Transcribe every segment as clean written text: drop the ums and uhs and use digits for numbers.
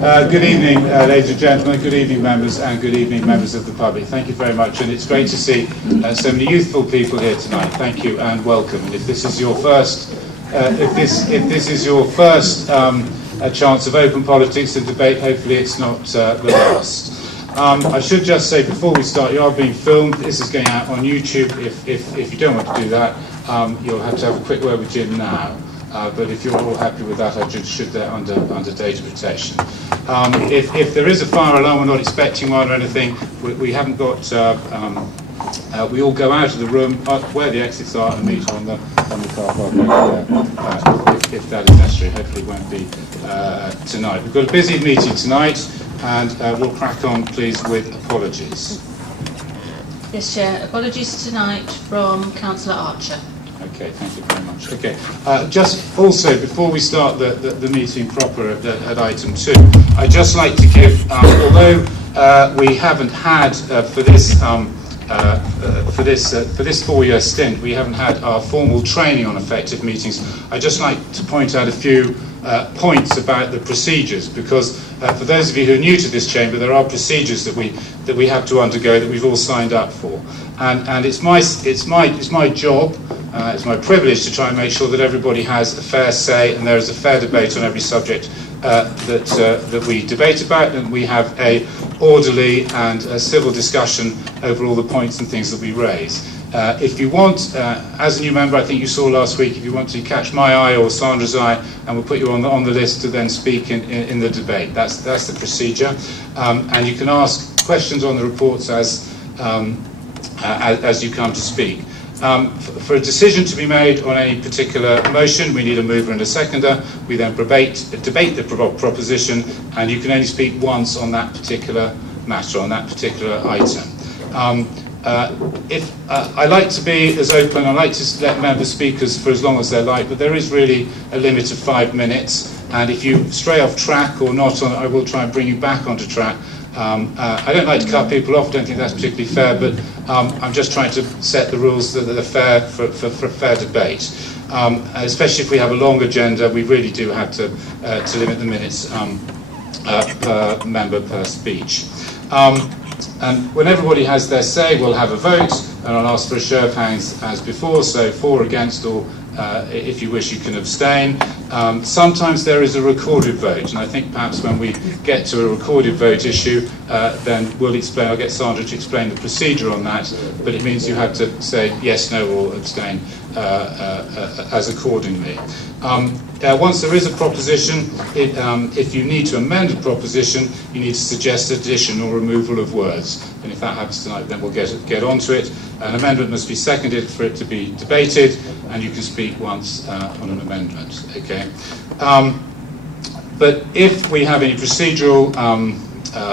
Good evening, ladies and gentlemen, good evening members, and good evening members of the public. Thank you very much, and it's great to see so many youthful people here tonight. Thank you and welcome. And if this is your first, chance of open politics and debate, hopefully it's not the last. I should just say before we start, you are being filmed. This is going out on YouTube. If you don't want to do that, you'll have to have a quick word with Jim now. But if you're all happy with that, I should there under data protection. If there is a fire alarm, we're not expecting one or anything. We haven't got. We all go out of the room where the exits are and meet on the car park over there, if that is necessary. Hopefully, it won't be tonight. We've got a busy meeting tonight, and we'll crack on, please, with apologies. Yes, Chair. Apologies tonight from Councillor Archer. Okay, thank you very much. Okay, just also before we start the meeting proper at item 2, I'd just like to give, although we haven't had for this 4-year stint, we haven't had our formal training on effective meetings. I'd just like to point out a few points about the procedures, because for those of you who are new to this chamber, there are procedures that we have to undergo that we've all signed up for, and it's my job. It's my privilege to try and make sure that everybody has a fair say and there is a fair debate on every subject that we debate about, and we have a orderly and a civil discussion over all the points and things that we raise. If you want, as a new member, I think you saw last week, if you want to catch my eye or Sandra's eye, and we'll put you on the list to then speak in the debate. That's the procedure, and you can ask questions on the reports as you come to speak. For a decision to be made on any particular motion, we need a mover and a seconder. We then debate the proposition, and you can only speak once on that particular matter, on that particular item. I like to be as open, I like to let members speak for as long as they like, but there is really a limit of 5 minutes, and if you stray off track or not, I will try and bring you back onto track. I don't like to cut people off, I don't think that's particularly fair, but I'm just trying to set the rules that are fair for fair debate. Especially if we have a long agenda, we really do have to limit the minutes per member per speech. And when everybody has their say, we'll have a vote, and I'll ask for a show of hands as before, so for, against, or if you wish, you can abstain. Sometimes there is a recorded vote, and I think perhaps when we get to a recorded vote issue, then we'll explain. I'll get Sandra to explain the procedure on that, but it means you have to say yes, no, or abstain as accordingly. Once there is a proposition, if you need to amend a proposition, you need to suggest addition or removal of words. And if that happens tonight, then we'll get onto it. An amendment must be seconded for it to be debated, and you can speak once on an amendment. Okay. But if we have any procedural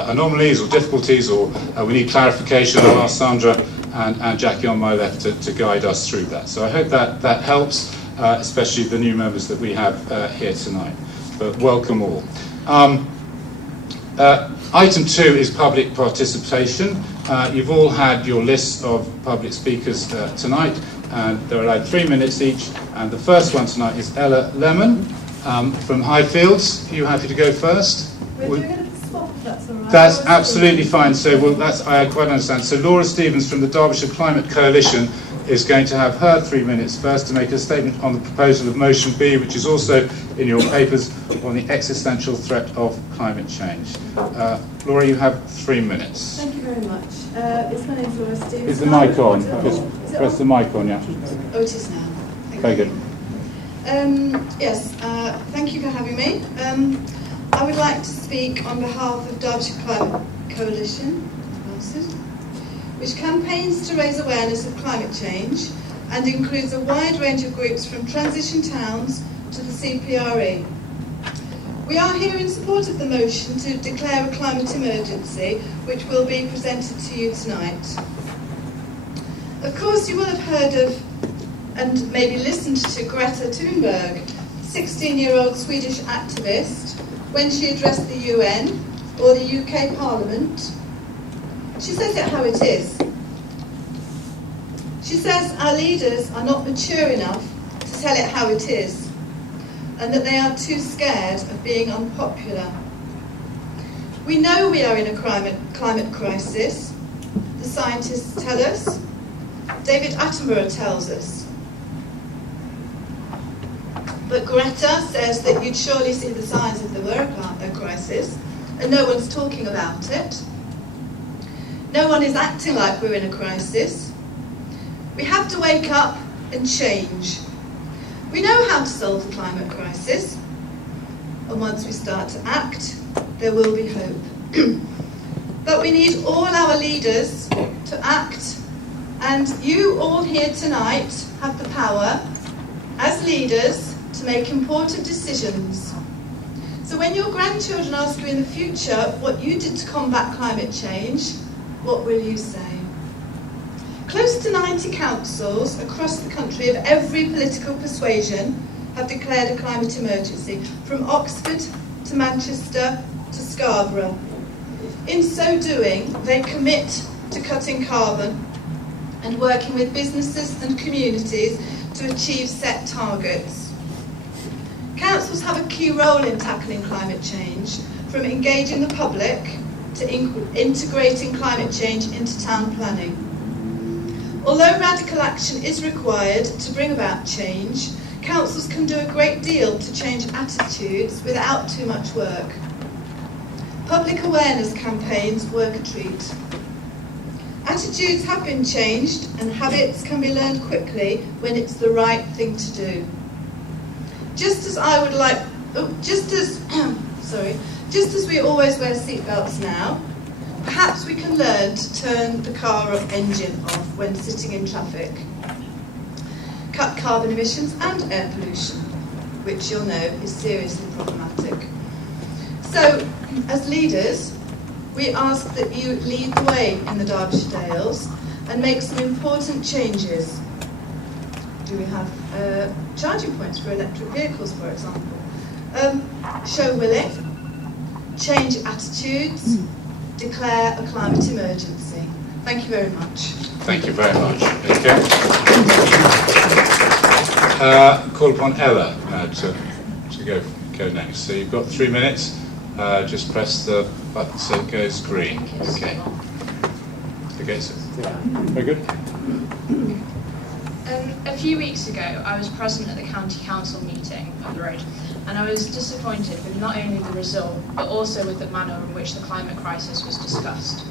anomalies or difficulties, or we need clarification, I'll ask Sandra and Jackie on my left to guide us through that. So I hope that helps, especially the new members that we have here tonight. But welcome all. Item 2 is public participation. You've all had your list of public speakers tonight, and they're allowed 3 minutes each. And the first one tonight is Ella Lemon from Highfields. Are you happy to go first? We're doing it at the spot, if that's all right. That's absolutely fine. So I quite understand. So Laura Stevens from the Derbyshire Climate Coalition is going to have her 3 minutes first to make a statement on the proposal of motion B, which is also in your papers, on the existential threat of climate change. Laura, you have 3 minutes. Thank you very much. My name's Laura Stevens. Is the mic on? Just press the mic on, yeah. Oh, it is now. Very good. Yes, thank you for having me. I would like to speak on behalf of Derbyshire Climate Coalition, which campaigns to raise awareness of climate change and includes a wide range of groups from transition towns to the CPRE. We are here in support of the motion to declare a climate emergency, which will be presented to you tonight. Of course, you will have heard of and maybe listened to Greta Thunberg, 16-year-old Swedish activist, when she addressed the UN or the UK Parliament. She says it how it is. She says our leaders are not mature enough to tell it how it is, and that they are too scared of being unpopular. We know we are in a climate crisis. The scientists tell us. David Attenborough tells us. But Greta says that you'd surely see the signs if there were a crisis, and no one's talking about it. No one is acting like we're in a crisis. We have to wake up and change. We know how to solve the climate crisis, and once we start to act, there will be hope. But we need all our leaders to act, and you all here tonight have the power, as leaders, to make important decisions. So when your grandchildren ask you in the future what you did to combat climate change, what will you say? Close to 90 councils across the country of every political persuasion have declared a climate emergency, from Oxford to Manchester to Scarborough. In so doing, they commit to cutting carbon and working with businesses and communities to achieve set targets. Councils have a key role in tackling climate change, from engaging the public to integrating climate change into town planning. Although radical action is required to bring about change, councils can do a great deal to change attitudes without too much work. Public awareness campaigns work a treat. Attitudes have been changed, and habits can be learned quickly when it's the right thing to do. Just as we always wear seatbelts now, perhaps we can learn to turn the car engine off when sitting in traffic. Cut carbon emissions and air pollution, which you'll know is seriously problematic. So, as leaders, we ask that you lead the way in the Derbyshire Dales and make some important changes. Do we have charging points for electric vehicles, for example? Show willing, change attitudes, declare a climate emergency. Thank you very much. Thank you very much. Okay. Call upon Ella to go next. So you've got 3 minutes. Just press the button so it goes green. Okay. Okay, so very good. A few weeks ago, I was present at the County Council meeting up the road, and I was disappointed with not only the result, but also with the manner in which the climate crisis was discussed.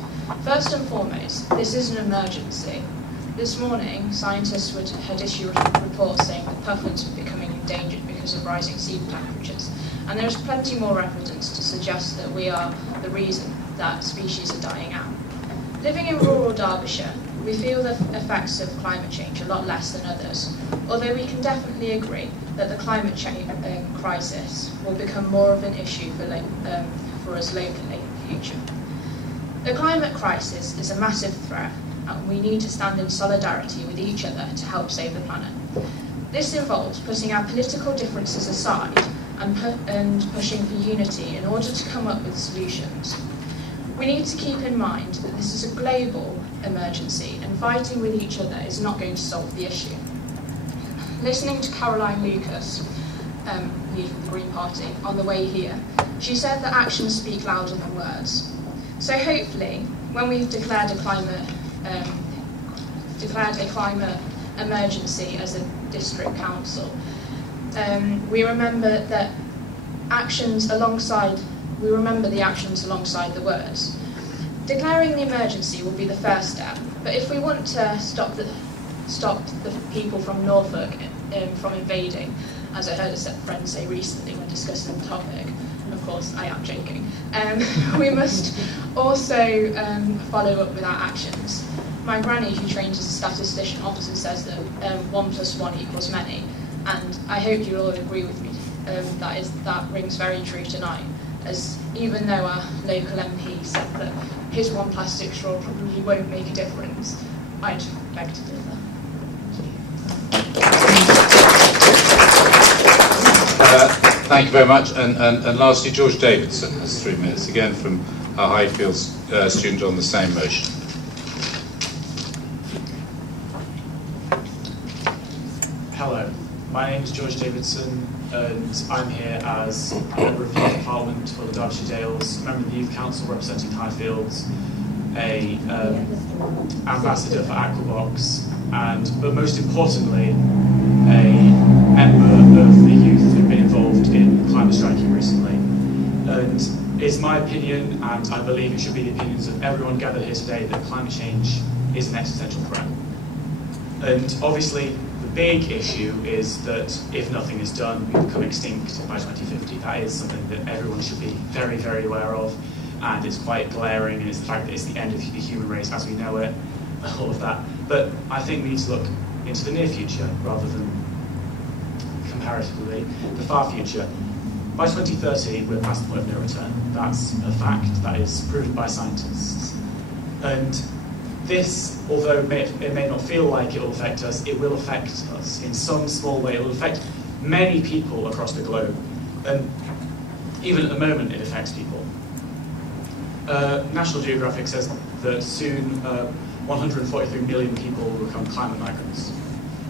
First and foremost, this is an emergency. This morning, scientists had issued a report saying that puffins were becoming endangered because of rising sea temperatures, and there is plenty more evidence to suggest that we are the reason that species are dying out. Living in rural Derbyshire, we feel the effects of climate change a lot less than others, although we can definitely agree that the climate change crisis will become more of an issue for us locally in the future. The climate crisis is a massive threat, and we need to stand in solidarity with each other to help save the planet. This involves putting our political differences aside and pushing for unity in order to come up with solutions. We need to keep in mind that this is a global emergency, and fighting with each other is not going to solve the issue. Listening to Caroline Lucas, leader of the Green Party, on the way here, she said that actions speak louder than words. So hopefully, when we've declared a climate emergency as a district council, we remember the actions alongside the words. Declaring the emergency will be the first step, but if we want to stop the people from Norfolk from invading, as I heard a friend say recently when discussing the topic, and of course I am joking, we must also follow up with our actions. My granny, who trains as a statistician, often says that 1 + 1 = many, and I hope you'll all agree with me that rings very true tonight, as even though our local MP said that his one plastic straw probably won't make a difference, I'd beg to differ. Thank you very much. And lastly, George Davidson has 3 minutes, again from our Highfield student on the same motion. Hello, my name is George Davidson, and I'm here as a member of the Parliament for the Derbyshire Dales, member of the Youth Council representing Highfields, a ambassador for Aquabox, but most importantly, a member of the youth who've been involved in climate striking recently. And it's my opinion, and I believe it should be the opinions of everyone gathered here today, that climate change is an existential threat. And obviously, the big issue is that if nothing is done, we become extinct by 2050. That is something that everyone should be very, very aware of, and it's quite glaring, and it's the fact that it's the end of the human race as we know it, all of that. But I think we need to look into the near future rather than comparatively the far future. By 2030, we're past the point of no return. That's a fact that is proven by scientists. And this, although it may not feel like it will affect us, it will affect us in some small way. It will affect many people across the globe. And even at the moment, it affects people. National Geographic says that soon 143 million people will become climate migrants.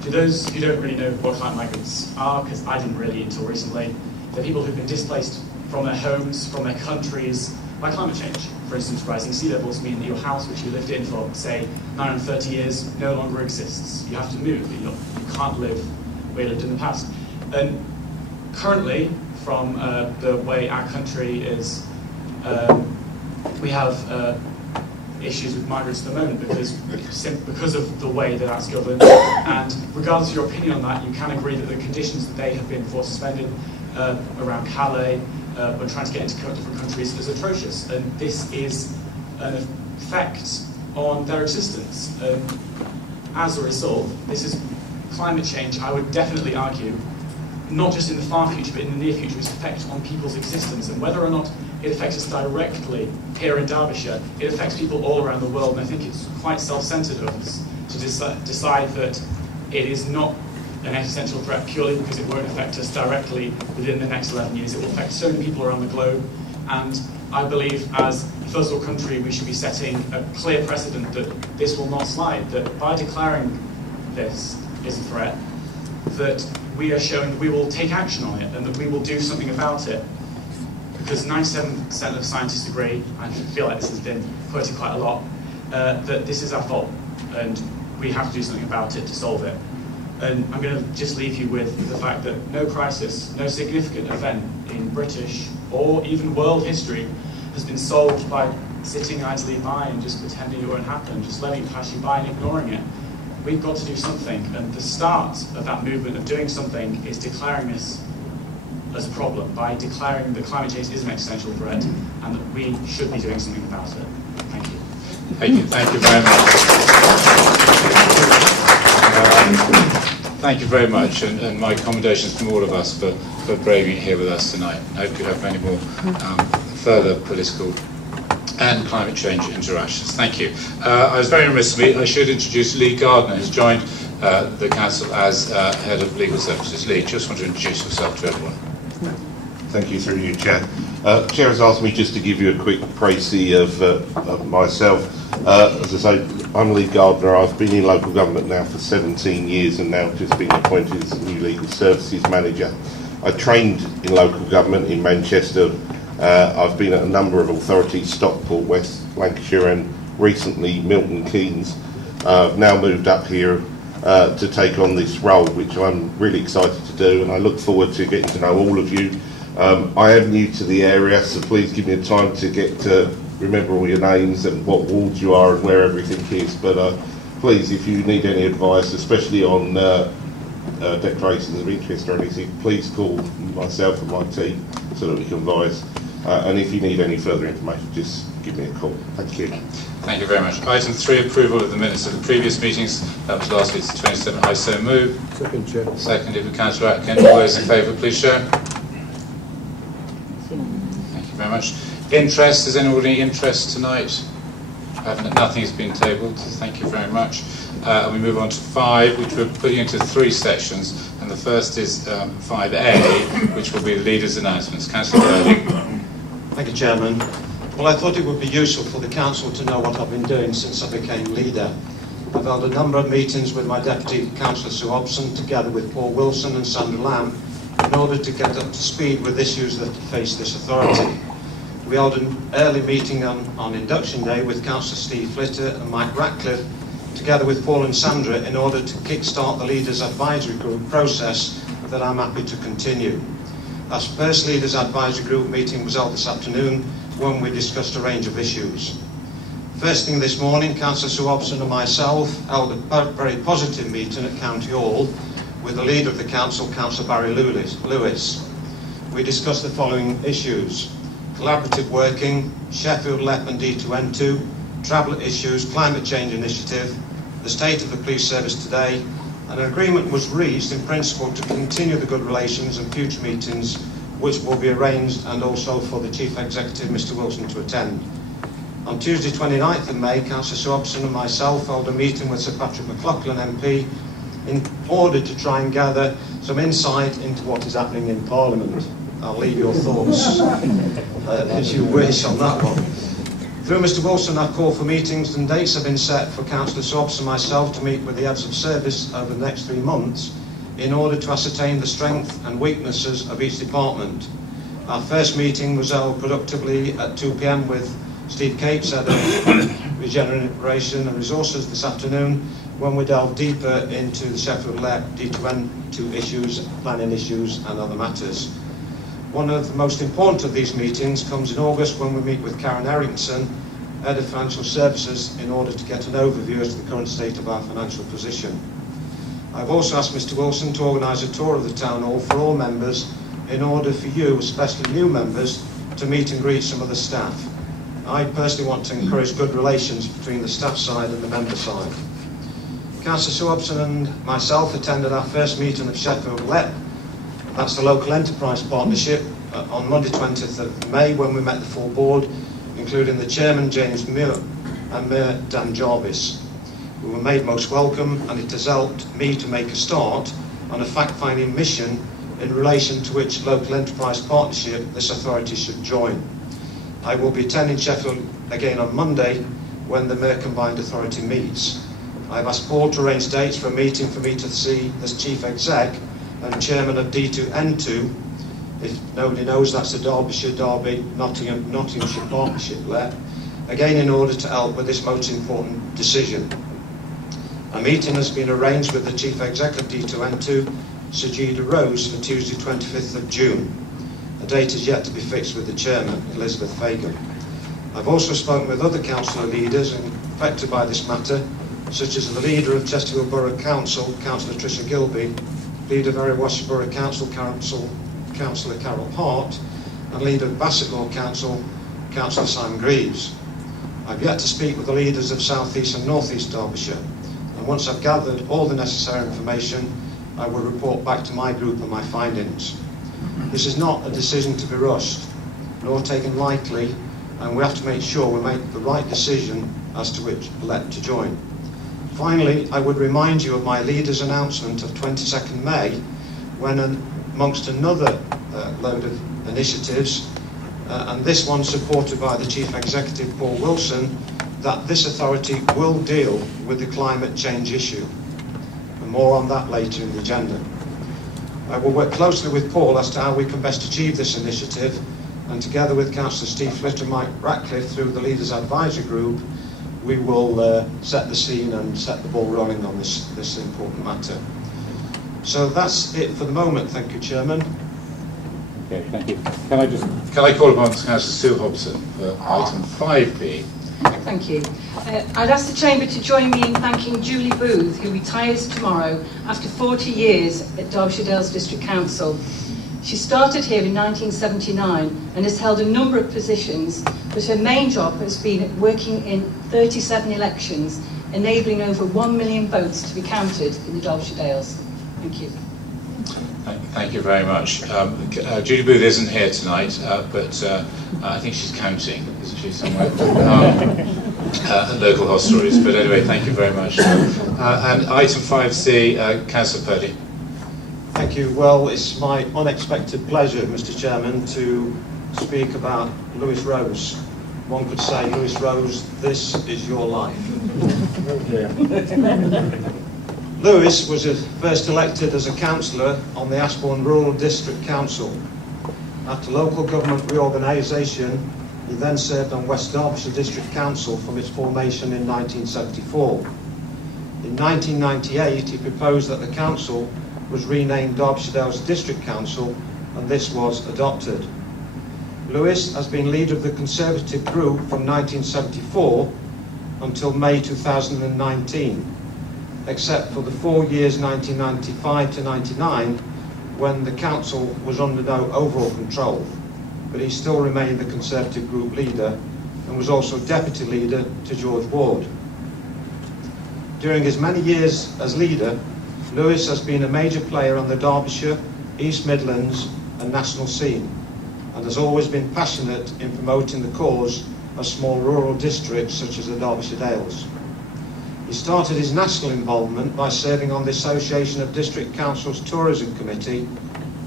To those who don't really know what climate migrants are, because I didn't really until recently, they're people who've been displaced from their homes, from their countries, by climate change. For instance, rising sea levels mean that your house, which you lived in for, say, 930 years, no longer exists. You have to move. You can't live where you lived in the past. And currently, from the way our country is, we have issues with migrants at the moment because of the way that that's governed. And regardless of your opinion on that, you can agree that the conditions that they have been forced suspended around Calais, when trying to get into different countries, is atrocious. And this is an effect on their existence. As a result, this is climate change, I would definitely argue, not just in the far future, but in the near future, its effect on people's existence. And whether or not it affects us directly here in Derbyshire, it affects people all around the world. And I think it's quite self-centered of us to decide that it is not an existential threat purely because it won't affect us directly within the next 11 years. It will affect so many people around the globe. And I believe as a first world country, we should be setting a clear precedent that this will not slide, that by declaring this is a threat, that we are showing that we will take action on it and that we will do something about it. Because 97% of scientists agree, I feel like this has been quoted quite a lot, that this is our fault and we have to do something about it to solve it. And I'm going to just leave you with the fact that no crisis, no significant event in British or even world history has been solved by sitting idly by and just pretending it won't happen, just letting it pass you by and ignoring it. We've got to do something, and the start of that movement of doing something is declaring this as a problem, by declaring that climate change is an existential threat and that we should be doing something about it. Thank you. Thank you very much. Thank you very much, and my commendations from all of us for braving it here with us tonight. I hope you have many more further political and climate change interactions. Thank you. I was very remiss of me. I should introduce Lee Gardner, who's joined the Council as Head of Legal Services. Lee, just want to introduce yourself to everyone. Thank you, through you, Chair. Chair has asked me just to give you a quick précis of myself. As I say, I'm Lee Gardner. I've been in local government now for 17 years and now just been appointed as the new Legal Services Manager. I trained in local government in Manchester. I've been at a number of authorities, Stockport, West Lancashire and recently Milton Keynes. I've now moved up here to take on this role, which I'm really excited to do, and I look forward to getting to know all of you. I am new to the area, so please give me a time to get to remember all your names and what wards you are and where everything is. But please, if you need any advice, especially on declarations of interest or anything, please call myself and my team so that we can advise. And if you need any further information, just give me a call. Thank you. Thank you very much. Item 3, approval of the minutes of the previous meetings. That was last week's 27th. I so move. Second, Chair. Seconded by Councillor Atkin. All those in favour, please show. Thank you very much. Interest. Is anybody interest tonight? Nothing has been tabled. Thank you very much. And we move on to 5, which we're putting into 3 sections. And the first is 5A, which will be the leaders' announcements. Councillor Burley. Thank you, Chairman. Well, I thought it would be useful for the Council to know what I've been doing since I became leader. I've held a number of meetings with my Deputy Councillor Sue Hobson, together with Paul Wilson and Sandra Lamb, in order to get up to speed with issues that face this authority. We held an early meeting on Induction Day with Councillor Steve Flitter and Mike Ratcliffe, together with Paul and Sandra, in order to kick-start the Leaders Advisory Group process that I'm happy to continue. Our first Leaders Advisory Group meeting was held this afternoon, when we discussed a range of issues. First thing this morning, Councillor Sue Hobson and myself held a very positive meeting at County Hall with the leader of the council, Councillor Barry Lewis. We discussed the following issues: collaborative working, Sheffield LEP and D2N2, travel issues, climate change initiative, the state of the police service today, and an agreement was reached in principle to continue the good relations and future meetings which will be arranged, and also for the Chief Executive, Mr Wilson, to attend. On Tuesday 29th of May, Councillor Sue Hobson and myself held a meeting with Sir Patrick McLaughlin MP in order to try and gather some insight into what is happening in Parliament. I'll leave your thoughts as you wish on that one. Through Mr Wilson, our call for meetings and dates have been set for Councillor Sue Hobson and myself to meet with the heads of service over the next 3 months in order to ascertain the strength and weaknesses of each department. Our first meeting was held productively at 2 p.m. with Steve Capes, head of Regeneration and Resources, this afternoon, when we delve deeper into the Sheffield LEP, D2N2 issues, planning issues and other matters. One of the most important of these meetings comes in August, when we meet with Karen Errington, Head of Financial Services, in order to get an overview as to the current state of our financial position. I've also asked Mr Wilson to organise a tour of the Town Hall for all members, in order for you, especially new members, to meet and greet some of the staff. I personally want to encourage good relations between the staff side and the member side. Councillor Sue Hobson and myself attended our first meeting of Sheffield LEP. That's the Local Enterprise Partnership, on Monday 20th of May, when we met the full board, including the Chairman, James Muir, and Mayor Dan Jarvis. We were made most welcome, and it has helped me to make a start on a fact-finding mission in relation to which Local Enterprise Partnership this authority should join. I will be attending Sheffield again on Monday, when the Mayor Combined Authority meets. I've asked Paul to arrange dates for a meeting for me to see as Chief Exec and Chairman of D2N2. If nobody knows, that's the Derbyshire Nottinghamshire Partnership LEP, again in order to help with this most important decision. A meeting has been arranged with the Chief Executive of D2N2, Sajida Rose, for Tuesday 25th of June. A date is yet to be fixed with the Chairman, Elizabeth Fagan. I've also spoken with other councillor leaders affected by this matter, such as the leader of Chesterfield Borough Council, Councillor Tricia Gilby, leader of Erewash Borough Council, Councillor Carol Hart, and leader of Bassett Law Council, Councillor Simon Greaves. I've yet to speak with the leaders of South East and North East Derbyshire, and once I've gathered all the necessary information, I will report back to my group on my findings. This is not a decision to be rushed, nor taken lightly, and we have to make sure we make the right decision as to which LEP to join. Finally, I would remind you of my leaders' announcement of 22nd May, when amongst another load of initiatives, and this one supported by the Chief Executive Paul Wilson, that this authority will deal with the climate change issue. And more on that later in the agenda. I will work closely with Paul as to how we can best achieve this initiative, and together with Councillor Steve Flitter and Mike Ratcliffe through the Leaders Advisory Group, we will set the scene and set the ball rolling on this important matter. So that's it for the moment. Thank you, Chairman. Okay, thank you. Can I call upon Councillor Sue Hobson for item 5B? Thank you. I'd ask the Chamber to join me in thanking Julie Booth, who retires tomorrow after 40 years at Derbyshire Dales District Council. She started here in 1979 and has held a number of positions, but her main job has been working in 37 elections, enabling over 1 million votes to be counted in the Derbyshire Dales. Thank you. Thank you very much. Julie Booth isn't here tonight, but I think she's counting, isn't she, somewhere? At local hostelries. But anyway, thank you very much. And item 5C, Councillor Purdy. Thank you. Well, it's my unexpected pleasure, Mr. Chairman, to speak about Lewis Rose. One could say, Lewis Rose, this is your life. Lewis was first elected as a councillor on the Ashbourne Rural District Council. After local government reorganisation, He then served on West Derbyshire District Council from its formation in 1974. In 1998, he proposed that the council was renamed Derbyshire Dales District Council, and this was adopted. Lewis has been leader of the Conservative group from 1974 until May 2019, except for the 4 years 1995 to 99 when the council was under no overall control, but he still remained the Conservative group leader and was also deputy leader to George Ward. During his many years as leader, Lewis has been a major player on the Derbyshire, East Midlands and national scene, and has always been passionate in promoting the cause of small rural districts such as the Derbyshire Dales. He started his national involvement by serving on the Association of District Councils Tourism Committee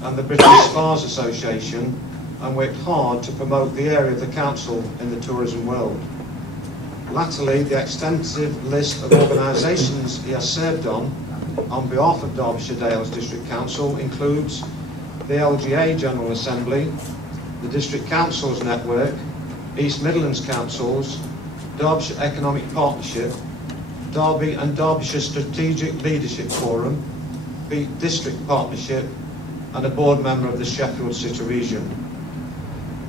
and the British Spas Association, and worked hard to promote the area of the council in the tourism world. Latterly, the extensive list of organisations he has served on behalf of Derbyshire Dales District Council includes the LGA General Assembly, the District Councils Network, East Midlands Councils, Derbyshire Economic Partnership, Derby and Derbyshire Strategic Leadership Forum, the District Partnership, and a board member of the Sheffield City Region.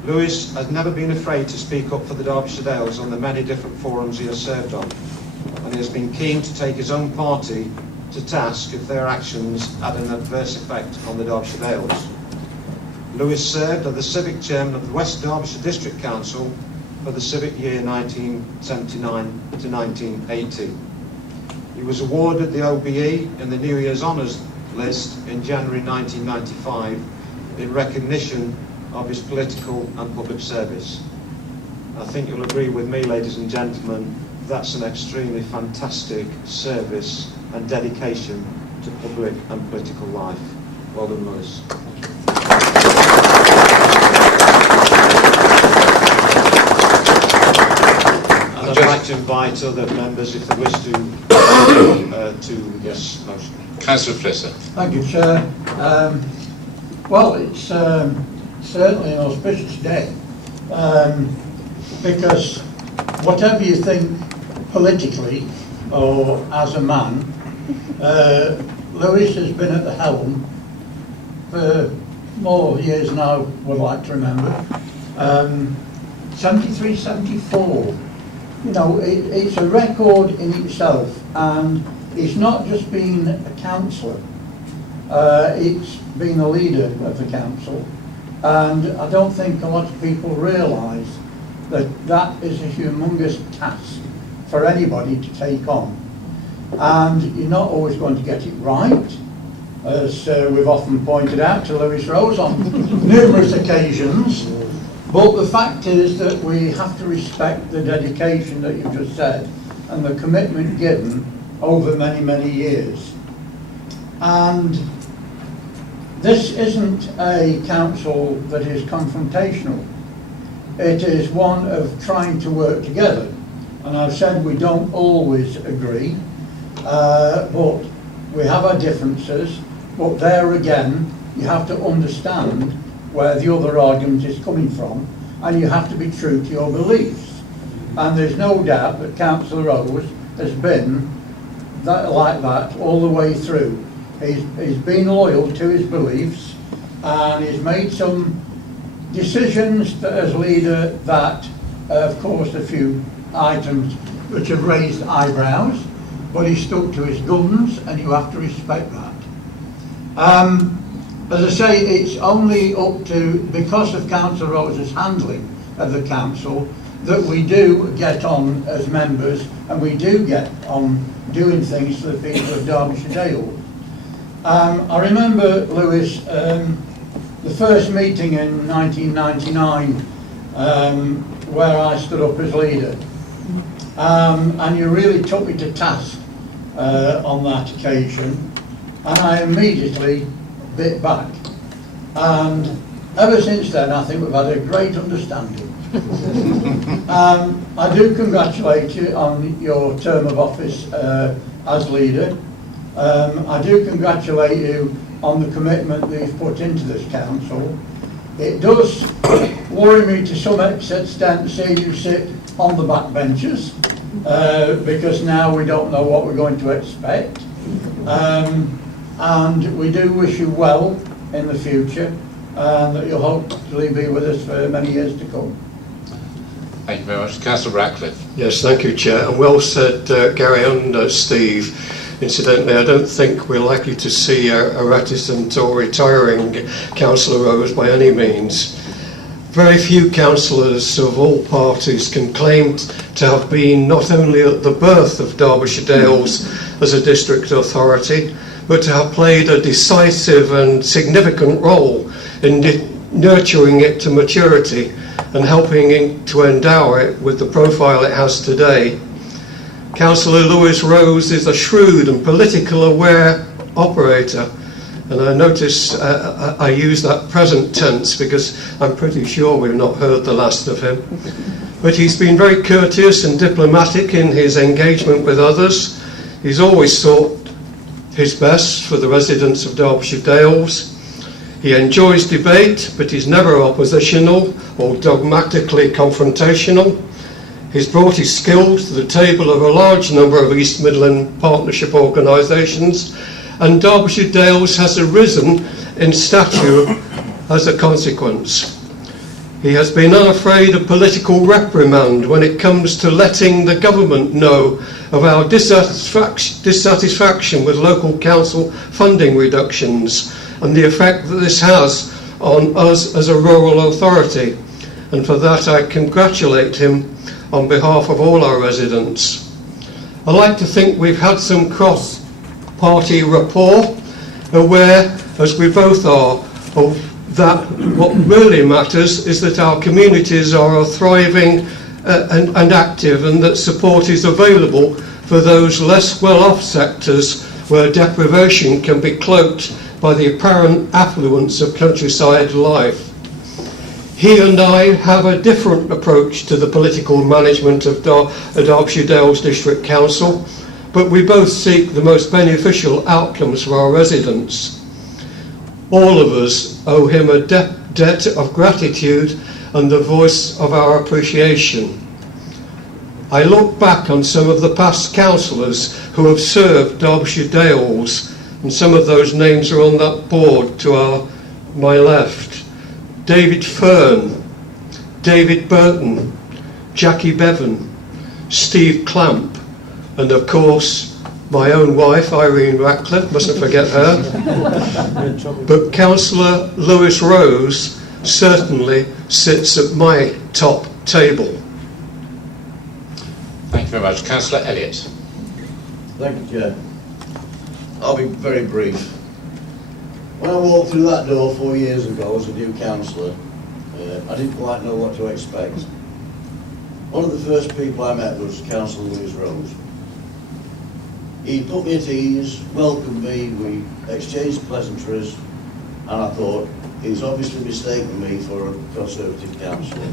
Lewis has never been afraid to speak up for the Derbyshire Dales on the many different forums he has served on, and he has been keen to take his own party to task if their actions had an adverse effect on the Derbyshire Dales. Lewis served as the civic chairman of the West Derbyshire District Council for the civic year 1979 to 1980. He was awarded the OBE in the New Year's Honours List in January 1995 in recognition of his political and public service. I think you'll agree with me, ladies and gentlemen, that's an extremely fantastic service and dedication to public and political life. Well done, Lewis. And I'd like to invite other members, if they wish to this motion. Councillor Flitter. Thank you, Chair. Well, it's certainly an auspicious day because whatever you think politically or as a man, Lewis has been at the helm for more years now, would like to remember. 73, 74. You know, it's a record in itself, and it's not just been a councillor, it's been a leader of the council, and I don't think a lot of people realise that that is a humongous task for anybody to take on, and you're not always going to get it right, as we've often pointed out to Lewis Rose on numerous occasions. But the fact is that we have to respect the dedication that you've just said and the commitment given over many, many years. And this isn't a council that is confrontational. It is one of trying to work together. And I've said we don't always agree, but we have our differences. But there again, you have to understand where the other argument is coming from, and you have to be true to your beliefs. And there's no doubt that Councillor Rose has been like that all the way through. He's been loyal to his beliefs, and he's made some decisions as leader that have caused a few items which have raised eyebrows, but he stuck to his guns, and you have to respect that. As I say, it's only up to, because of Councillor Rose's handling of the council, that we do get on as members, and we do get on doing things for the people of Derbyshire Dales. I remember, Lewis, the first meeting in 1999 where I stood up as leader, and you really took me to task on that occasion, and I immediately bit back, and ever since then I think we've had a great understanding. I do congratulate you on your term of office as leader. I do congratulate you on the commitment that you've put into this council, It does worry me to some extent to see you sit on the back benches, because now we don't know what we're going to expect. And we do wish you well in the future, and that you'll hopefully be with us for many years to come. Thank you very much. Councillor Ratcliffe. Yes, thank you, Chair. And well said, Gary and Steve. Incidentally, I don't think we're likely to see a reticent or retiring Councillor Rose by any means. Very few councillors of all parties can claim to have been not only at the birth of Derbyshire Dales as a district authority, but to have played a decisive and significant role in nurturing it to maturity and helping it to endow it with the profile it has today. Councillor Lewis Rose is a shrewd and politically aware operator, and I notice I use that present tense because I'm pretty sure we've not heard the last of him. But he's been very courteous and diplomatic in his engagement with others. He's always sought his best for the residents of Derbyshire Dales. He enjoys debate, but he's never oppositional or dogmatically confrontational. He's brought his skills to the table of a large number of East Midland partnership organisations, and Derbyshire Dales has arisen in stature as a consequence. He has been unafraid of political reprimand when it comes to letting the government know of our dissatisfaction with local council funding reductions and the effect that this has on us as a rural authority. And for that I congratulate him on behalf of all our residents. I like to think we've had some cross-party rapport, aware, as we both are, of that what really matters is that our communities are thriving and active, and that support is available for those less well-off sectors where deprivation can be cloaked by the apparent affluence of countryside life. He and I have a different approach to the political management of Derbyshire Dales District Council, but we both seek the most beneficial outcomes for our residents. All of us owe him a debt of gratitude and the voice of our appreciation. I look back on some of the past councillors who have served Derbyshire Dales, and some of those names are on that board to my left. David Fern, David Burton, Jackie Bevan, Steve Clamp, and of course my own wife Irene Ratcliffe, mustn't forget her. But Councillor Lewis Rose certainly sits at my top table. Thank you very much. Councillor Elliott. Thank you, Chair. I'll be very brief. When I walked through that door 4 years ago as a new councillor, I didn't quite know what to expect. One of the first people I met was Councillor Lewis Rose. He put me at ease, welcomed me, we exchanged pleasantries, and I thought, he's obviously mistaken me for a Conservative councillor.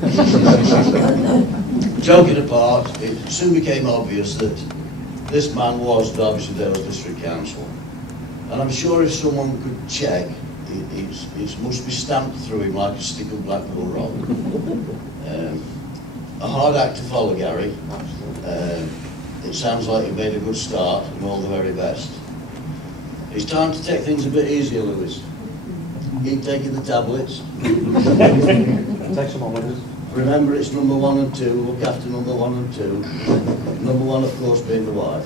Joking apart, it soon became obvious that this man was Derbyshire Dales District Council. And I'm sure if someone could check, it must be stamped through him like a stick of Blackpool rock. A hard act to follow, Gary. It sounds like you've made a good start, and all the very best. It's time to take things a bit easier, Lewis. Keep taking the tablets. Take some on with us. Remember, it's number 1 and 2. Look after number 1 and 2. Number 1, of course, being the wife.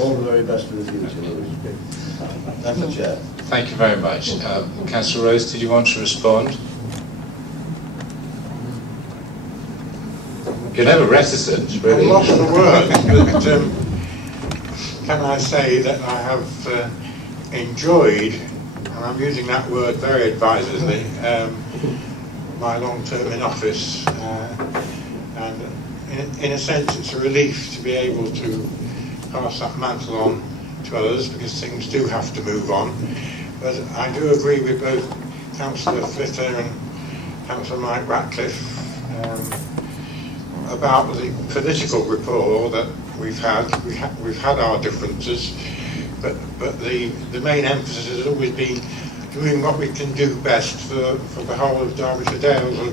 All the very best for the future, Lewis. Thank you, Chair. Thank you very much. Councillor Rose, did you want to respond? You're never reticent, really. I've lost the words, but can I say that I have enjoyed, and I'm using that word very advisedly, my long term in office, and in a sense it's a relief to be able to pass that mantle on to others, because things do have to move on. But I do agree with both Councillor Flitter and Councillor Mike Ratcliffe about the political rapport that we've had. We've had our differences, but the main emphasis has always been to doing what we can do best for the whole of Derbyshire Dales, or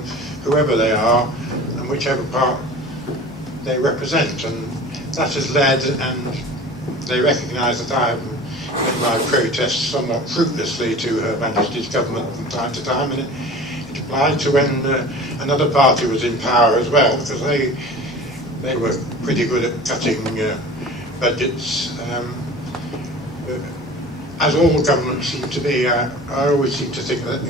whoever they are, and whichever part they represent. And that has led, and they recognise that I have made my protests somewhat fruitlessly to Her Majesty's government from time to time, and it applied to when another party was in power as well, because they were pretty good at cutting budgets. As all governments seem to be, I always seem to think that,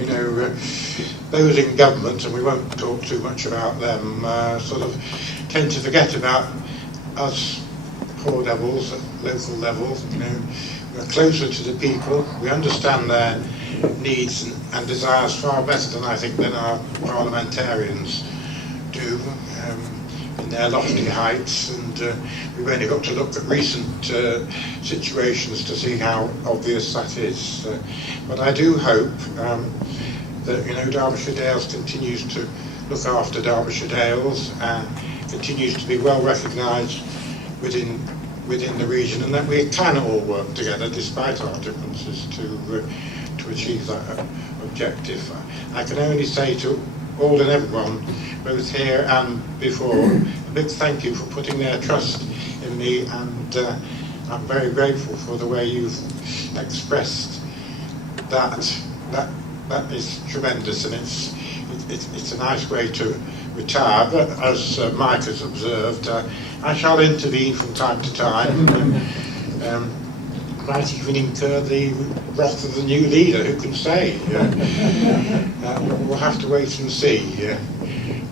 those in government, and we won't talk too much about them, sort of tend to forget about us poor devils at local level. We're closer to the people, we understand their needs and desires far better than I think than our parliamentarians do in their lofty heights, and we've only got to look at recent situations to see how obvious that is. But I do hope that Derbyshire Dales continues to look after Derbyshire Dales and continues to be well recognised within the region, and that we can all work together despite our differences to achieve that objective. I can only say to all and everyone, both here and before, a big thank you for putting their trust in me, and I'm very grateful for the way you've expressed that. That is tremendous, and it's a nice way to retire. But as Mike has observed, I shall intervene from time to time. Might even incur the wrath of the new leader, who can say? We'll have to wait and see.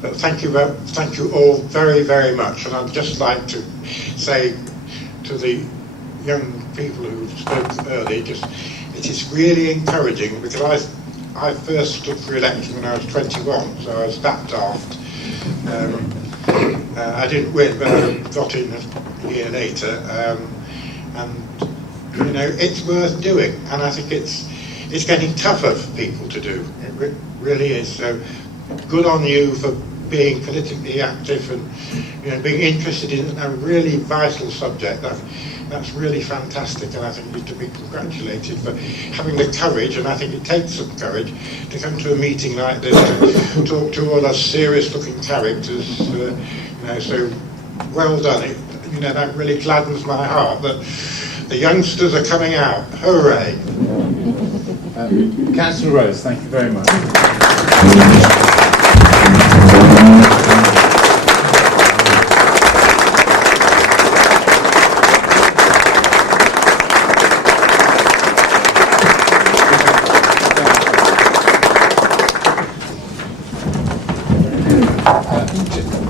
But thank you all very, very much. And I'd just like to say to the young people who spoke earlier, it is really encouraging, because I first stood for election when I was 21, so I was that daft. I didn't win, but I got in a year later. And it's worth doing, and I think it's getting tougher for people to do. It really is. So good on you for being politically active and being interested in a really vital subject. That's really fantastic, and I think you should be congratulated for having the courage, and I think it takes some courage to come to a meeting like this to talk to all us serious-looking characters. So well done. That really gladdens my heart that the youngsters are coming out. Hooray! Councillor Rose, thank you very much.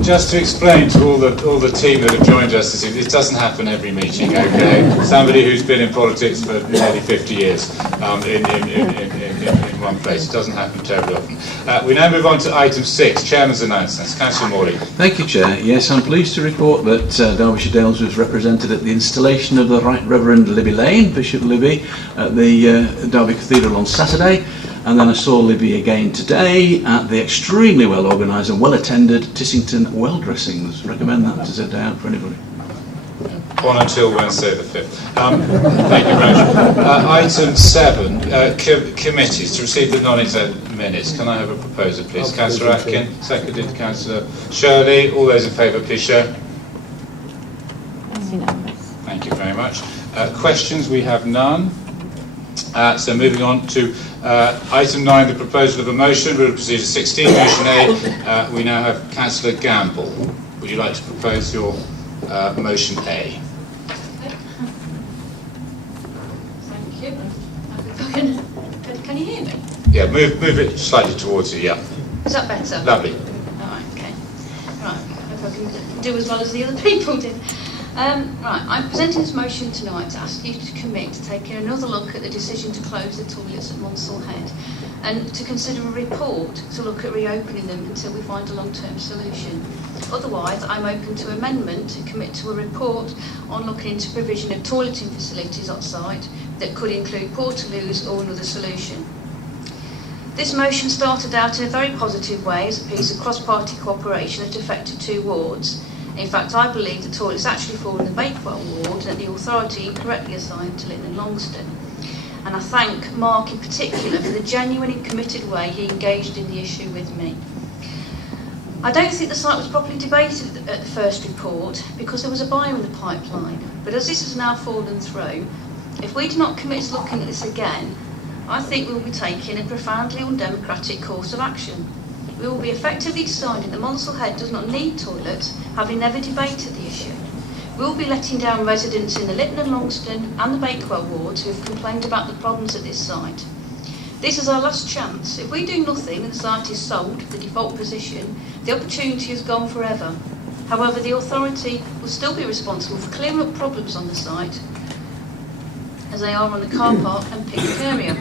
Just to explain to all the team that have joined us this evening, this doesn't happen every meeting, okay? Somebody who's been in politics for nearly 50 years in one place. It doesn't happen terribly often. We now move on to item 6, Chairman's announcements. Councillor Morley. Thank you, Chair. Yes, I'm pleased to report that Derbyshire Dales was represented at the installation of the Right Reverend Libby Lane, Bishop Libby, at the Derby Cathedral on Saturday. And then I saw Libby again today at the extremely well organised and well attended Tissington Well Dressings. Recommend that as a day out for anybody. On until Wednesday the 5th. Thank you very much. Item 7, committees, to receive the non-exempt minutes. Can I have a proposer, please? Councillor Atkin, seconded. Councillor Shirley. All those in favour, please show. Thank you very much. Questions? We have none. So moving on to item 9, the proposal of a motion. Rule of Procedure 16, motion A. We now have Councillor Gamble. Would you like to propose your motion A? Thank you. Can you hear me? Yeah, move it slightly towards you, yeah. Is that better? Lovely. Alright, okay. Right, if I can do as well as the other people did. Right, I'm presenting this motion tonight to ask you to commit to taking another look at the decision to close the toilets at Monsell Head, and to consider a report to look at reopening them until we find a long-term solution. Otherwise, I'm open to amendment to commit to a report on looking into provision of toileting facilities on site that could include portaloos or another solution. This motion started out in a very positive way as a piece of cross-party cooperation that affected 2 wards. In fact, I believe the toilets actually fall in the Bakewell ward and that the authority correctly assigned to Lynn and Longston. And I thank Mark in particular for the genuine and committed way he engaged in the issue with me. I don't think the site was properly debated at the first report because there was a buyer in the pipeline. But as this has now fallen through, if we do not commit to looking at this again, I think we will be taking a profoundly undemocratic course of action. We will be effectively deciding that Monsell Head does not need toilets, having never debated the issue. We will be letting down residents in the Lytton and Longston and the Bakewell wards who have complained about the problems at this site. This is our last chance. If we do nothing and the site is sold, the default position, the opportunity is gone forever. However, the authority will still be responsible for clearing up problems on the site, as they are on the car park and picnic area.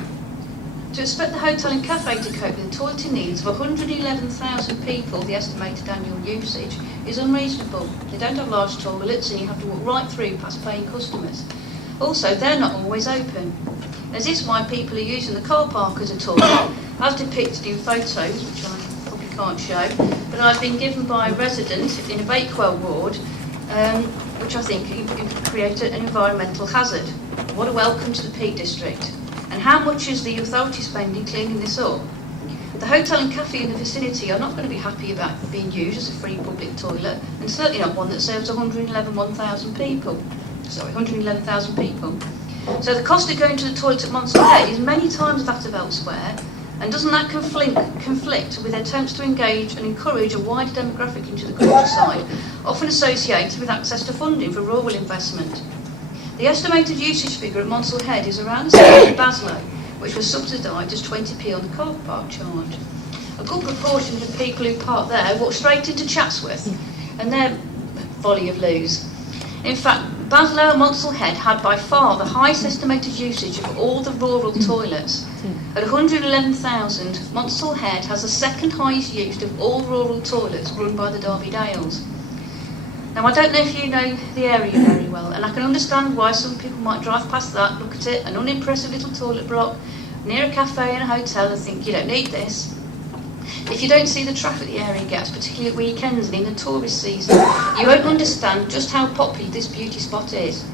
To expect the hotel and cafe to cope with the toileting needs of 111,000 people, the estimated annual usage, is unreasonable. They don't have large toilets and you have to walk right through past paying customers. Also, they're not always open. As is why people are using the car park as a toilet, as depicted in photos, which I probably can't show, but I've been given by a resident in a Bakewell ward, which I think could create an environmental hazard. What a welcome to the Peak District. And how much is the authority spending cleaning this up? The hotel and cafe in the vicinity are not going to be happy about being used as a free public toilet, and certainly not one that serves 111,000 people. So the cost of going to the toilet at Monsell Head is many times that of elsewhere, and doesn't that conflict with attempts to engage and encourage a wider demographic into the countryside, often associated with access to funding for rural investment? The estimated usage figure at Monsell Head is around the same as Baslow, which was subsidised as 20p on the car park charge. A good proportion of the people who park there walk straight into Chatsworth, and their volley of loos. In fact, Baslow and Monsell Head had by far the highest estimated usage of all the rural toilets. At 111,000, Monsell Head has the second highest use of all rural toilets run by the Derby Dales. Now, I don't know if you know the area very well, and I can understand why some people might drive past that, look at it, an unimpressive little toilet block near a cafe and a hotel, and think, you don't need this. If you don't see the traffic the area gets, particularly at weekends and in the tourist season, you won't understand just how popular this beauty spot is.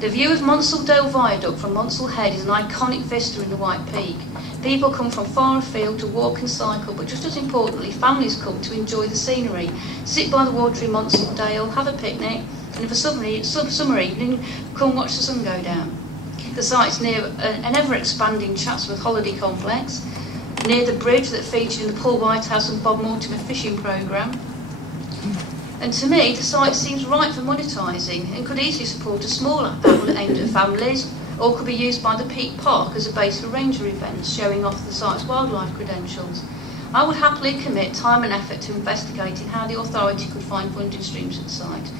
The view of Monsell Dale Viaduct from Monsell Head is an iconic vista in the White Peak. People come from far afield to walk and cycle, but just as importantly, families come to enjoy the scenery, sit by the water in Monsell Dale, have a picnic, and for summer evening, come watch the sun go down. The site's near an ever-expanding Chatsworth holiday complex, near the bridge that featured in the Paul Whitehouse and Bob Mortimer fishing programme. And to me, the site seems right for monetising and could easily support a small outlet aimed at families, or could be used by the Peak Park as a base for ranger events showing off the site's wildlife credentials. I would happily commit time and effort to investigating how the authority could find funding streams at the site.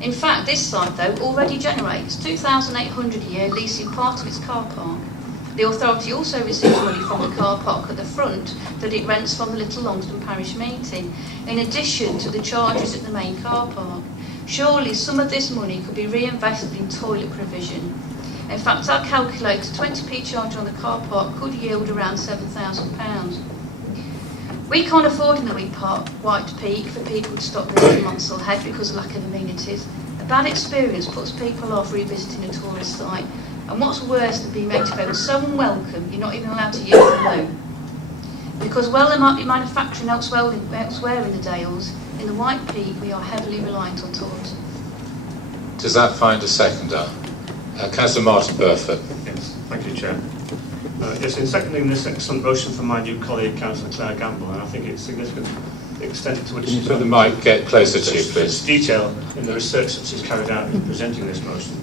In fact, this site, though, already generates $2,800 a year leasing part of its car park. The authority also receives money from the car park at the front that it rents from the Little Longston Parish meeting, in addition to the charges at the main car park. Surely some of this money could be reinvested in toilet provision. In fact, I calculate a 20p charge on the car park could yield around £7,000. We can't afford in the White Peak for people to stop living in Monsell Head because of lack of amenities. A bad experience puts people off revisiting a tourist site. And what's worse than being made to feel so unwelcome you're not even allowed to use the loo? Because while there might be manufacturing elsewhere in the Dales, in the White Peak we are heavily reliant on tourism. Does that find a seconder? Councillor Martin Burford. Yes, thank you, Chair. Yes, in seconding this excellent motion from my new colleague, Councillor Claire Gamble, and I think it's significant the extent to which... Can you put the mic get closer to you, please? ...detail in the research that she's carried out in presenting this motion.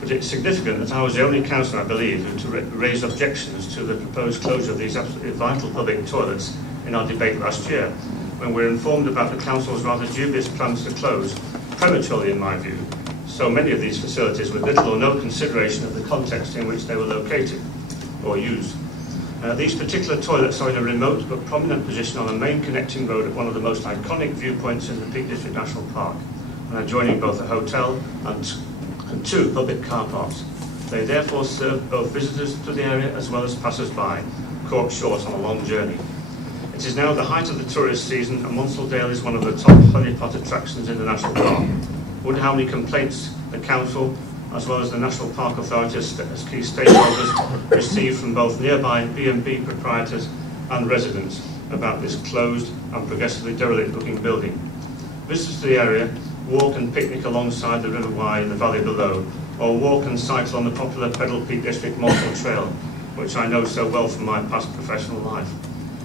But it's significant that I was the only councillor, I believe, who raised objections to the proposed closure of these absolutely vital public toilets in our debate last year, when we were informed about the council's rather dubious plans to close, prematurely in my view, so many of these facilities with little or no consideration of the context in which they were located or used. These particular toilets are in a remote but prominent position on a main connecting road at one of the most iconic viewpoints in the Peak District National Park, and adjoining both a hotel and two public car parks. They therefore serve both visitors to the area as well as passers-by, caught short on a long journey. It is now the height of the tourist season, and Monsell Dale is one of the top honeypot attractions in the National Park. Wonder how many complaints the council as well as the National Park Authority as key stakeholders, received from both nearby B&B proprietors and residents about this closed and progressively derelict-looking building. Visitors to the area walk and picnic alongside the River Wye in the valley below, or walk and cycle on the popular Pedal Peak District Morsel Trail, which I know so well from my past professional life.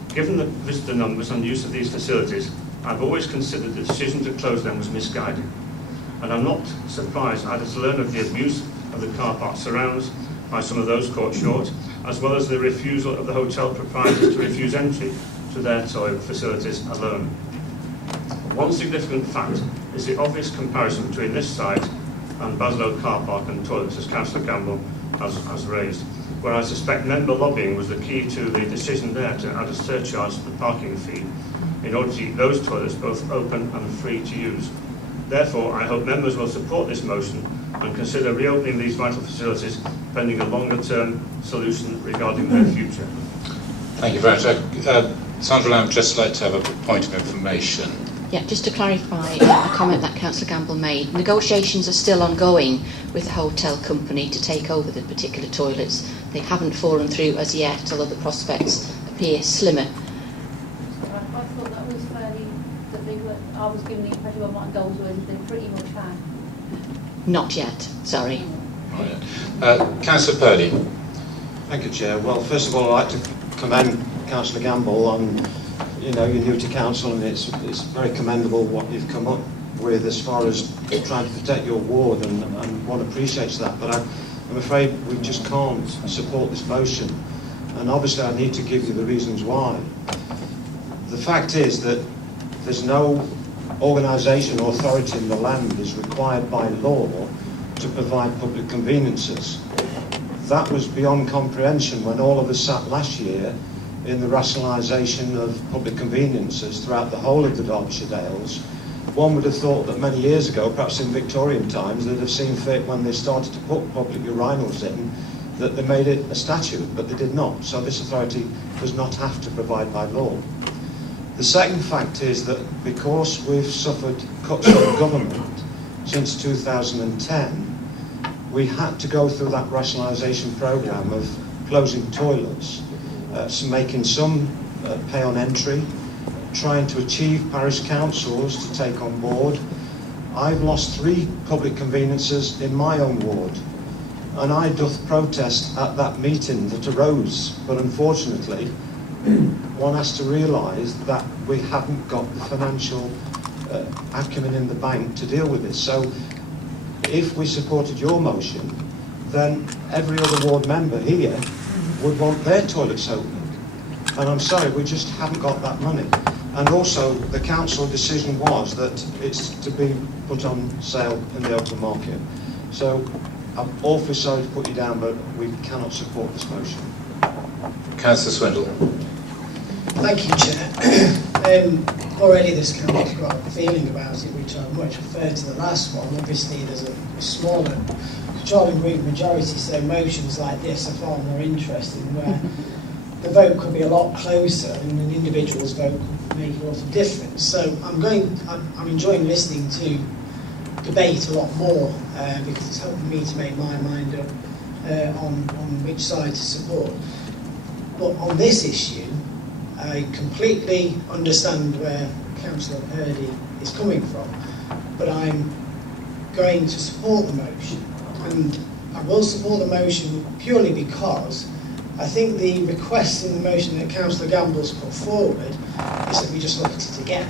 Given the visitor numbers and use of these facilities, I've always considered the decision to close them was misguided. And I'm not surprised either to learn of the abuse of the car park surrounds by some of those caught short, as well as the refusal of the hotel proprietors to refuse entry to their toilet facilities alone. One significant fact is the obvious comparison between this site and Baslow car park and toilets, as Councillor Gamble has raised, where I suspect member lobbying was the key to the decision there to add a surcharge to the parking fee in order to keep those toilets both open and free to use. Therefore, I hope members will support this motion and consider reopening these vital facilities pending a longer-term solution regarding their future. Thank you very much. Sandra, I would just like to have a point of information. Yeah, just to clarify a comment that Councillor Gamble made, negotiations are still ongoing with the hotel company to take over the particular toilets. They haven't fallen through as yet, although the prospects appear slimmer. I thought that was fairly, that they were, I was given the impression of what goals were, they pretty much had. Not yet, sorry. Councillor Purdy. Thank you, Chair. Well, first of all, I'd like to commend Councillor Gamble on, you're new to council, and it's very commendable what you've come up with as far as trying to protect your ward, and one appreciates that. But I'm afraid we just can't support this motion, and obviously I need to give you the reasons why. The fact is that there's no organisation or authority in the land is required by law to provide public conveniences. That was beyond comprehension when all of us sat last year in the rationalisation of public conveniences throughout the whole of the Derbyshire Dales. One would have thought that many years ago, perhaps in Victorian times, they'd have seen fit when they started to put public urinals in, that they made it a statute, but they did not. So this authority does not have to provide by law. The second fact is that because we've suffered cuts from government since 2010, we had to go through that rationalisation programme of closing toilets, making some pay on entry, trying to achieve parish councils to take on board. I've lost 3 public conveniences in my own ward, and I doth protest at that meeting that arose, but unfortunately one has to realise that we haven't got the financial acumen in the bank to deal with this. So if we supported your motion, then every other ward member here would want their toilets open. And I'm sorry, we just haven't got that money. And also, the council decision was that it's to be put on sale in the open market. So I'm awfully sorry to put you down, but we cannot support this motion. Councillor Swindle. Thank you, Chair. Already this council's got a feeling about it, which I much prefer to the last one. Obviously, there's a smaller controlling group majority, so motions like this are far more interesting, where the vote could be a lot closer and an individual's vote could make a lot of difference. So I'm enjoying listening to debate a lot more because it's helping me to make my mind up on which side to support. But on this issue, I completely understand where Councillor Purdy is coming from, but I'm going to support the motion. And I will support the motion purely because I think the request in the motion that Councillor Gamble's put forward is that we just look at it again.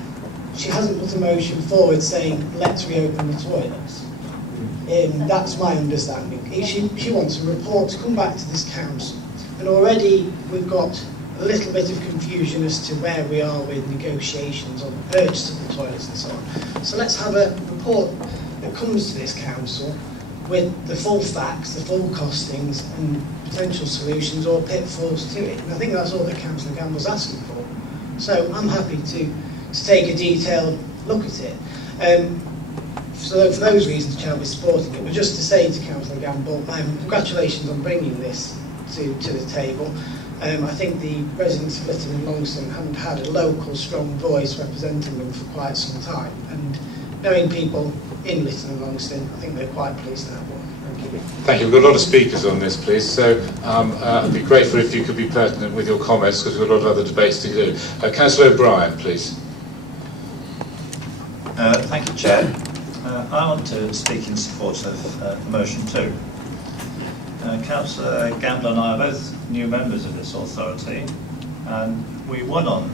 She hasn't put a motion forward saying, let's reopen the toilets. That's my understanding. She wants a report to come back to this council. And already we've got a little bit of confusion as to where we are with negotiations on the purchase of the toilets and so on. So let's have a report that comes to this council with the full facts, the full costings and potential solutions or pitfalls to it. And I think that's all that Councillor Gamble's asking for. So I'm happy to take a detailed look at it. So for those reasons, Chair, I'll be supporting it. But just to say to Councillor Gamble, congratulations on bringing this to the table. I think the residents of Lytton and Longston haven't had a local strong voice representing them for quite some time. And knowing people in Lytton and Longston, I think we're quite pleased to have one. Thank you. Thank you. We've got a lot of speakers on this, please. So it'd be grateful if you could be pertinent with your comments, because we've got a lot of other debates to do. Councillor O'Brien, please. Thank you, Chair. I want to speak in support of the motion too. Councillor Gamble and I are both new members of this authority, and we won on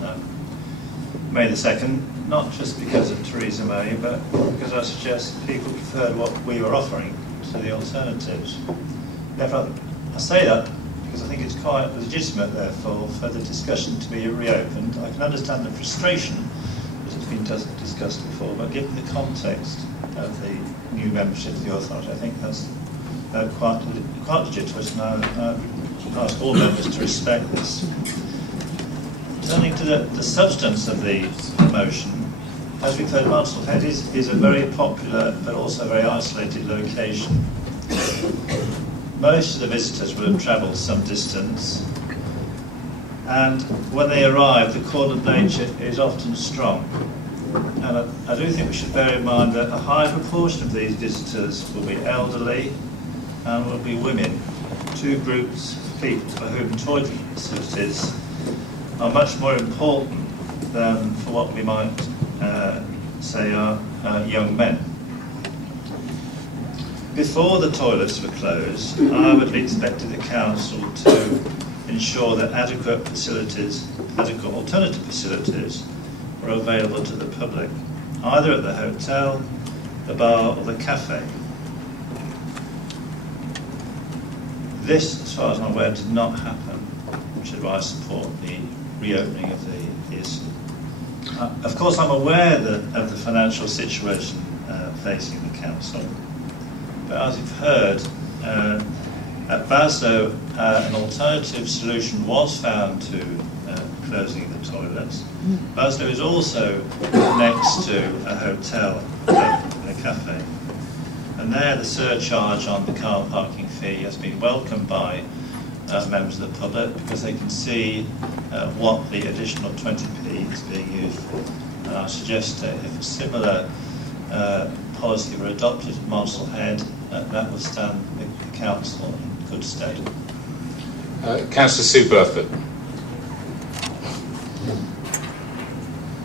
May the 2nd, not just because of Theresa May, but because I suggest people preferred what we were offering to the alternatives. Therefore, I say that because I think it's quite legitimate, therefore, for the discussion to be reopened. I can understand the frustration that has been discussed before, but given the context of the new membership of the authority, I think that's quite legitimate, and I ask all members to respect this. Turning to the substance of the motion, as we've heard, Mansfield Head is a very popular but also very isolated location. Most of the visitors will have travelled some distance, and when they arrive, the call of nature is often strong. And I do think we should bear in mind that a high proportion of these visitors will be elderly and will be women, two groups of people for whom toilet facilities are much more important than for what we might say are young men. Before the toilets were closed, I would have expected the council to ensure that adequate alternative facilities were available to the public, either at the hotel, the bar or the cafe. This, as far as I'm aware, did not happen, which is why I support the reopening of the issue. Of course, I'm aware of the financial situation facing the council, but as you've heard, at Baslow, an alternative solution was found to closing the toilets. Baslow is also next to a hotel and a cafe, and there the surcharge on the car parking fee has been welcomed by members of the public, because they can see what the additional 20p is being used for. And I suggest that if a similar policy were adopted at Mansfield Head, that would stand the council in good stead. Councillor Sue Burford.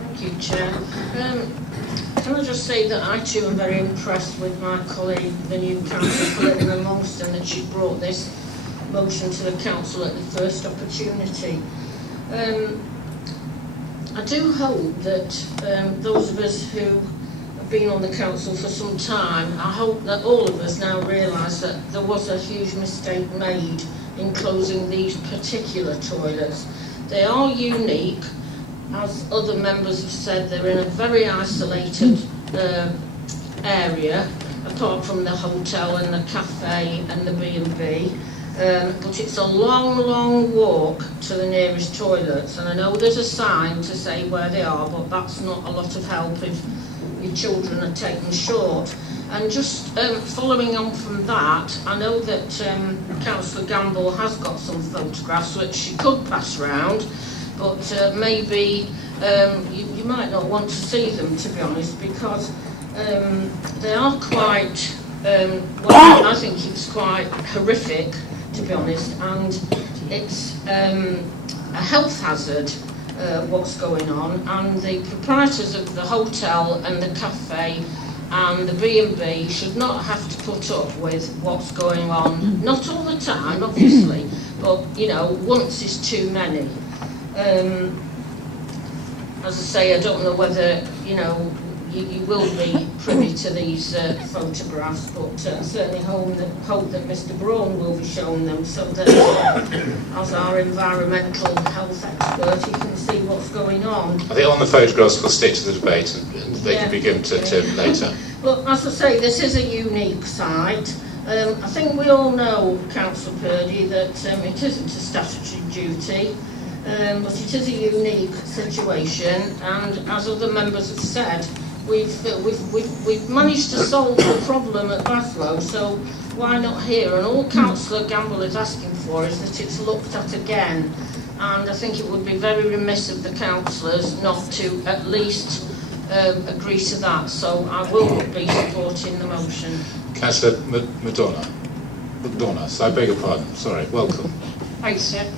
Thank you, Chair. Can I just say that I too am very impressed with my colleague, the new councillor for Lytton and Longston, that she brought this motion to the council at the first opportunity. I do hope that those of us who have been on the council for some time, I hope that all of us now realise that there was a huge mistake made in closing these particular toilets. They are unique, as other members have said. They're in a very isolated area, apart from the hotel and the cafe and the B&B. But it's a long, long walk to the nearest toilets, and I know there's a sign to say where they are, but that's not a lot of help if your children are taken short. And just following on from that, I know that Councillor Gamble has got some photographs which she could pass round, but maybe you might not want to see them, to be honest, because they are quite, well, I think it's quite horrific, to be honest, and it's a health hazard what's going on, and the proprietors of the hotel and the cafe and the B&B should not have to put up with what's going on, not all the time, obviously, but, you know, once is too many. As I say, I don't know whether, you know, you will be privy to these photographs, but certainly hope that Mr. Braun will be showing them, so that as our environmental health expert, he can see what's going on. I think on the photographs we'll stick to the debate, and they can be given to Tim later. Look, as I say, this is a unique site. I think we all know, Councillor Purdy, that it isn't a statutory duty, but it is a unique situation, and as other members have said, we've managed to solve the problem at Baslow, so why not here? And all Councillor Gamble is asking for is that it's looked at again, and I think it would be very remiss of the councillors not to at least agree to that. So I will be supporting the motion. Councillor McDonough, so I beg your pardon. Sorry, welcome. Thanks, Chair.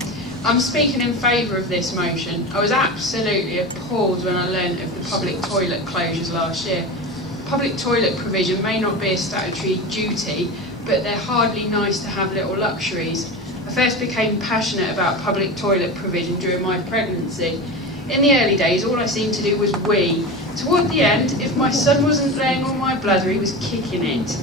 I'm speaking in favour of this motion. I was absolutely appalled when I learnt of the public toilet closures last year. Public toilet provision may not be a statutory duty, but they're hardly nice to have little luxuries. I first became passionate about public toilet provision during my pregnancy. In the early days, all I seemed to do was wee. Toward the end, if my son wasn't laying on my bladder, he was kicking it.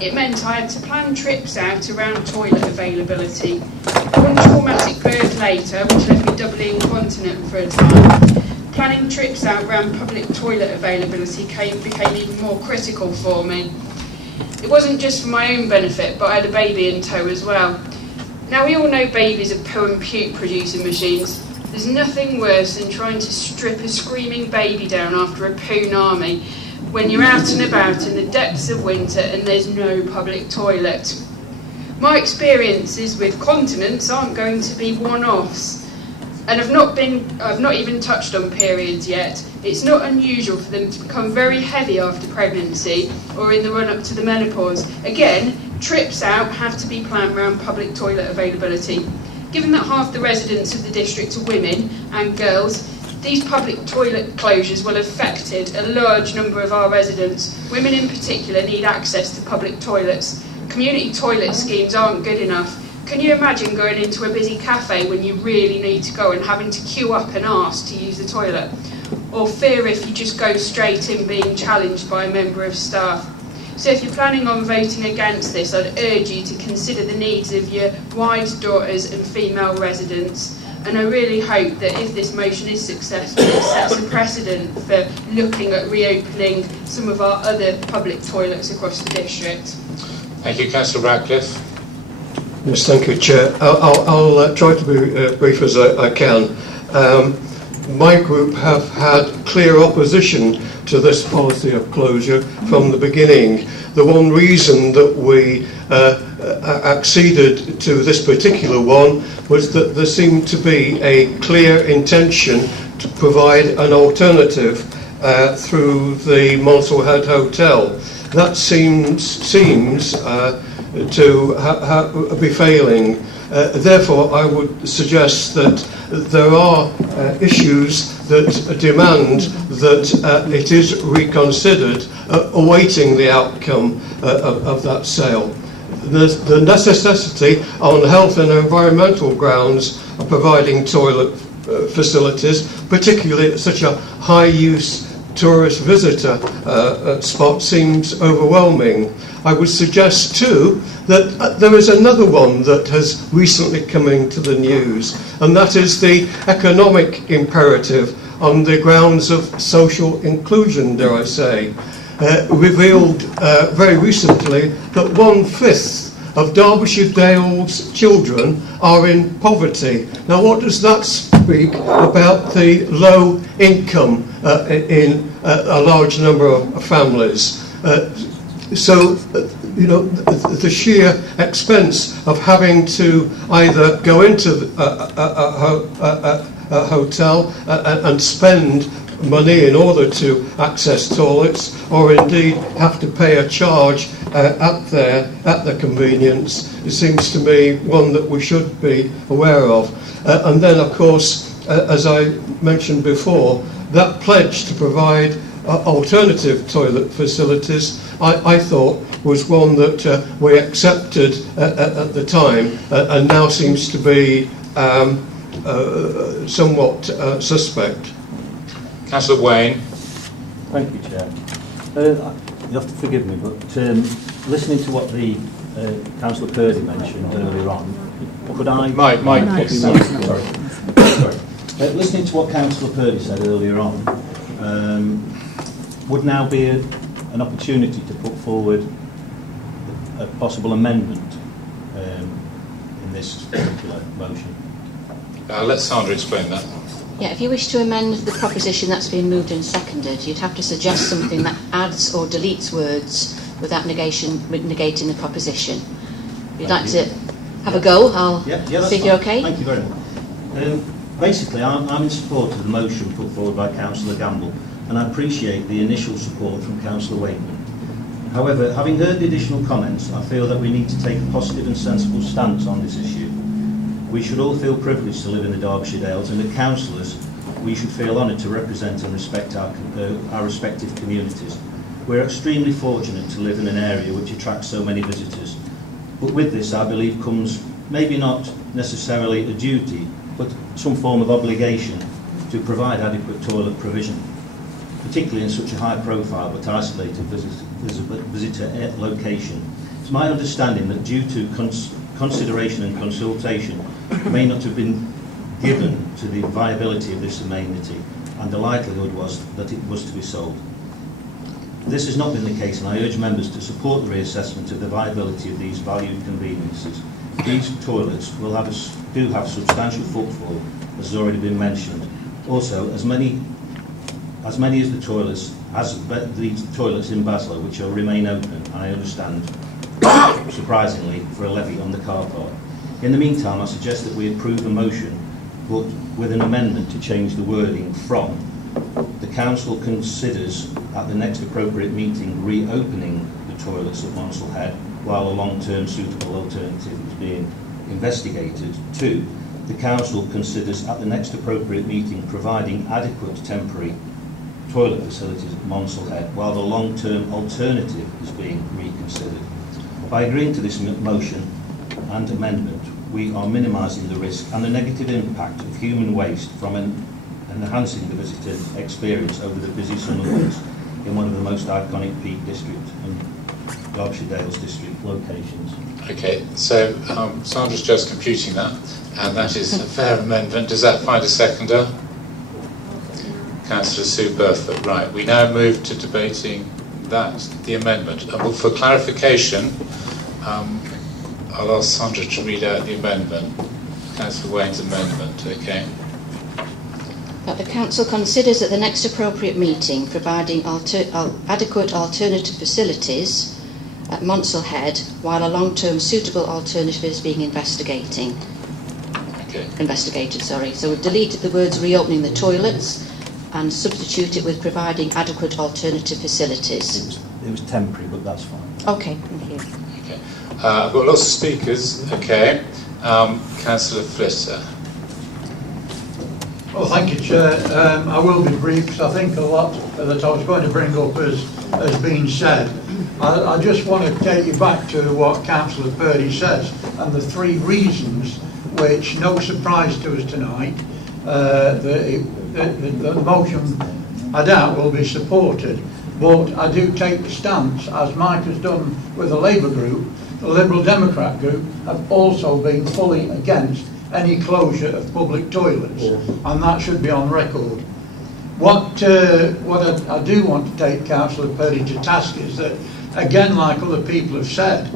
It meant I had to plan trips out around toilet availability. One traumatic birth later, which left me doubly incontinent for a time, planning trips out around public toilet availability became even more critical for me. It wasn't just for my own benefit, but I had a baby in tow as well. Now, we all know babies are poo and puke producing machines. There's nothing worse than trying to strip a screaming baby down after a poonami when you're out and about in the depths of winter and there's no public toilet. My experiences with continence aren't going to be one-offs, and I've not even touched on periods yet. It's not unusual for them to become very heavy after pregnancy or in the run-up to the menopause. Again, trips out have to be planned around public toilet availability. Given that half the residents of the district are women and girls, these public toilet closures will have affected a large number of our residents. Women in particular need access to public toilets. Community toilet schemes aren't good enough. Can you imagine going into a busy cafe when you really need to go and having to queue up and ask to use the toilet? Or fear if you just go straight in being challenged by a member of staff? So if you're planning on voting against this, I'd urge you to consider the needs of your wives, daughters and female residents. And I really hope that if this motion is successful, it sets a precedent for looking at reopening some of our other public toilets across the district. Thank you, Councillor Radcliffe. Yes, thank you, Chair. I'll try to be brief as I can. My group have had clear opposition to this policy of closure from the beginning. The one reason that we acceded to this particular one was that there seemed to be a clear intention to provide an alternative through the Monsell Head Hotel. That seems to be failing. Therefore, I would suggest that there are issues that demand that it is reconsidered, awaiting the outcome of that sale. The necessity on health and environmental grounds of providing toilet facilities, particularly at such a high-use tourist visitor spot, seems overwhelming. I would suggest too that there is another one that has recently come into the news, and that is the economic imperative on the grounds of social inclusion, dare I say, revealed very recently that 1/5 of Derbyshire Dales children are in poverty. Now, what does that speak about the low income in a large number of families? The sheer expense of having to either go into a hotel and spend money in order to access toilets, or indeed have to pay a charge at the convenience, it seems to me one that we should be aware of. And then, of course, as I mentioned before, that pledge to provide alternative toilet facilities, I thought was one that we accepted at the time, and now seems to be somewhat suspect. Councillor Wayne. Thank you, Chair. You have to forgive me, but listening to what the Councillor Purdy mentioned earlier on, could I... Mike, sorry. Listening to what Councillor Purdy said earlier on, would now be an opportunity to put forward a possible amendment in this particular motion. Let Sandra explain that. Yeah, if you wish to amend the proposition that's been moved and seconded, you'd have to suggest something that adds or deletes words without negating the proposition. If you'd like to have a go, I'll see if you're okay. Thank you very much. Basically, I'm in support of the motion put forward by Councillor Gamble, and I appreciate the initial support from Councillor Wakeman. However, having heard the additional comments, I feel that we need to take a positive and sensible stance on this issue. We should all feel privileged to live in the Derbyshire Dales, and as councillors, we should feel honoured to represent and respect our respective communities. We're extremely fortunate to live in an area which attracts so many visitors. But with this, I believe, comes maybe not necessarily a duty, but some form of obligation to provide adequate toilet provision, particularly in such a high-profile but isolated visitor location. It's my understanding that due to consideration and consultation may not have been given to the viability of this amenity, and the likelihood was that it was to be sold. This has not been the case, and I urge members to support the reassessment of the viability of these valued conveniences. These toilets do have substantial footfall, as has already been mentioned. Also, as many as the toilets in Baslow, which will remain open, I understand, surprisingly, for a levy on the car park. In the meantime, I suggest that we approve a motion, but with an amendment to change the wording from the council considers at the next appropriate meeting reopening the toilets at Monsell Head while a long-term suitable alternative is being investigated, to the council considers at the next appropriate meeting providing adequate temporary toilet facilities at Monsell Head while the long-term alternative is being reconsidered. By agreeing to this motion and amendment, we are minimising the risk and the negative impact of human waste from enhancing the visitor experience over the busy summer months in one of the most iconic Peak District and Derbyshire Dales District locations. Okay, so Sandra's just computing that, and that is a fair amendment. Does that find a seconder? Councillor Sue Burford. Right, we now move to debating the amendment. For clarification, I'll ask Sandra to read out the amendment. Councillor Wayne's amendment, okay. That the council considers at the next appropriate meeting providing adequate alternative facilities at Monsell Head while a long-term suitable alternative is being investigated. So we've deleted the words reopening the toilets and substitute it with providing adequate alternative facilities. It was temporary, but that's fine. Okay, thank you. Okay. I've got lots of speakers. Okay. Councillor Flitter. Well, thank you, Chair. I will be brief because I think a lot that I was going to bring up has been said. I just want to take you back to what Councillor Purdy says and the three reasons which, no surprise to us tonight, the motion, I doubt, will be supported. But I do take the stance, as Mike has done with the Labour group, the Liberal Democrat group have also been fully against any closure of public toilets, and that should be on record. What I do want to take Councillor Purdy to task is that, again, like other people have said,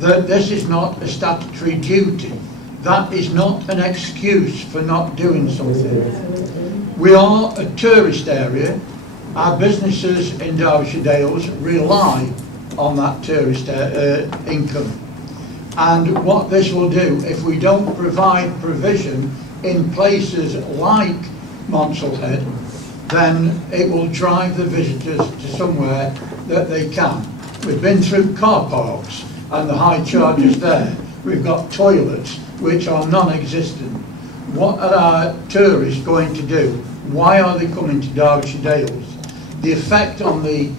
that this is not a statutory duty. That is not an excuse for not doing something. We are a tourist area. Our businesses in Derbyshire Dales rely on that tourist income. And what this will do, if we don't provide provision in places like Monsell Head, then it will drive the visitors to somewhere that they can. We've been through car parks and the high charges there. We've got toilets which are non-existent. What are our tourists going to do? Why are they coming to Derbyshire Dales? The effect on the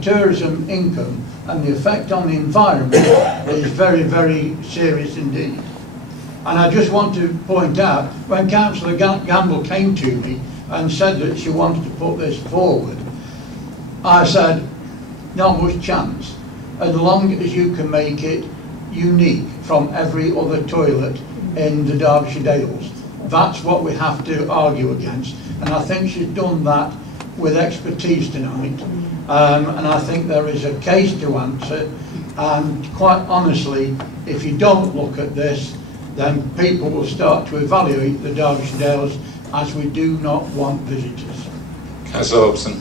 tourism income and the effect on the environment is very, very serious indeed. And I just want to point out, when Councillor Gamble came to me and said that she wanted to put this forward, I said, not much chance, as long as you can make it unique from every other toilet in the Derbyshire Dales. That's what we have to argue against, and I think she's done that with expertise tonight. And I think there is a case to answer, and quite honestly, if you don't look at this, then people will start to evaluate the Derbyshire Dales as we do not want visitors. Councillor Hobson.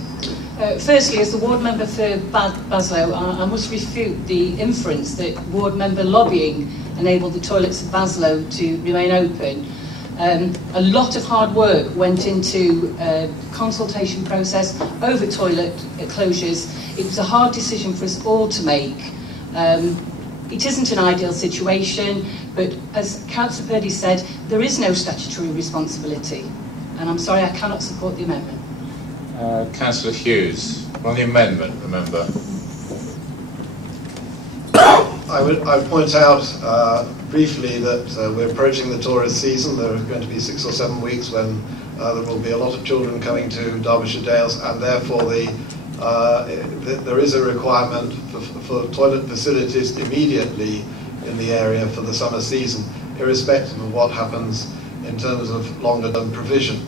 Firstly, as the ward member for Baslow, I must refute the inference that ward member lobbying enabled the toilets of Baslow to remain open. A lot of hard work went into consultation process over toilet closures. It was a hard decision for us all to make. It isn't an ideal situation, but as Councillor Purdy said, there is no statutory responsibility. And I'm sorry, I cannot support the amendment. Councillor Hughes, on the amendment, remember. I would point out briefly that we're approaching the tourist season. There are going to be 6 or 7 weeks when there will be a lot of children coming to Derbyshire Dales, and therefore there is a requirement for toilet facilities immediately in the area for the summer season, irrespective of what happens in terms of longer-term provision.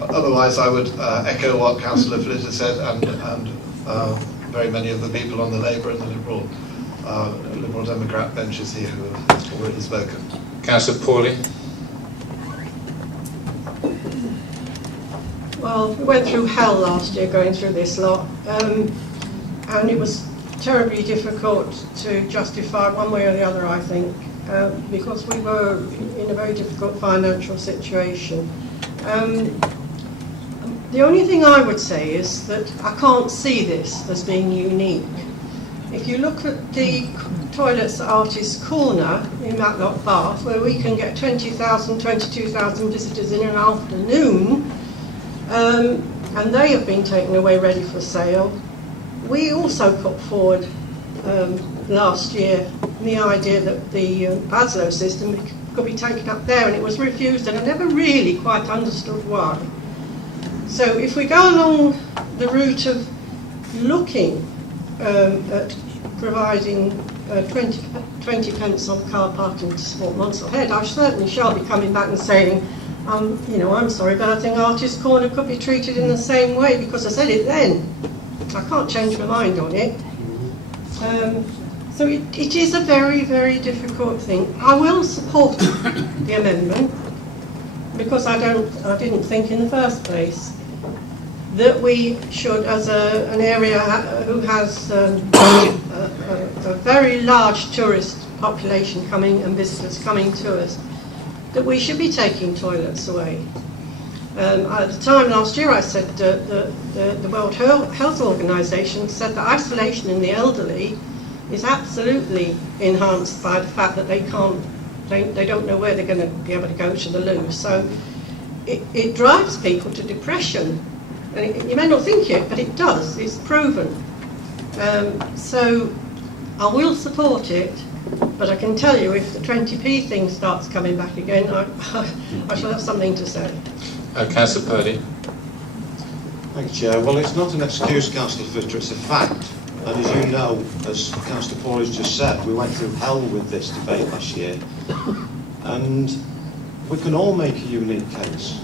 Otherwise, I would echo what Councillor Flitter said, and very many of the people on the Labour and the Liberal Democrat benches here who have already spoken. Councillor Pawley. Well, we went through hell last year going through this lot, and it was terribly difficult to justify one way or the other, I think, because we were in a very difficult financial situation. The only thing I would say is that I can't see this as being unique. If you look at the toilets at Artist's Corner in Matlock Bath, where we can get 20,000, 22,000 visitors in an afternoon, and they have been taken away ready for sale, we also put forward last year the idea that the Baslow system could be taken up there, and it was refused, and I never really quite understood why. So if we go along the route of looking at providing 20 pence on car parking to support Monsell Head, I certainly shall be coming back and saying, I'm sorry, but I think Artist's Corner could be treated in the same way, because I said it then. I can't change my mind on it. So it is a very, very difficult thing. I will support the amendment, because I didn't think in the first place that we should, as an area who has a very large tourist population coming and visitors coming to us, that we should be taking toilets away. At the time last year, I said the World Health Organization said that isolation in the elderly is absolutely enhanced by the fact that they don't know where they're going to be able to go to the loo. So it drives people to depression. And you may not think it, but it does. It's proven. So I will support it, but I can tell you if the 20p thing starts coming back again, I shall have something to say. Councillor Purdy. Thank you, Chair. Well, it's not an excuse, Councillor Fitter, it's a fact. And as you know, as Councillor Paul has just said, we went through hell with this debate last year. And we can all make a unique case.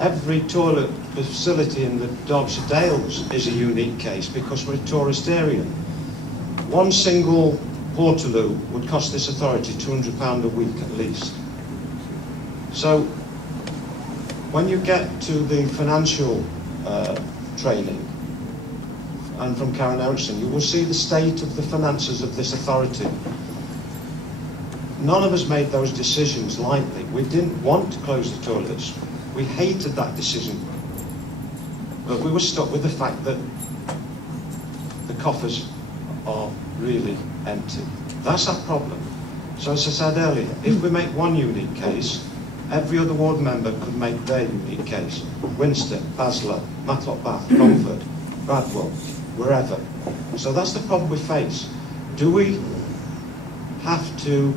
Every toilet facility in the Derbyshire Dales is a unique case because we're a tourist area. One single Portaloo would cost this authority £200 a week at least. So when you get to the financial training, and from Karen Erickson, you will see the state of the finances of this authority. None of us made those decisions lightly. We didn't want to close the toilets. We hated that decision. But we were stuck with the fact that the coffers are really empty. That's our problem. So as I said earlier, if we make one unique case, every other ward member could make their unique case. Winster, Baslow, Matlock Bath, Cromford, Bradwell, wherever. So that's the problem we face. Do we have to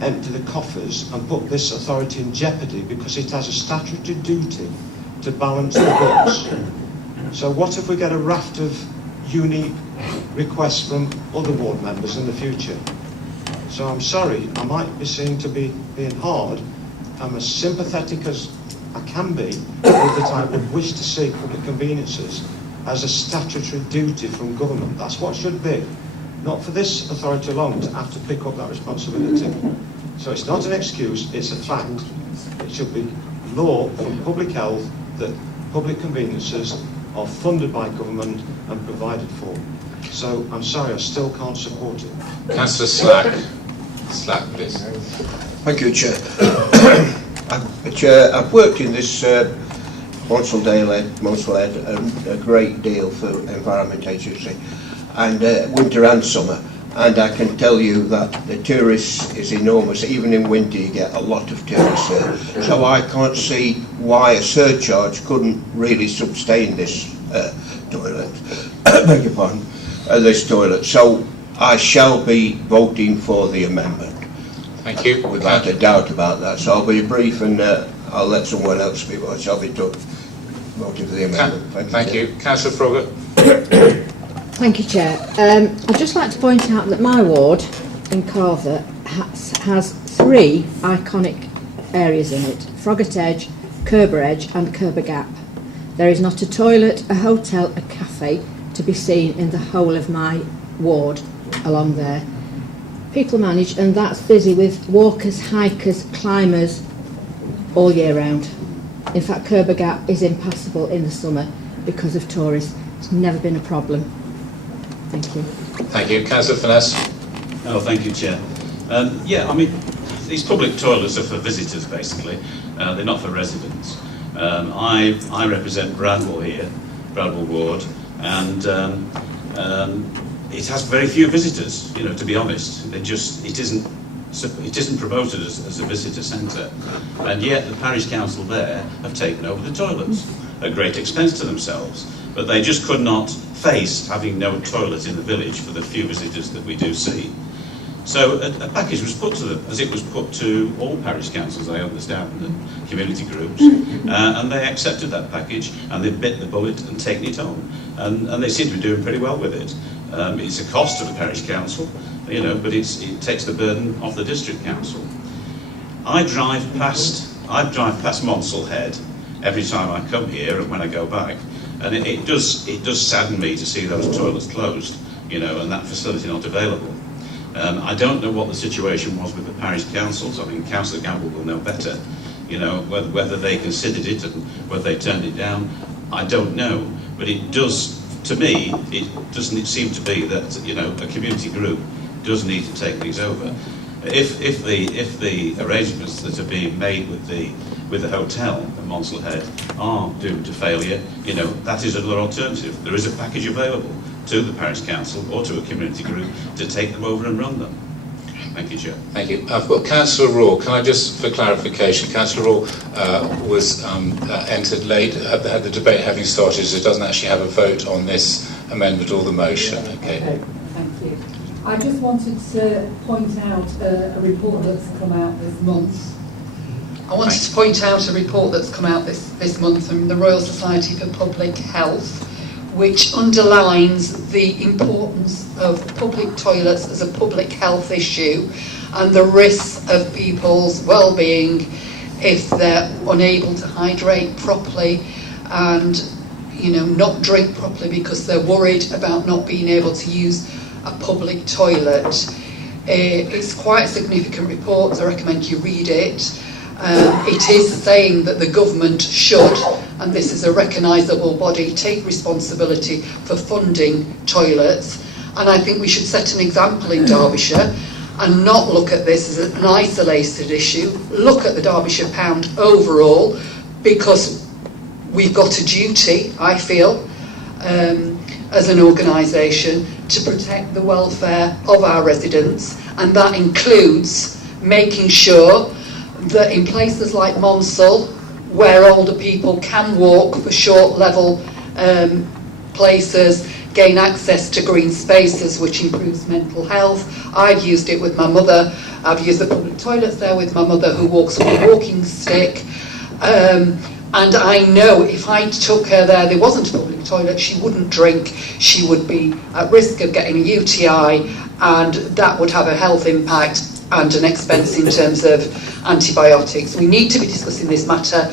empty the coffers and put this authority in jeopardy because it has a statutory duty to balance the books? So what if we get a raft of unique requests from other ward members in the future? So I'm sorry, I might be seen to be being hard. I'm as sympathetic as I can be with that I would wish to see public conveniences as a statutory duty from government. That's what should be. Not for this authority alone to have to pick up that responsibility. So it's not an excuse, it's a fact. It should be law from public health that public conveniences are funded by government and provided for. So I'm sorry, I still can't support it. Councillor Slack. Slack, please. Thank you, Chair. Chair, I've worked in this Monsell a great deal for Environment Agency, and winter and summer, and I can tell you that the tourists is enormous. Even in winter you get a lot of tourists here, so I can't see why a surcharge couldn't really sustain this toilet. Beg your pardon, this toilet. So I shall be voting for the amendment. Thank you. Without a doubt about that. So I'll be brief, and I'll let someone else speak. I shall be voting for the amendment. Thank you. Councillor Froggatt. Thank you, Chair. I'd just like to point out that my ward in Carver has 3 iconic areas in it: Froggatt Edge, Kerber Edge and Kerber Gap. There is not a toilet, a hotel, a cafe to be seen in the whole of my ward along there. People manage, and that's busy with walkers, hikers, climbers all year round. In fact, Kerber Gap is impassable in the summer because of tourists. It's never been a problem. Thank you. Thank you. Councillor Finesse. Oh, thank you, Chair. Yeah, I mean, these public toilets are for visitors, basically. They're not for residents. I represent Bradwell here, Bradwell Ward, and it has very few visitors, you know, to be honest. It isn't promoted as a visitor centre, and yet the parish council there have taken over the toilets at great expense to themselves, but they just could not face having no toilet in the village for the few visitors that we do see. So a package was put to them, as it was put to all parish councils, I understand, and community groups, and they accepted that package, and they bit the bullet and taken it on, and they seem to be doing pretty well with it. It's a cost to the parish council, you know, but it takes the burden off the district council. I drive past Monsell Head every time I come here and when I go back, and it does sadden me to see those toilets closed, you know, and that facility not available. I don't know what the situation was with the parish councils. I mean, Councillor Gamble will know better, you know, whether they considered it and whether they turned it down. I don't know, but it does, to me, it doesn't seem to be that, you know, a community group does need to take these over. If the arrangements that are being made with the hotel at Monsell Head are doomed to failure, you know, that is another alternative. There is a package available to the parish council or to a community group to take them over and run them. Thank you, Chair. Thank you. I've got Councillor Raw. Can I just, for clarification, Councillor Raw was entered late at the debate having started, so it doesn't actually have a vote on this amendment or the motion. Okay. Thank you. I just wanted to point out a report that's come out this month. I wanted to point out a report that's come out this month from the Royal Society for Public Health, which underlines the importance of public toilets as a public health issue and the risks of people's well-being if they're unable to hydrate properly and, you know, not drink properly because they're worried about not being able to use a public toilet. It's quite a significant report, so I recommend you read it. It is saying that the government should, and this is a recognisable body, take responsibility for funding toilets, and I think we should set an example in Derbyshire and not look at this as an isolated issue. Look at the Derbyshire pound overall, because we've got a duty, I feel, as an organisation to protect the welfare of our residents, and that includes making sure that in places like Monsell, where older people can walk for short level places, gain access to green spaces, which improves mental health. I've used it with my mother. I've used the public toilets there with my mother, who walks with a walking stick. And I know if I took her there wasn't a public toilet, she wouldn't drink, she would be at risk of getting a UTI, and that would have a health impact and an expense in terms of antibiotics. We need to be discussing this matter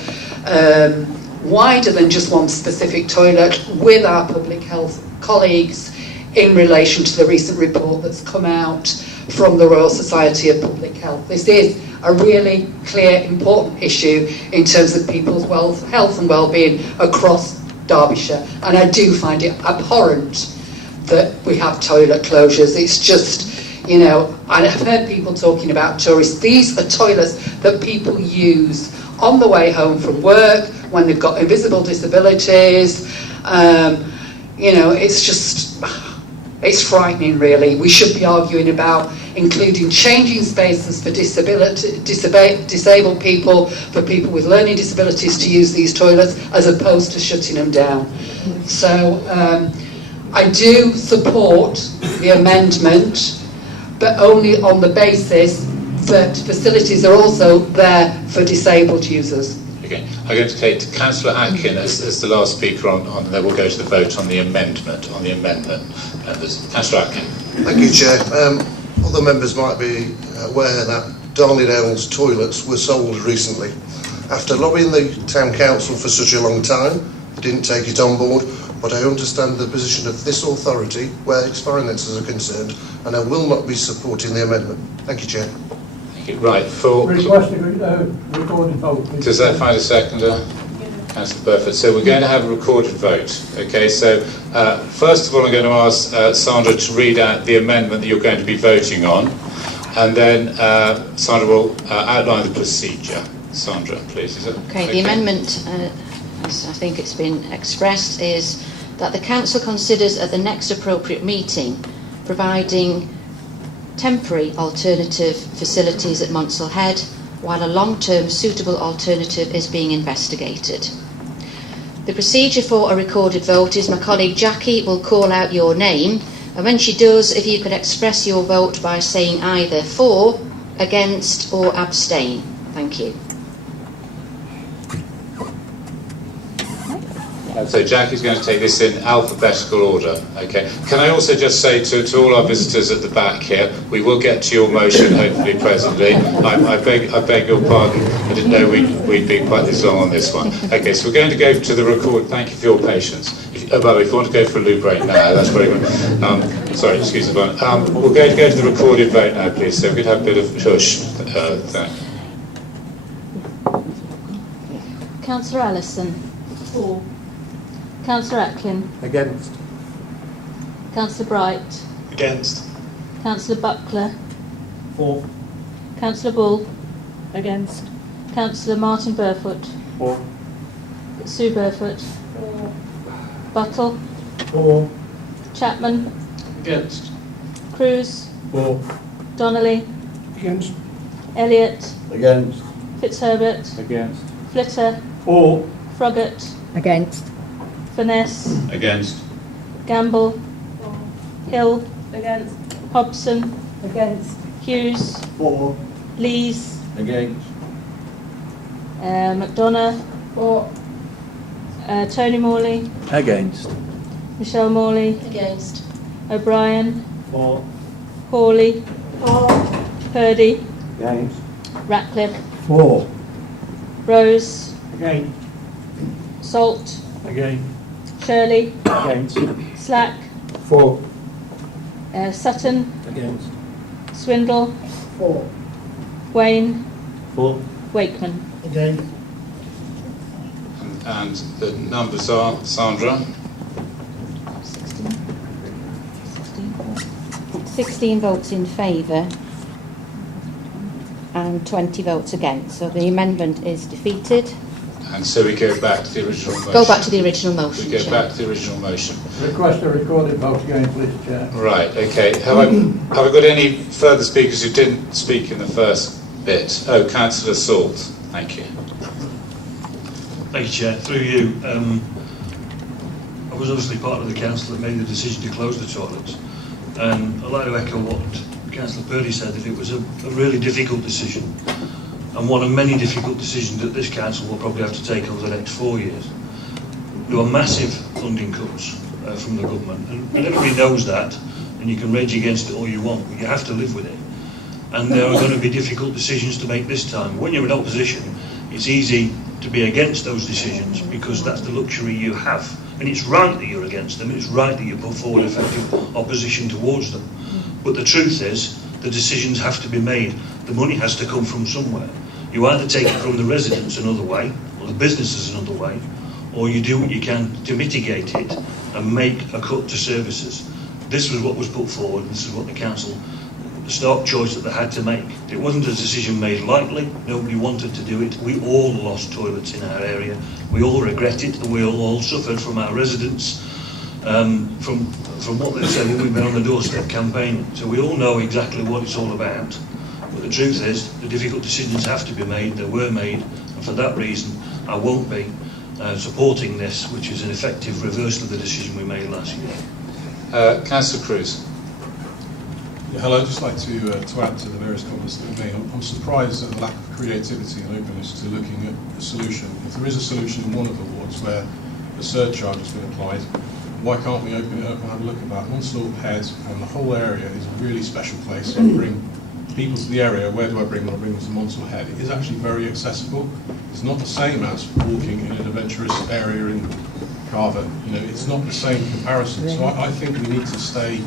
wider than just one specific toilet with our public health colleagues in relation to the recent report that's come out from the Royal Society of Public Health. This is a really clear, important issue in terms of people's health and well-being across Derbyshire, and I do find it abhorrent that we have toilet closures. It's just, you know, I've heard people talking about tourists. These are toilets that people use on the way home from work, when they've got invisible disabilities. It's just, it's frightening really. We should be arguing about including changing spaces for disabled people, for people with learning disabilities to use these toilets, as opposed to shutting them down. So I do support the amendment, but only on the basis that facilities are also there for disabled users. Okay, I'm going to take Councillor Atkin as the last speaker on, and then we'll go to the vote on the amendment. Councillor Atkin. Thank you, Chair. Other members might be aware that Darley Dales toilets were sold recently. After lobbying the Town Council for such a long time, they didn't take it on board, but I understand the position of this authority where its finances are concerned, and I will not be supporting the amendment. Thank you, Chair. Right, for... Request a recorded vote, please. Does that find a seconder? Councillor Burford. So we're going to have a recorded vote. Okay, so first of all I'm going to ask Sandra to read out the amendment that you're going to be voting on, and then Sandra will outline the procedure. Sandra, please. Is it okay? The amendment, as I think it's been expressed, is that the Council considers at the next appropriate meeting providing temporary alternative facilities at Monsell Head, while a long-term suitable alternative is being investigated. The procedure for a recorded vote is my colleague Jackie will call out your name, and when she does, if you could express your vote by saying either for, against or abstain. Thank you. So Jackie's going to take this in alphabetical order. Okay. Can I also just say to all our visitors at the back here, we will get to your motion hopefully presently. I beg your pardon. I didn't know we'd be quite this long on this one. Okay, so we're going to go to the record. Thank you for your patience. If you want to go for a loo break now, that's very good. Sorry, excuse me. We're going to go to the recorded vote now, please. So we could have a bit of hush. Councillor Ellison. For. Councillor Atkin. Against. Councillor Bright. Against. Councillor Buckler. For. Councillor Bull. Against. Councillor Martin Burfoot. For. Sue Burfoot. For. Buttle. For. Chapman. Against. Cruz. For. Donnelly. Against. Elliott. Against. Fitzherbert. Against. Flitter. For. Froggatt. Against. Finesse. Against. Gamble. For. Hill. Against. Hobson. Against. Hughes. For. Lees. Against. McDonough. For. Tony Morley. Against. Michelle Morley. Against. O'Brien. For. Hawley. For. Purdy. Against. Ratcliffe. For. Rose. Against. Salt. Against. Shirley. Against. Slack. For. Sutton. Against. Swindle. For. Wayne. For. Wakeman. Against. And the numbers are Sandra. 16 votes in favour and 20 votes against. So the amendment is defeated. And so we go back to the original motion. Go back to the original motion. We go Chair. back to the original motion. Request a recorded vote again, please, Chair. Right, okay. Have I got any further speakers who didn't speak in the first bit? Oh, Councillor Salt. Thank you. Thank you, Chair. Through you, I was obviously part of the council that made the decision to close the toilets. And I'd like to echo what Councillor Purdy said, that it was a really difficult decision, and one of many difficult decisions that this council will probably have to take over the next 4 years. There were massive funding cuts from the government, and everybody knows that, and you can rage against it all you want, but you have to live with it. And there are going to be difficult decisions to make this time. When you're in opposition, it's easy to be against those decisions because that's the luxury you have. And it's right that you're against them, and it's right that you put forward effective opposition towards them. But the truth is, the decisions have to be made. The money has to come from somewhere. You either take it from the residents another way, or the businesses another way, or you do what you can to mitigate it and make a cut to services. This was what was put forward, this is what the council a stark choice that they had to make. It wasn't a decision made lightly. Nobody wanted to do it. We all lost toilets in our area. We all regret it, and we all suffered from our residents, from what they said when we've been on the doorstep campaign. So we all know exactly what it's all about. But the truth is, the difficult decisions have to be made. They were made, and for that reason, I won't be supporting this, which is an effective reversal of the decision we made last year. Councillor Cruz. Yeah, hello, I'd just like to add to the various comments that were made. I'm surprised at the lack of creativity and openness to looking at a solution. If there is a solution in one of the wards where a surcharge has been applied, why can't we open it up and have a look at that? Onslaught Head and the whole area is a really special place. I bring people to the area. Where do I bring them? I bring them to Monslaught Head. It is actually very accessible. It's not the same as walking in an adventurous area in Carver. You know, it's not the same comparison. So I think we need to stay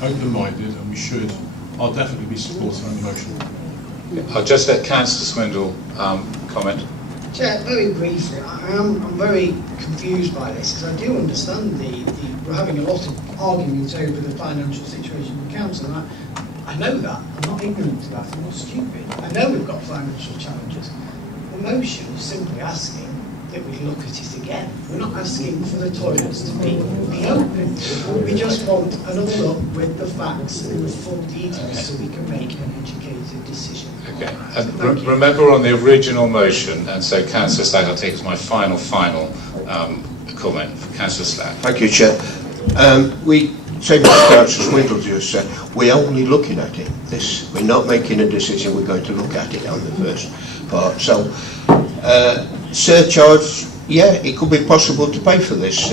open-minded, and we should. I'll definitely be supporting the motion. I'll just let Councillor Swindle comment. Chair, very briefly, I'm very confused by this, because I do understand we're having a lot of arguments over the financial situation of the council, and I know that. I'm not ignorant to that. I'm not stupid. I know we've got financial challenges. The motion is simply asking that we look at it again. We're not asking for the toilets to be reopened. We just want another look with the facts and the full details so we can make an educated decision. Okay. And remember on the original motion, and so Councillor Slack, I'll take as my final comment for Councillor Slack. Thank you, Chair. We say what Councillor Swindle just said. We're only looking at it. We're not making a decision. We're going to look at it on the first part. So, surcharge, yeah, it could be possible to pay for this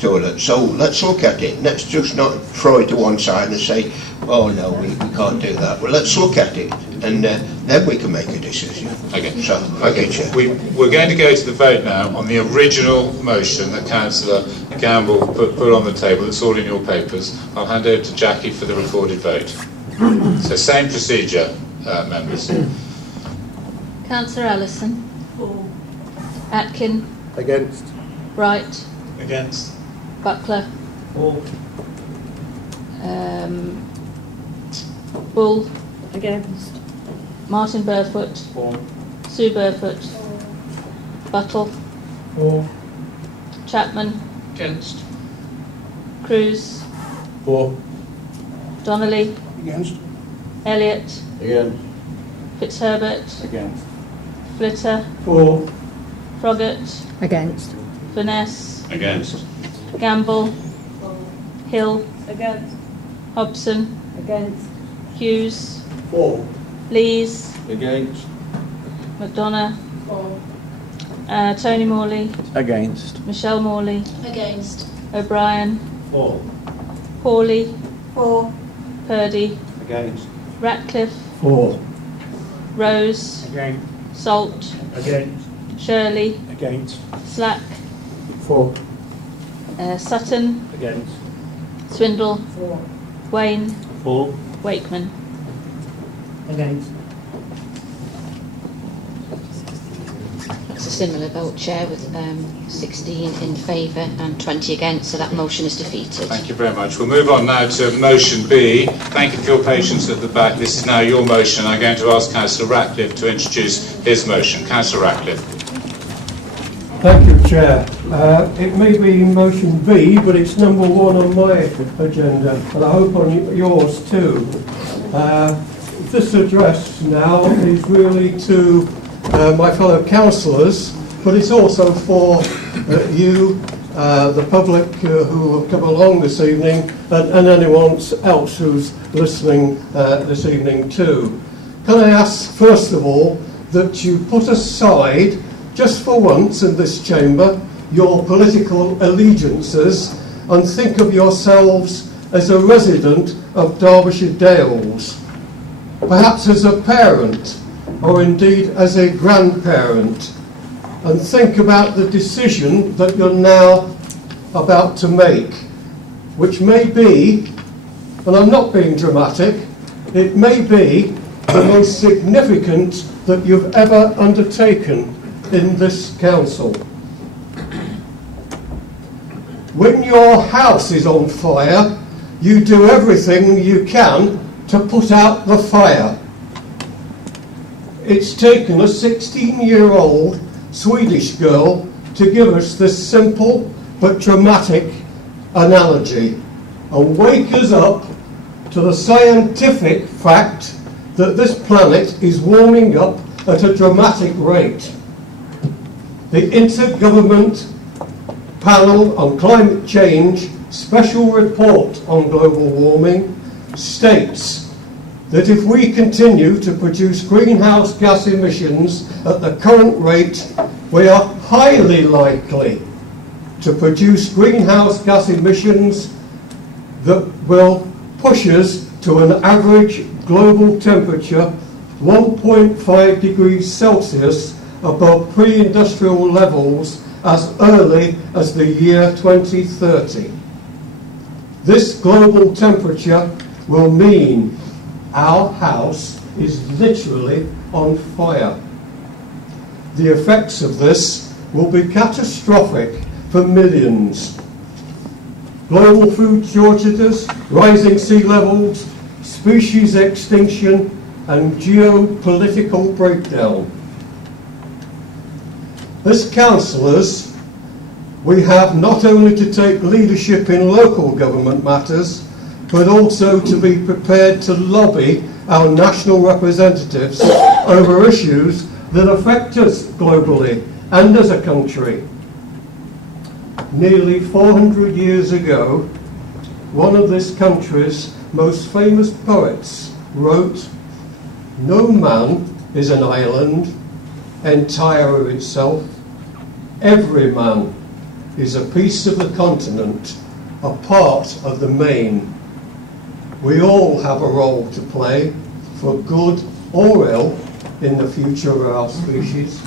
toilet. So let's look at it. Let's just not throw it to one side and say, oh no, we can't do that. Well, let's look at it, and then we can make a decision. Okay. So, okay, Chair. We're going to go to the vote now on the original motion that Councillor Gamble put on the table. It's all in your papers. I'll hand over to Jackie for the recorded vote. So same procedure, members. Councillor Ellison. For. Atkin. Against. Bright. Against. Buckler. For. Bull. Against. Martin Burfoot. For. Sue Burfoot. Buttle. For. Chapman. Against. Cruz. For. Donnelly. Against. Elliott. Against. Fitzherbert. Against. Flitter. For. Froggatt. Against. Finesse. Against. Gamble. Hill. Against. Hobson. Against. Hughes. For. Lees. Against. McDonough. For. Tony Morley. Against. Michelle Morley. Against. O'Brien. For. Hawley. For. Purdy. Against. Ratcliffe. For. Rose. Against. Salt. Against. Shirley. Against. Slack. For. Sutton. Against. Swindle. For. Wayne. For. Wakeman. Against. That's a similar vote, Chair, with 16 in favour and 20 against, so that motion is defeated. Thank you very much. We'll move on now to motion B. Thank you for your patience at the back. This is now your motion. I'm going to ask Councillor Ratcliffe to introduce his motion. Councillor Ratcliffe. Thank you, Chair. It may be motion B, but it's number 1 on my agenda, and I hope on yours too. This address now is really to my fellow councillors, but it's also for you, the public who have come along this evening, and anyone else who's listening this evening too. Can I ask, first of all, that you put aside, just for once in this chamber, your political allegiances and think of yourselves as a resident of Derbyshire Dales, perhaps as a parent or indeed as a grandparent, and think about the decision that you're now about to make, which may be, and I'm not being dramatic, it may be the most significant that you've ever undertaken in this council. When your house is on fire, you do everything you can to put out the fire. It's taken a 16-year-old Swedish girl to give us this simple but dramatic analogy and wake us up to the scientific fact that this planet is warming up at a dramatic rate. The Intergovernment Panel on Climate Change Special Report on Global Warming states that if we continue to produce greenhouse gas emissions at the current rate, we are highly likely to produce greenhouse gas emissions that will push us to an average global temperature 1.5 degrees Celsius above pre-industrial levels as early as the year 2030. This global temperature will mean our house is literally on fire. The effects of this will be catastrophic for millions. Global food shortages, rising sea levels, species extinction, and geopolitical breakdown. As councillors, we have not only to take leadership in local government matters, but also to be prepared to lobby our national representatives over issues that affect us globally and as a country. Nearly 400 years ago, one of this country's most famous poets wrote, "No man is an island, entire of itself. Every man is a piece of the continent, a part of the main. We all have a role to play, for good or ill, in the future of our species."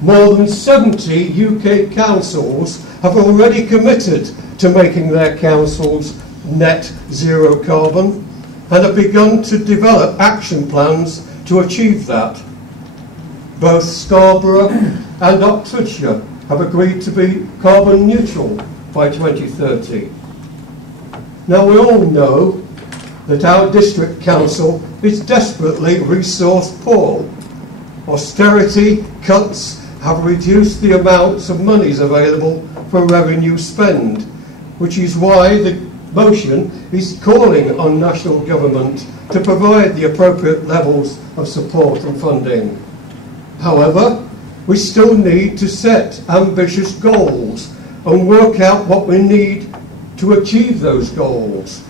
More than 70 UK councils have already committed to making their councils net zero carbon and have begun to develop action plans to achieve that. Both Scarborough and Oxfordshire have agreed to be carbon neutral by 2030. Now, we all know that our district council is desperately resource poor. Austerity cuts have reduced the amounts of monies available for revenue spend, which is why the motion is calling on national government to provide the appropriate levels of support and funding. However, we still need to set ambitious goals and work out what we need to achieve those goals.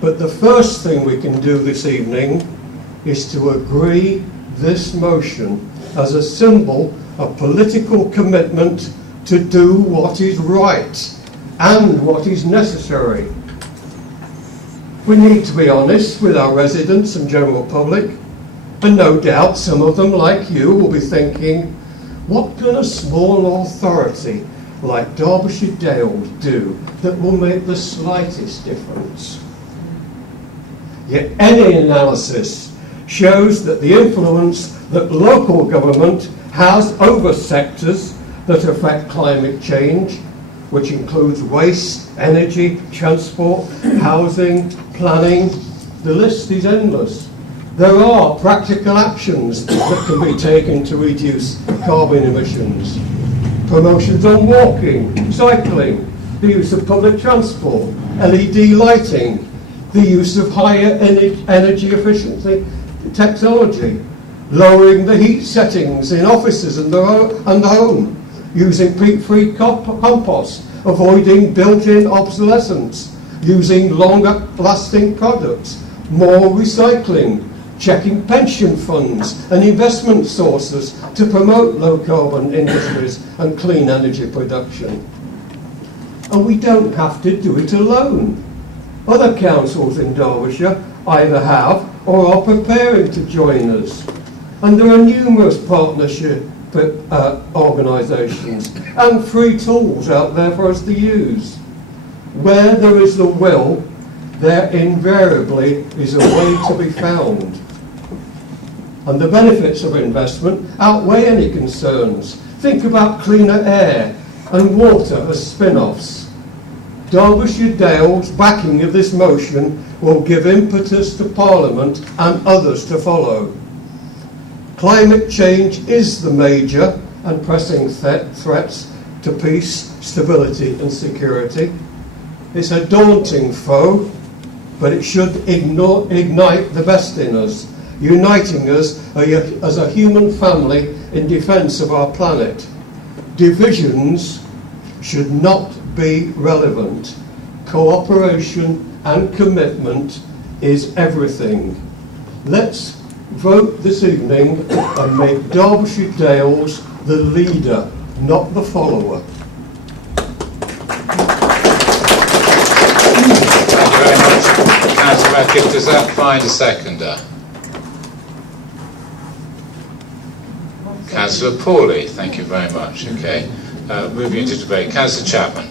But the first thing we can do this evening is to agree this motion as a symbol of political commitment to do what is right and what is necessary. We need to be honest with our residents and general public, and no doubt some of them, like you, will be thinking, what can a small authority like Derbyshire Dales do that will make the slightest difference? Yet any analysis shows that the influence that local government has over sectors that affect climate change, which includes waste, energy, transport, housing, planning, the list is endless. There are practical actions that can be taken to reduce carbon emissions. Promotions on walking, cycling, the use of public transport, LED lighting, the use of higher energy efficiency technology, lowering the heat settings in offices and home, using peat-free compost, avoiding built-in obsolescence, using longer-lasting products, more recycling, checking pension funds and investment sources to promote low-carbon industries and clean energy production. And we don't have to do it alone. Other councils in Derbyshire either have or are preparing to join us. And there are numerous partnership organisations and free tools out there for us to use. Where there is the will, there invariably is a way to be found. And the benefits of investment outweigh any concerns. Think about cleaner air and water as spin-offs. Derbyshire Dales' backing of this motion will give impetus to Parliament and others to follow. Climate change is the major and pressing threats to peace, stability and security. It's a daunting foe, but it should ignite the best in us, uniting us as a human family in defence of our planet. Divisions should not be relevant. Cooperation and commitment is everything. Let's vote this evening and make Derbyshire Dales the leader, not the follower. Thank you very much, Councillor Radcliffe. Does that find a seconder? Councillor Pawley, thank you very much. Okay, moving into debate. Councillor Chapman.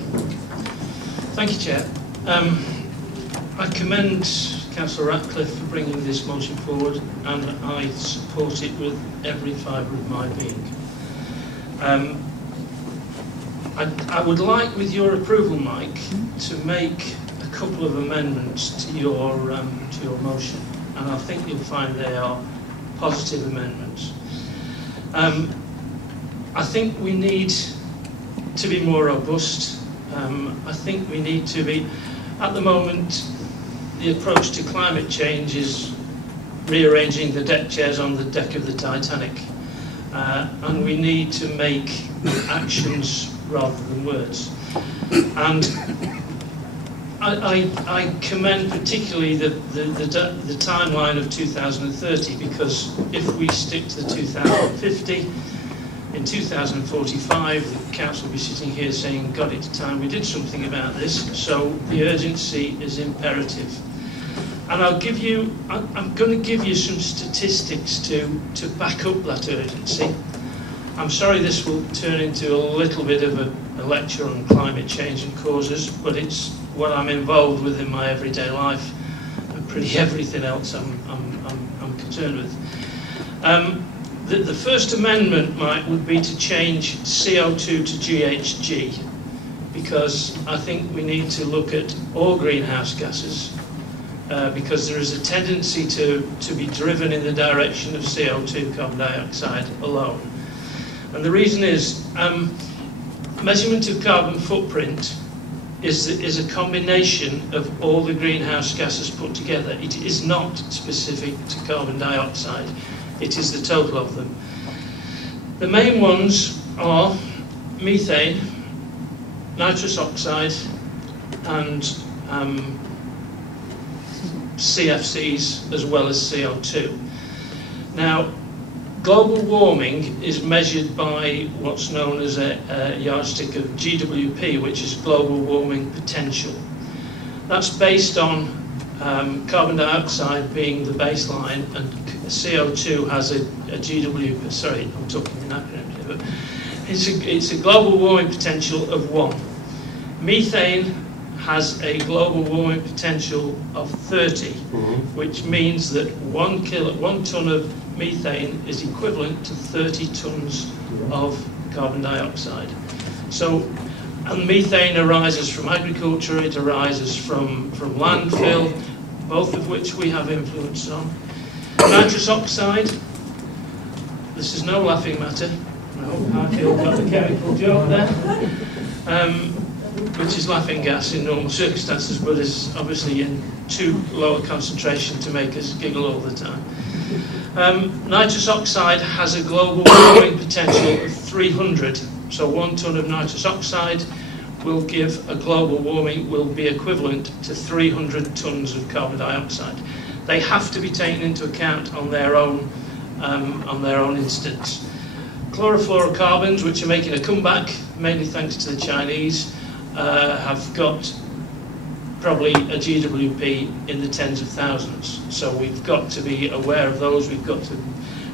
Thank you, Chair. I commend Councillor Ratcliffe for bringing this motion forward, and I support it with every fibre of my being. I would like, with your approval, Mike, to make a couple of amendments to your motion, and I think you'll find they are positive amendments. I think we need to be more robust. I think we need to be, at the moment, the approach to climate change is rearranging the deck chairs on the deck of the Titanic. And we need to make actions rather than words. And I commend particularly the timeline of 2030, because if we stick to the 2050, in 2045 the council will be sitting here saying, God, it's time we did something about this. So the urgency is imperative. And I'm going to give you some statistics to back up that urgency. I'm sorry this will turn into a little bit of a lecture on climate change and causes, but it's what I'm involved with in my everyday life, and pretty everything else I'm concerned with. The first amendment, Mike, would be to change CO2 to GHG, because I think we need to look at all greenhouse gases, because there is a tendency to be driven in the direction of CO2, carbon dioxide alone. And the reason is, measurement of carbon footprint is a combination of all the greenhouse gases put together. It is not specific to carbon dioxide. It is the total of them. The main ones are methane, nitrous oxide, and CFCs, as well as CO2. Now, global warming is measured by what's known as a yardstick of GWP, which is global warming potential. That's based on carbon dioxide being the baseline, and CO2 has a GWP, sorry, I'm talking in acronyms here, but it's a global warming potential of 1. Methane has a global warming potential of 30, which means that 1 tonne of methane is equivalent to 30 tonnes of carbon dioxide. So, and methane arises from agriculture, it arises from landfill, both of which we have influence on. Nitrous oxide, this is no laughing matter. No, I feel I've got the chemical joke there. Which is laughing gas in normal circumstances, but is obviously in too low a concentration to make us giggle all the time. Nitrous oxide has a global warming potential of 300, so 1 tonne of nitrous oxide will give a global warming, will be equivalent to 300 tonnes of carbon dioxide. They have to be taken into account on their own instance. Chlorofluorocarbons, which are making a comeback, mainly thanks to the Chinese, have got probably a GWP in the tens of thousands. So we've got to be aware of those. We've got to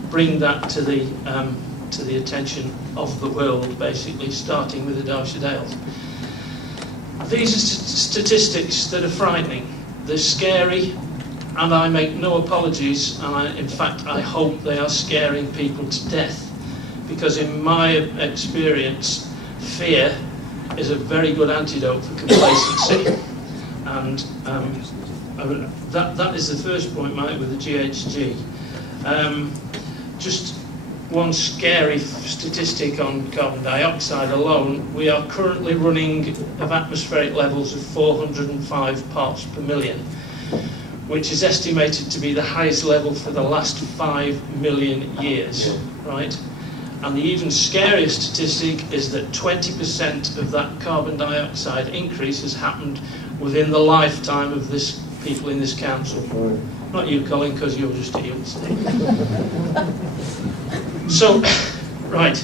bring that to the attention of the world, basically, starting with the Derbyshire Dales. These are statistics that are frightening. They're scary, and I make no apologies. And in fact, I hope they are scaring people to death, because in my experience, fear is a very good antidote for complacency. And that is the first point, Mike, with the GHG. Just one scary statistic on carbon dioxide alone, we are currently running of atmospheric levels of 405 parts per million, which is estimated to be the highest level for the last 5 million years, right? And the even scarier statistic is that 20% of that carbon dioxide increase has happened within the lifetime of this people in this council. Not you, Colin, because you're just a youngster. So, right.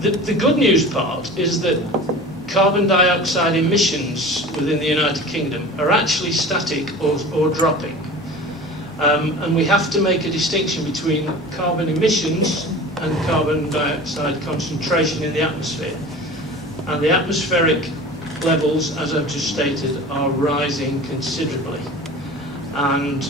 The good news part is that carbon dioxide emissions within the United Kingdom are actually static or dropping. And we have to make a distinction between carbon emissions and carbon dioxide concentration in the atmosphere. And the atmospheric levels, as I've just stated, are rising considerably. And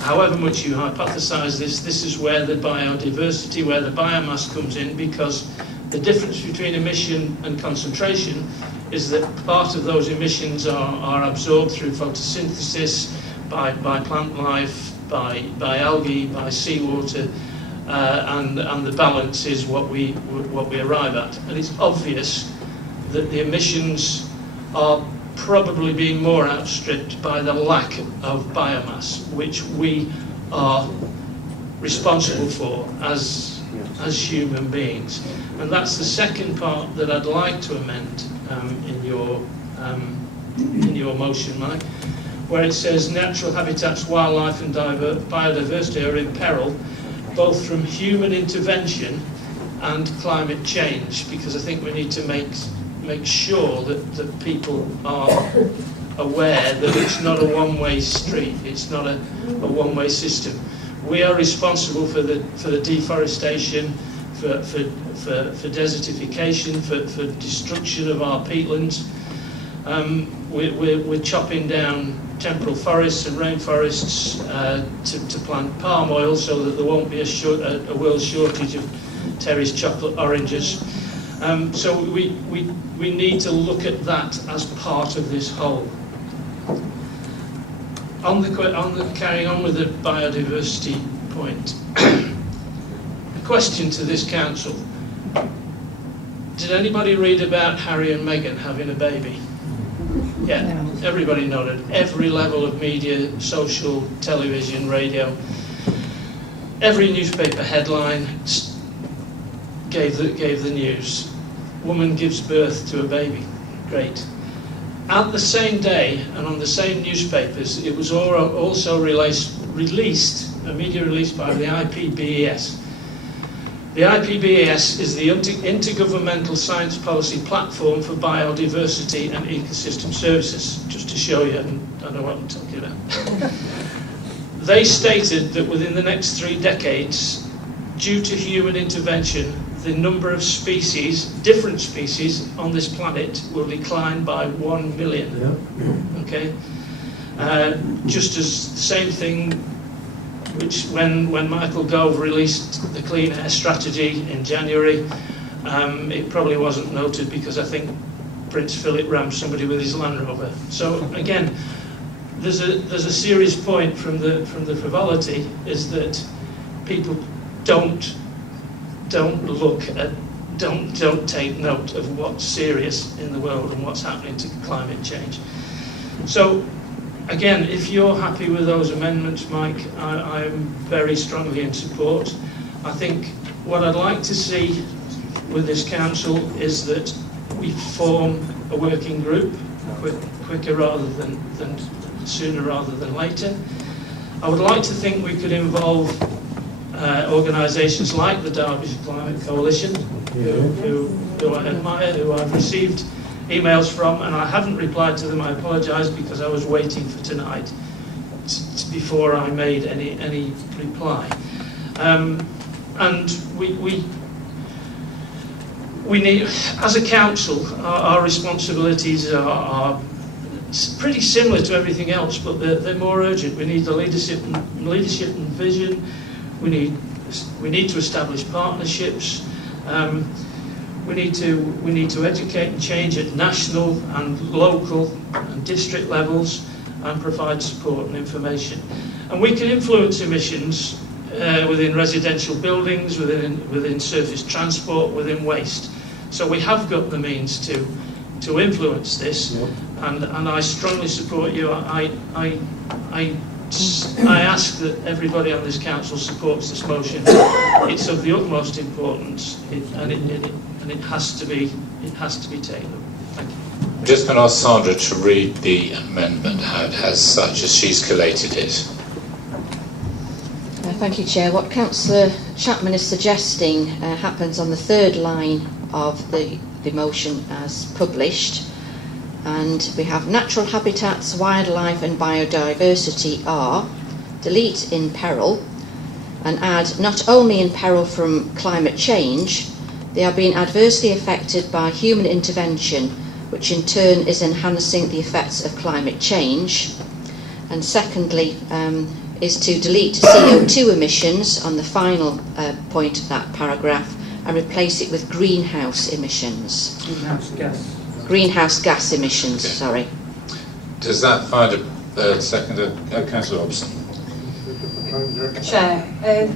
however much you hypothesize this is where the biodiversity, where the biomass comes in, because the difference between emission and concentration is that part of those emissions are absorbed through photosynthesis, by plant life, by algae, by seawater, and the balance is what we arrive at. And it's obvious that the emissions are probably being more outstripped by the lack of biomass, which we are responsible for as human beings. And that's the second part that I'd like to amend in your motion, Mike, where it says natural habitats, wildlife and biodiversity are in peril, both from human intervention and climate change, because I think we need to make sure that people are aware that it's not a one-way street, it's not a one-way system. We are responsible for the deforestation, for desertification, for destruction of our peatlands. We're chopping down temporal forests and rainforests to plant palm oil so that there won't be a world shortage of Terry's chocolate oranges. So we need to look at that as part of this whole. Carrying on with the biodiversity point, a question to this council. Did anybody read about Harry and Meghan having a baby? Yeah, everybody nodded. Every level of media, social, television, radio, every newspaper headline gave the news. Woman gives birth to a baby. Great. At the same day, and on the same newspapers, it was also released, a media release by the IPBES. The IPBES is the Intergovernmental Science Policy Platform for Biodiversity and Ecosystem Services, just to show you, and I know what I'm talking about. They stated that within the next 3 decades, due to human intervention, the number of species, different species, on this planet will decline by 1 million. Yeah. Okay? Just as the same thing, which when Michael Gove released the Clean Air Strategy in January, it probably wasn't noted because I think Prince Philip rammed somebody with his Land Rover. So again, there's a serious point from the frivolity, is that people don't take note of what's serious in the world and what's happening to climate change. So again, if you're happy with those amendments, Mike, I am very strongly in support. I think what I'd like to see with this council is that we form a working group quicker rather than sooner rather than later. I would like to think we could involve organisations like the Derbyshire Climate Coalition, who I admire, who I've received emails from, and I haven't replied to them. I apologise because I was waiting for tonight before I made any reply. And we need, as a council, our responsibilities are pretty similar to everything else, but they're more urgent. We need the leadership and vision. We need to establish partnerships. We need to educate and change at national and local and district levels and provide support and information. And we can influence emissions within residential buildings, within surface transport, within waste. So we have got the means to influence this, and I strongly support you. I ask that everybody on this council supports this motion. It's of the utmost importance, and it has to be taken up. Thank you. I'm just going to ask Sandra to read the amendment as such as she's collated it. Thank you, Chair. What Councillor Chapman is suggesting happens on the third line of the motion as published, and we have natural habitats, wildlife and biodiversity are, delete in peril, and add not only in peril from climate change, they are being adversely affected by human intervention, which in turn is enhancing the effects of climate change. And secondly, is to delete CO2 emissions on the final point of that paragraph and replace it with greenhouse emissions. Greenhouse gas emissions, Okay. sorry. Does that find a seconder? Councillor Robson. Chair,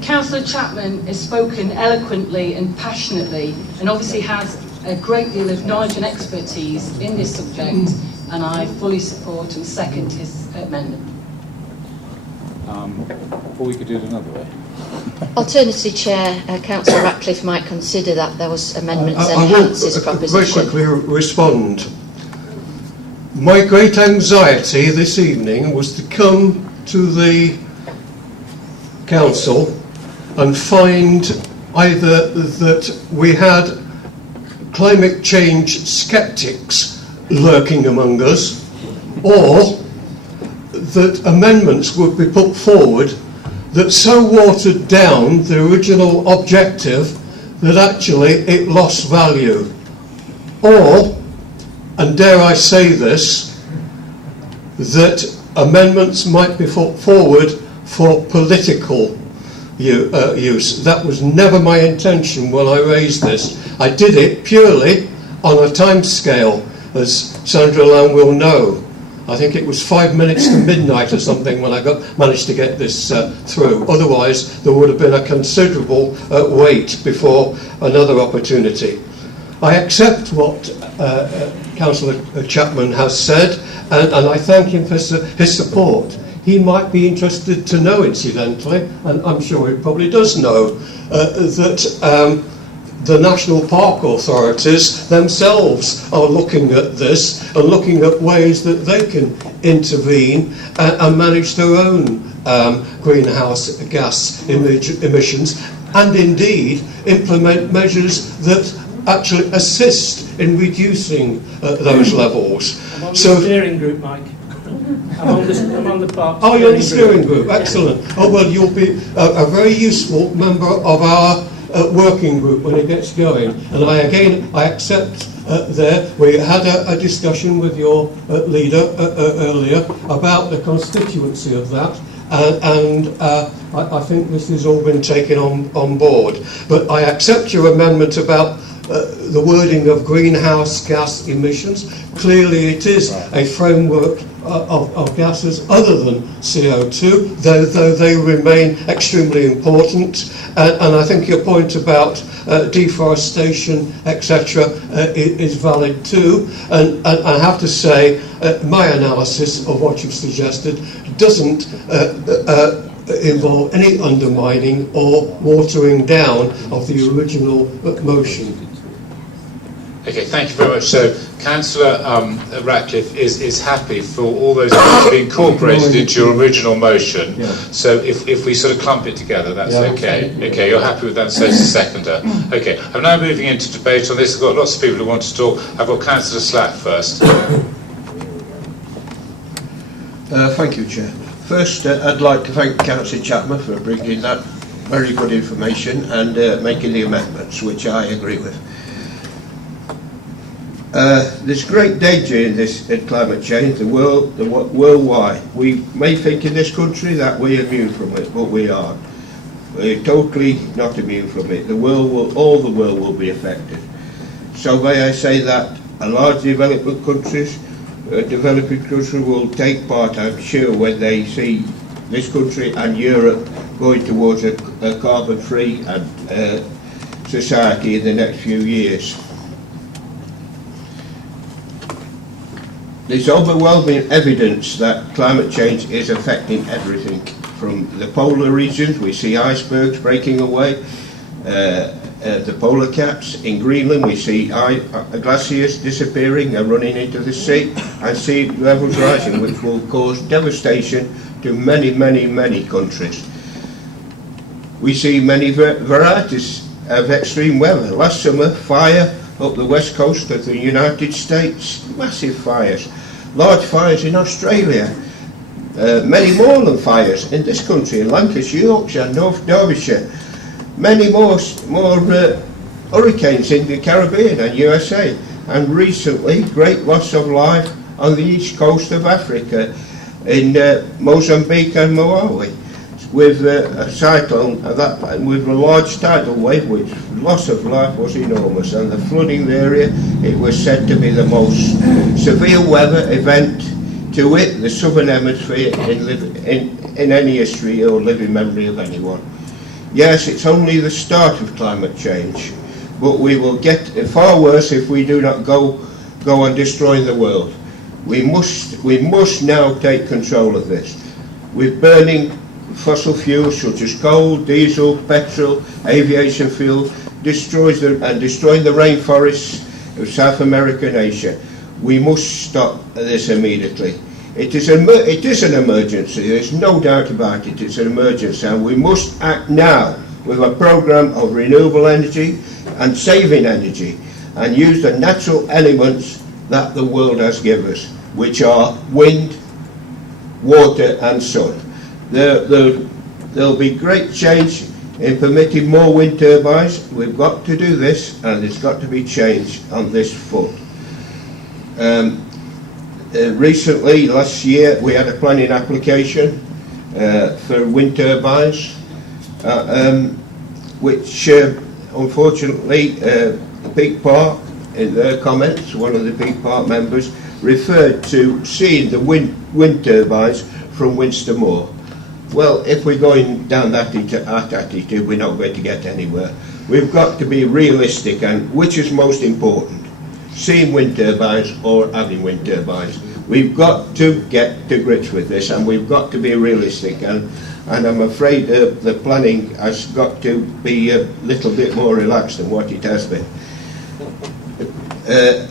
Councillor Chapman has spoken eloquently and passionately, and obviously has a great deal of knowledge and expertise in this subject, and I fully support and second his amendment. Or we could do it another way. Alternatively, Chair, Councillor Ratcliffe might consider that those amendments I enhance will his proposition. very quickly respond. My great anxiety this evening was to come to the council and find either that we had climate change sceptics lurking among us, or that amendments would be put forward that so watered down the original objective that actually it lost value. Or, and dare I say this, that amendments might be put forward for political use. That was never my intention when I raised this. I did it purely on a time scale, as Sandra Lamb will know. I think it was 5 minutes to midnight or something when I managed to get this through. Otherwise, there would have been a considerable wait before another opportunity. I accept what Councillor Chapman has said, and I thank him for his support. He might be interested to know, incidentally, and I'm sure he probably does know, that the National Park authorities themselves are looking at this and looking at ways that they can intervene and manage their own greenhouse gas emissions, and indeed implement measures that actually assist in reducing those levels. I'm on the steering group, Mike. I'm on the park. Oh, you're on the steering group. Excellent. Oh, well, you'll be a very useful member of our working group when it gets going. And I accept we had a discussion with your leader earlier about the constituency of that, and I think this has all been taken on board. But I accept your amendment about the wording of greenhouse gas emissions. Clearly it is a framework of gases other than CO2, though they remain extremely important. And I think your point about deforestation, etc., is valid too. And I have to say, my analysis of what you've suggested doesn't involve any undermining or watering down of the original motion. Okay, thank you very much. So, Councillor Ratcliffe is happy for all those things to be incorporated into your original motion. Yeah. So, if we sort of clump it together, that's okay. Okay, you're happy with that, so it's a seconder. Okay, I'm now moving into debate on this. I've got lots of people who want to talk. I've got Councillor Slack first. Thank you, Chair. First, I'd like to thank Councillor Chapman for bringing that very good information and making the amendments, which I agree with. There's great danger in this climate change, worldwide. We may think in this country that we're immune from it, but we aren't. We're totally not immune from it. All the world will be affected. So may I say that a large developing country will take part, I'm sure, when they see this country and Europe going towards a carbon-free society in the next few years. There's overwhelming evidence that climate change is affecting everything. From the polar regions, we see icebergs breaking away, the polar caps. In Greenland, we see glaciers disappearing and running into the sea, and sea levels rising, which will cause devastation to many, many, many countries. We see many varieties of extreme weather. Last summer, fire up the west coast of the United States, massive fires. Large fires in Australia, many more than fires in this country, in Lancashire, Yorkshire, North Derbyshire. Many more hurricanes in the Caribbean and USA, and recently great loss of life on the east coast of Africa in Mozambique and Malawi, with a cyclone and with a large tidal wave, which loss of life was enormous, and the flooding in the area, it was said to be the most severe weather event to hit the southern hemisphere in any history or living memory of anyone. Yes, it's only the start of climate change, but we will get far worse if we do not go on destroying the world. We must now take control of this. We're burning fossil fuels such as coal, diesel, petrol, aviation fuel, destroying the rainforests of South America and Asia. We must stop this immediately. It is an emergency, there's no doubt about it, it's an emergency, and we must act now with a programme of renewable energy and saving energy, and use the natural elements that the world has given us, which are wind, water and sun. There'll be great change in permitting more wind turbines. We've got to do this, and there's got to be change on this foot. Recently, last year, we had a planning application for wind turbines, which unfortunately the Peak Park, in their comments, one of the Peak Park members referred to seeing the wind turbines from Winster Moor. Well, if we're going down that attitude, we're not going to get anywhere. We've got to be realistic, and which is most important? Seeing wind turbines or having wind turbines. We've got to get to grips with this, and we've got to be realistic, and I'm afraid the planning has got to be a little bit more relaxed than what it has been.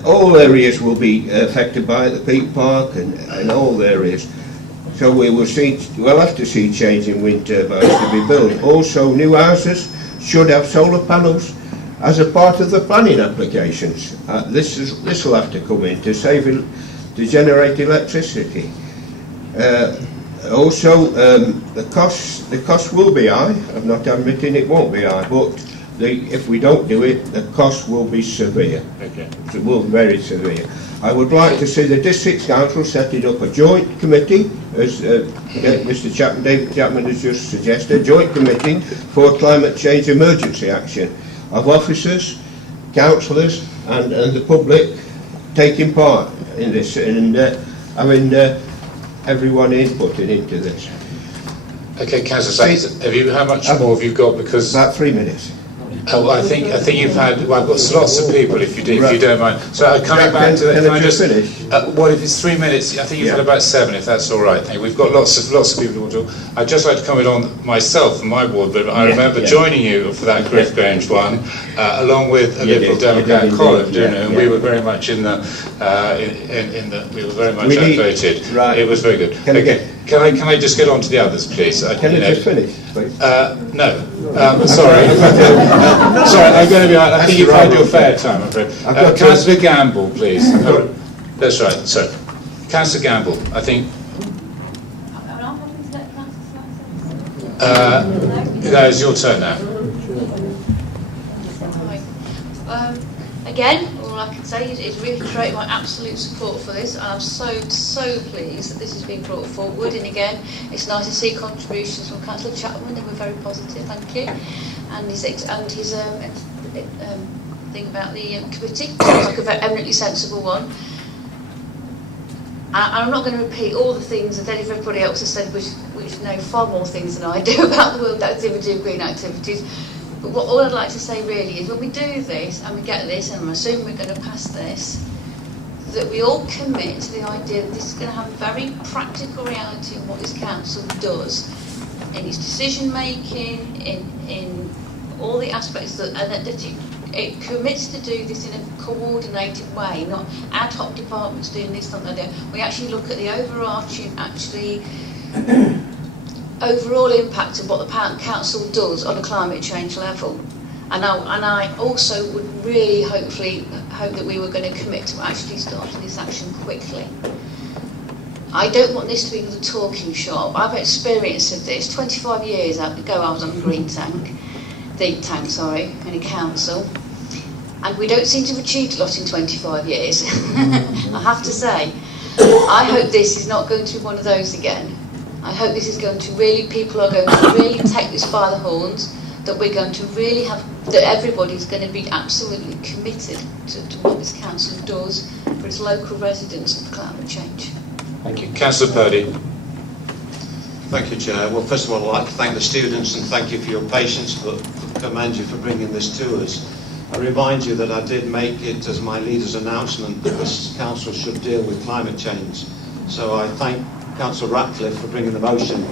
All areas will be affected by the Peak Park and all areas. So we'll have to see change in wind turbines to be built. Also, new houses should have solar panels as a part of the planning applications. This will have to come in to generate electricity. Also, the cost will be high. I'm not admitting it won't be high, but if we don't do it, the cost will be severe. Okay. It will be very severe. I would like to see the District Council setting up a joint committee, as Mr. Chapman, David Chapman has just suggested, a joint committee for climate change emergency action of officers, councillors and the public taking part in this, and having everyone inputting into this. Okay, Councillor Sachs, how much more have you got? Because about 3 minutes. Oh, I think you've had. Well, I've got lots of people. If you don't mind. So coming back to that, can I just finish? Well, if it's 3 minutes, I think you've had about 7. If that's all right. Thank you. We've got lots of people who want to talk. I'd just like to comment on myself and my ward, but I remember joining you for that Griff Grange one, along with a Liberal Democrat column, and we were very much in the we were very much outvoted. Right. It was very good. Can I just get on to the others, please? Can I just finish, please? No. Sorry. Sorry, I'm going to be. I think you've had your fair time, I'm afraid. Councillor Gamble, please. That's right. So, Councillor Gamble, I think. That is your turn now. Again, all I can say is reiterate my absolute support for this, and I'm so pleased that this is being brought forward. And again, it's nice to see contributions from Councillor Chapman, they were very positive, thank you, and his thing about the committee. It sounds like a very eminently sensible one. I'm not going to repeat all the things that everybody else has said, which know far more things than I do about the world activity of green activities. But all I'd like to say really is when we do this, and we get this, and I'm assuming we're going to pass this, that we all commit to the idea that this is going to have a very practical reality in what this council does in its decision making, in all the aspects and that it commits to do this in a coordinated way, not ad hoc departments doing this, something like that. We actually look at the overarching, overall impact of what the council does on a climate change level. And I also would really hope that we were going to commit to actually starting this action quickly. I don't want this to be another talking shop. I've experience of this. 25 years ago I was on a think tank, in a council. And we don't seem to have achieved a lot in 25 years, I have to say. I hope this is not going to be one of those again. I hope this is going to people are going to really take this by the horns, that we're going to really that everybody's going to be absolutely committed to what this council does for its local residents and climate change. Thank you. Councillor Purdy. Thank you, Chair. Well, first of all, I'd like to thank the students and thank you for your patience, but commend you for bringing this to us. I remind you that I did make it as my leader's announcement that this council should deal with climate change. So I thank Councillor Ratcliffe for bringing the motion.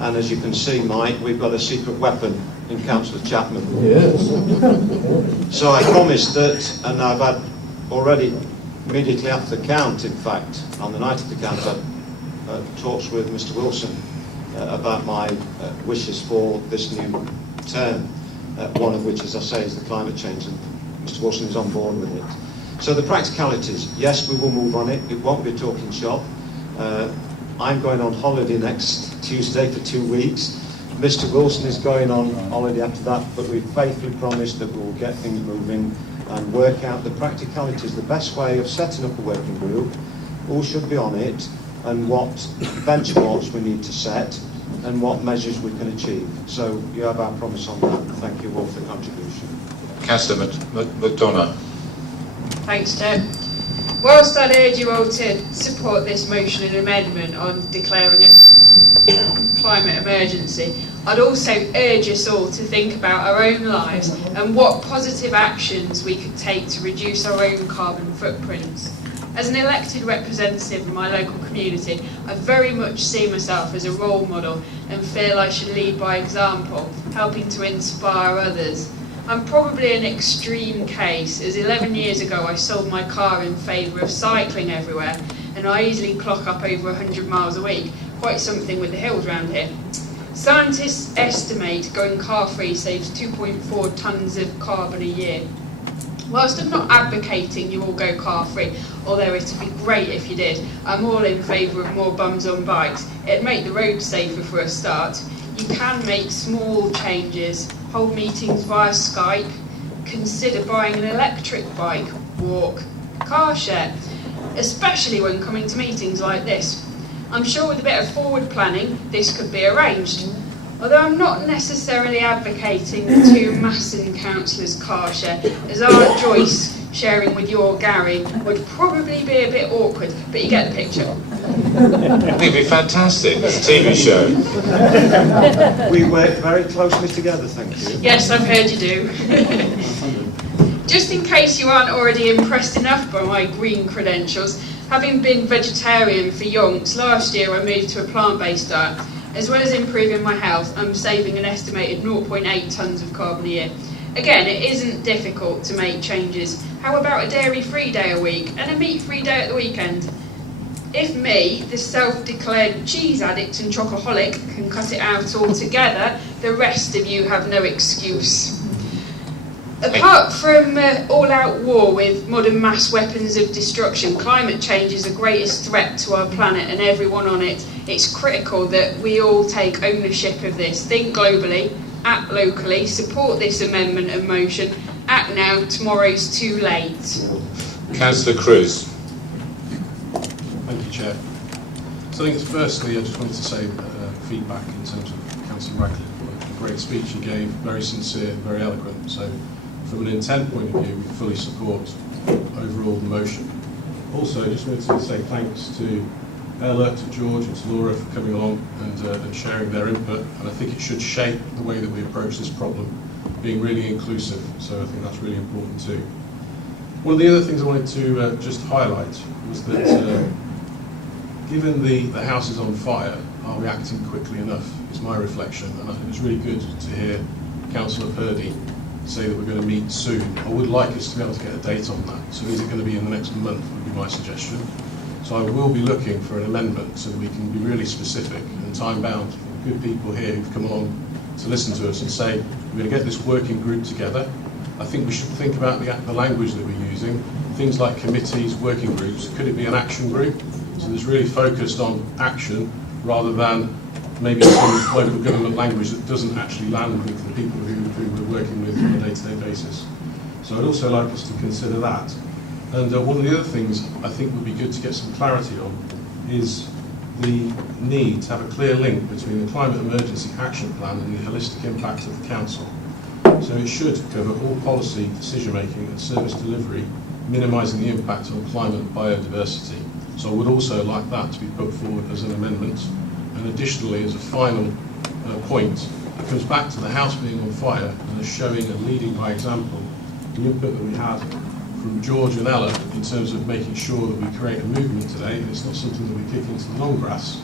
And as you can see, Mike, we've got a secret weapon in Councillor Chapman. Yes. So I promised that, and I've had already, immediately after the count, in fact, on the night of the count, I talks with Mr Wilson about my wishes for this new term. One of which, as I say, is the climate change, and Mr Wilson is on board with it. So the practicalities, yes, we will move on it. It won't be a talking shop. I'm going on holiday next Tuesday for 2 weeks. Mr Wilson is going on holiday after that, but we've faithfully promised that we will get things moving and work out the practicalities, the best way of setting up a working group, who should be on it, and what benchmarks we need to set, and what measures we can achieve. So you have our promise on that. Thank you all for the contribution. Councillor McDonough. Thanks, Chair. Whilst I'd urge you all to support this motion and amendment on declaring a climate emergency, I'd also urge us all to think about our own lives and what positive actions we could take to reduce our own carbon footprints. As an elected representative of my local community, I very much see myself as a role model and feel I should lead by example, helping to inspire others. I'm probably an extreme case, as 11 years ago I sold my car in favour of cycling everywhere, and I easily clock up over 100 miles a week, quite something with the hills around here. Scientists estimate going car-free saves 2.4 tonnes of carbon a year. Whilst I'm not advocating you all go car-free, although it'd be great if you did, I'm all in favour of more bums on bikes. It'd make the roads safer for a start. You can make small changes, hold meetings via Skype, consider buying an electric bike, walk, car share, especially when coming to meetings like this. I'm sure with a bit of forward planning, this could be arranged. Although I'm not necessarily advocating the two Masson councillors' car share, as Aunt Joyce sharing with your Gary would probably be a bit awkward, but you get the picture. I think it'd be fantastic, it's a TV show. We work very closely together, thank you. Yes, I've heard you do. Just in case you aren't already impressed enough by my green credentials, having been vegetarian for yonks, last year I moved to a plant-based diet. As well as improving my health, I'm saving an estimated 0.8 tonnes of carbon a year. Again, it isn't difficult to make changes. How about a dairy-free day a week and a meat-free day at the weekend? If me, the self-declared cheese addict and chocoholic, can cut it out altogether, the rest of you have no excuse. Apart from all-out war with modern mass weapons of destruction, climate change is the greatest threat to our planet and everyone on it. It's critical that we all take ownership of this. Think globally, act locally, support this amendment and motion. Act now, tomorrow's too late. Councillor Cruz. Thank you, Chair. So I think firstly I just wanted to say feedback in terms of Councillor Radcliffe. A great speech he gave, very sincere, very eloquent. So from an intent point of view, we fully support overall the motion. Also, I just wanted to say thanks to Ella, to George and to Laura for coming along and sharing their input, and I think it should shape the way that we approach this problem, being really inclusive, so I think that's really important too. One of the other things I wanted to just highlight was that given the house is on fire, are we acting quickly enough, is my reflection, and I think it's really good to hear Councillor Purdy say that we're going to meet soon. I would like us to be able to get a date on that, so is it going to be in the next month, would be my suggestion. So I will be looking for an amendment so that we can be really specific and time-bound. Good people here who've come along to listen to us and say, we're going to get this working group together. I think we should think about the language that we're using, things like committees, working groups. Could it be an action group? So that's really focused on action rather than maybe some local government language that doesn't actually land with the people who we're working with on a day-to-day basis. So I'd also like us to consider that. And one of the other things I think would be good to get some clarity on is the need to have a clear link between the Climate Emergency Action Plan and the holistic impact of the Council. So it should cover all policy, decision-making and service delivery, minimising the impact on climate and biodiversity. So I would also like that to be put forward as an amendment. And additionally, as a final point, it comes back to the house being on fire and us showing and leading by example the input that we had from George and Ella in terms of making sure that we create a movement today, and it's not something that we kick into the long grass.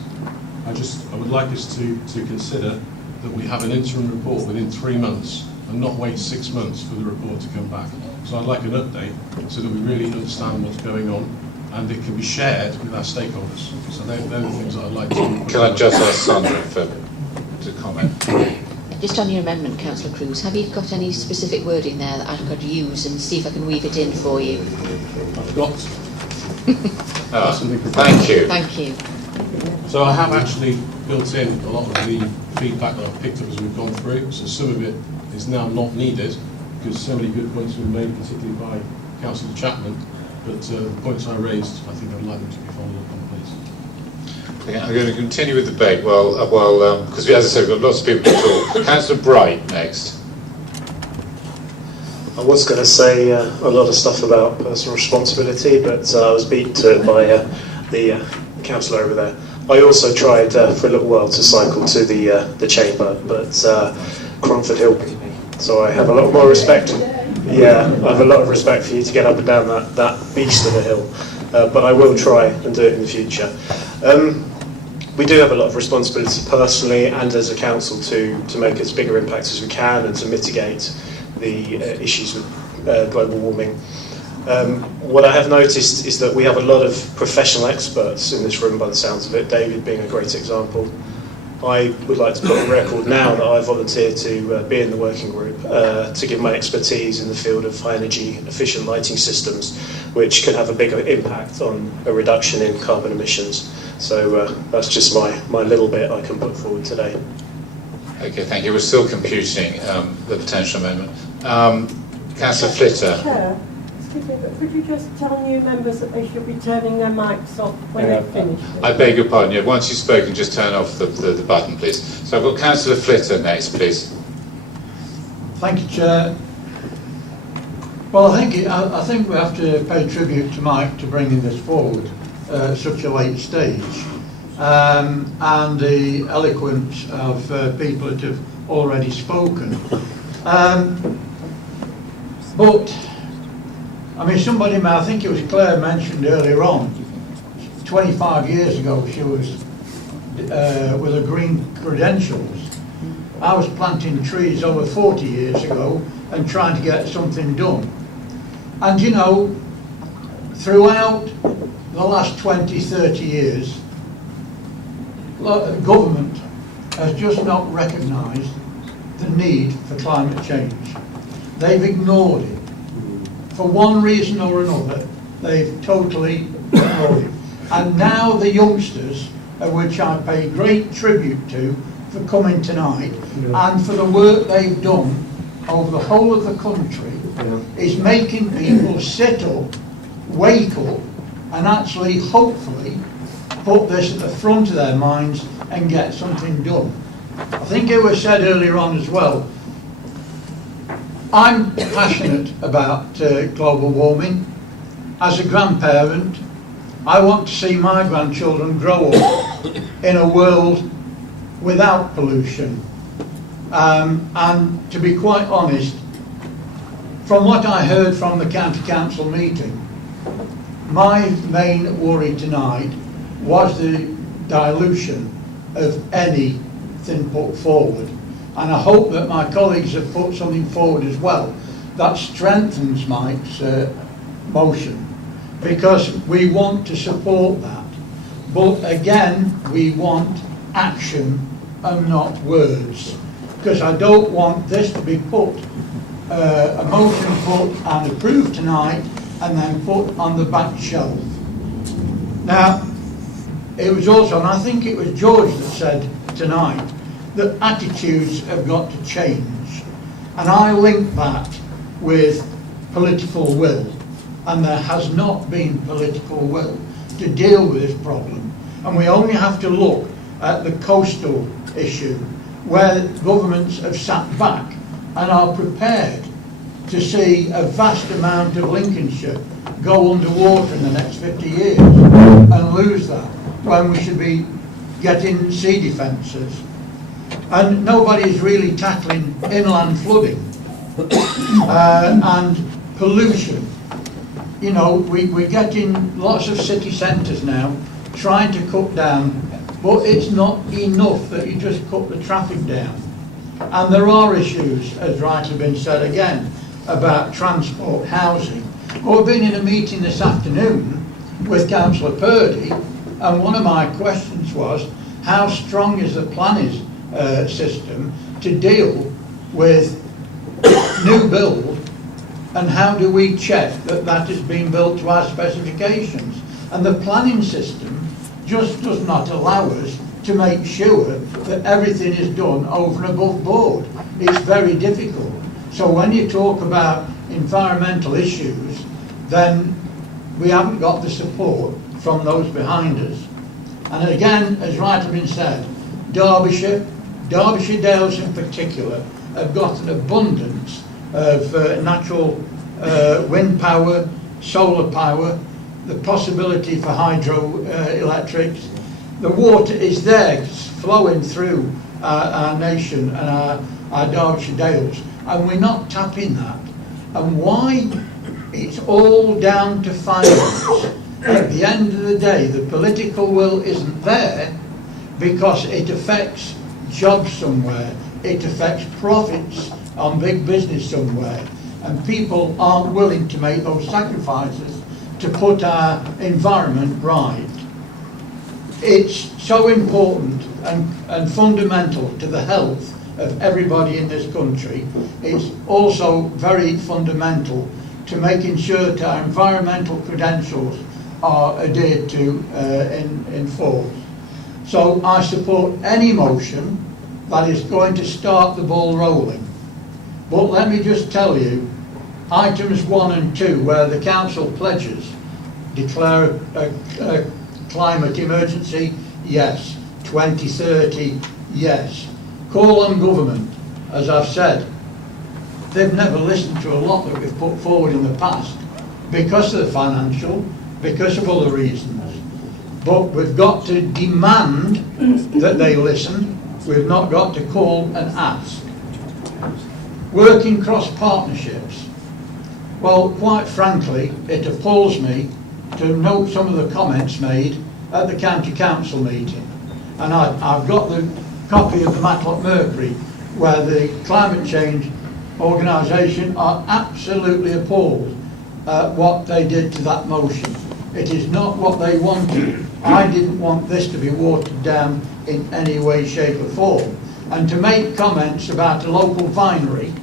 I would like us to consider that we have an interim report within 3 months and not wait 6 months for the report to come back. So I'd like an update so that we really understand what's going on and it can be shared with our stakeholders. So they're the things that I'd like to... Can I just ask Sandra to comment? Just on your amendment, Councillor Cruz, have you got any specific wording there that I could use and see if I can weave it in for you? I've got... Thank you. Thank you. So I have actually built in a lot of the feedback that I've picked up as we've gone through, so some of it is now not needed because so many good points were made, particularly by Councillor Chapman, but the points I raised, I think I'd like them to be followed up on, please. Okay, I'm going to continue with the debate because as I said, we've got lots of people to talk. Councillor Bright next. I was going to say a lot of stuff about personal responsibility, but I was beat to it by the councillor over there. I also tried for a little while to cycle to the chamber, but Cromford Hill. So I have a lot more respect. Yeah, I have a lot of respect for you to get up and down that beast of a hill. But I will try and do it in the future. We do have a lot of responsibility personally and as a council to make as big an impact as we can and to mitigate the issues with global warming. What I have noticed is that we have a lot of professional experts in this room by the sounds of it, David being a great example. I would like to put on record now that I volunteer to be in the working group to give my expertise in the field of high energy efficient lighting systems, which can have a bigger impact on a reduction in carbon emissions. So that's just my little bit I can put forward today. Okay, thank you. We're still computing the potential amendment. Councillor Flitter. Chair, excuse me, but could you just tell new members that they should be turning their mics off when they've finished? I beg your pardon. Yeah, once you've spoken, just turn off the button, please. So I've got Councillor Flitter next, please. Thank you, Chair. Well, I think we have to pay tribute to Mike to bringing this forward at such a late stage, and the eloquence of people that have already spoken. But, I mean, I think it was Claire mentioned earlier on, 25 years ago she was with her green credentials. I was planting trees over 40 years ago and trying to get something done. And you know, throughout the last 20, 30 years, government has just not recognised the need for climate change. They've ignored it. For one reason or another, they've totally ignored it. And now the youngsters, which I pay great tribute to for coming tonight, and for the work they've done over the whole of the country, is making people sit up, wake up, and actually, hopefully, put this at the front of their minds and get something done. I think it was said earlier on as well, I'm passionate about global warming. As a grandparent, I want to see my grandchildren grow up in a world without pollution. And to be quite honest, from what I heard from the County Council meeting, my main worry tonight was the dilution of anything put forward. And I hope that my colleagues have put something forward as well that strengthens Mike's motion, because we want to support that. But again, we want action and not words, because I don't want this to be put, a motion put and approved tonight and then put on the back shelf. Now, it was also, and I think it was George that said tonight, that attitudes have got to change. And I link that with political will. And there has not been political will to deal with this problem. And we only have to look at the coastal issue, where governments have sat back and are prepared to see a vast amount of Lincolnshire go underwater in the next 50 years and lose that, when we should be getting sea defences. And nobody is really tackling inland flooding and pollution. You know, we're getting lots of city centres now trying to cut down, but it's not enough that you just cut the traffic down. And there are issues, as rightly been said again, about transport, housing. We've been in a meeting this afternoon with Councillor Purdy, and one of my questions was, how strong is the planning system to deal with new build, and how do we check that that is being built to our specifications? And the planning system just does not allow us to make sure that everything is done over and above board. It's very difficult. So when you talk about environmental issues, then we haven't got the support from those behind us. And again, as rightly been said, Derbyshire Dales in particular, have got an abundance of natural wind power, solar power, the possibility for hydroelectrics. The water is there, flowing through our nation and our Derbyshire Dales, and we're not tapping that. And why? It's all down to finance. At the end of the day, the political will isn't there because it affects jobs somewhere, it affects profits on big business somewhere, and people aren't willing to make those sacrifices to put our environment right. It's so important and fundamental to the health of everybody in this country. It's also very fundamental to making sure that our environmental credentials are adhered to in force. So I support any motion that is going to start the ball rolling. But let me just tell you, items 1 and 2, where the council pledges, declare a climate emergency, yes. 2030, yes. Call on government, as I've said. They've never listened to a lot that we've put forward in the past because of the financial, because of other reasons. But we've got to demand that they listen. We've not got to call and ask. Working cross partnerships. Well, quite frankly, it appalls me to note some of the comments made at the County Council meeting. And I've got the copy of the Matlock Mercury, where the climate change organisation are absolutely appalled at what they did to that motion. It is not what they wanted. I didn't want this to be watered down in any way, shape or form. And to make comments about a local vinery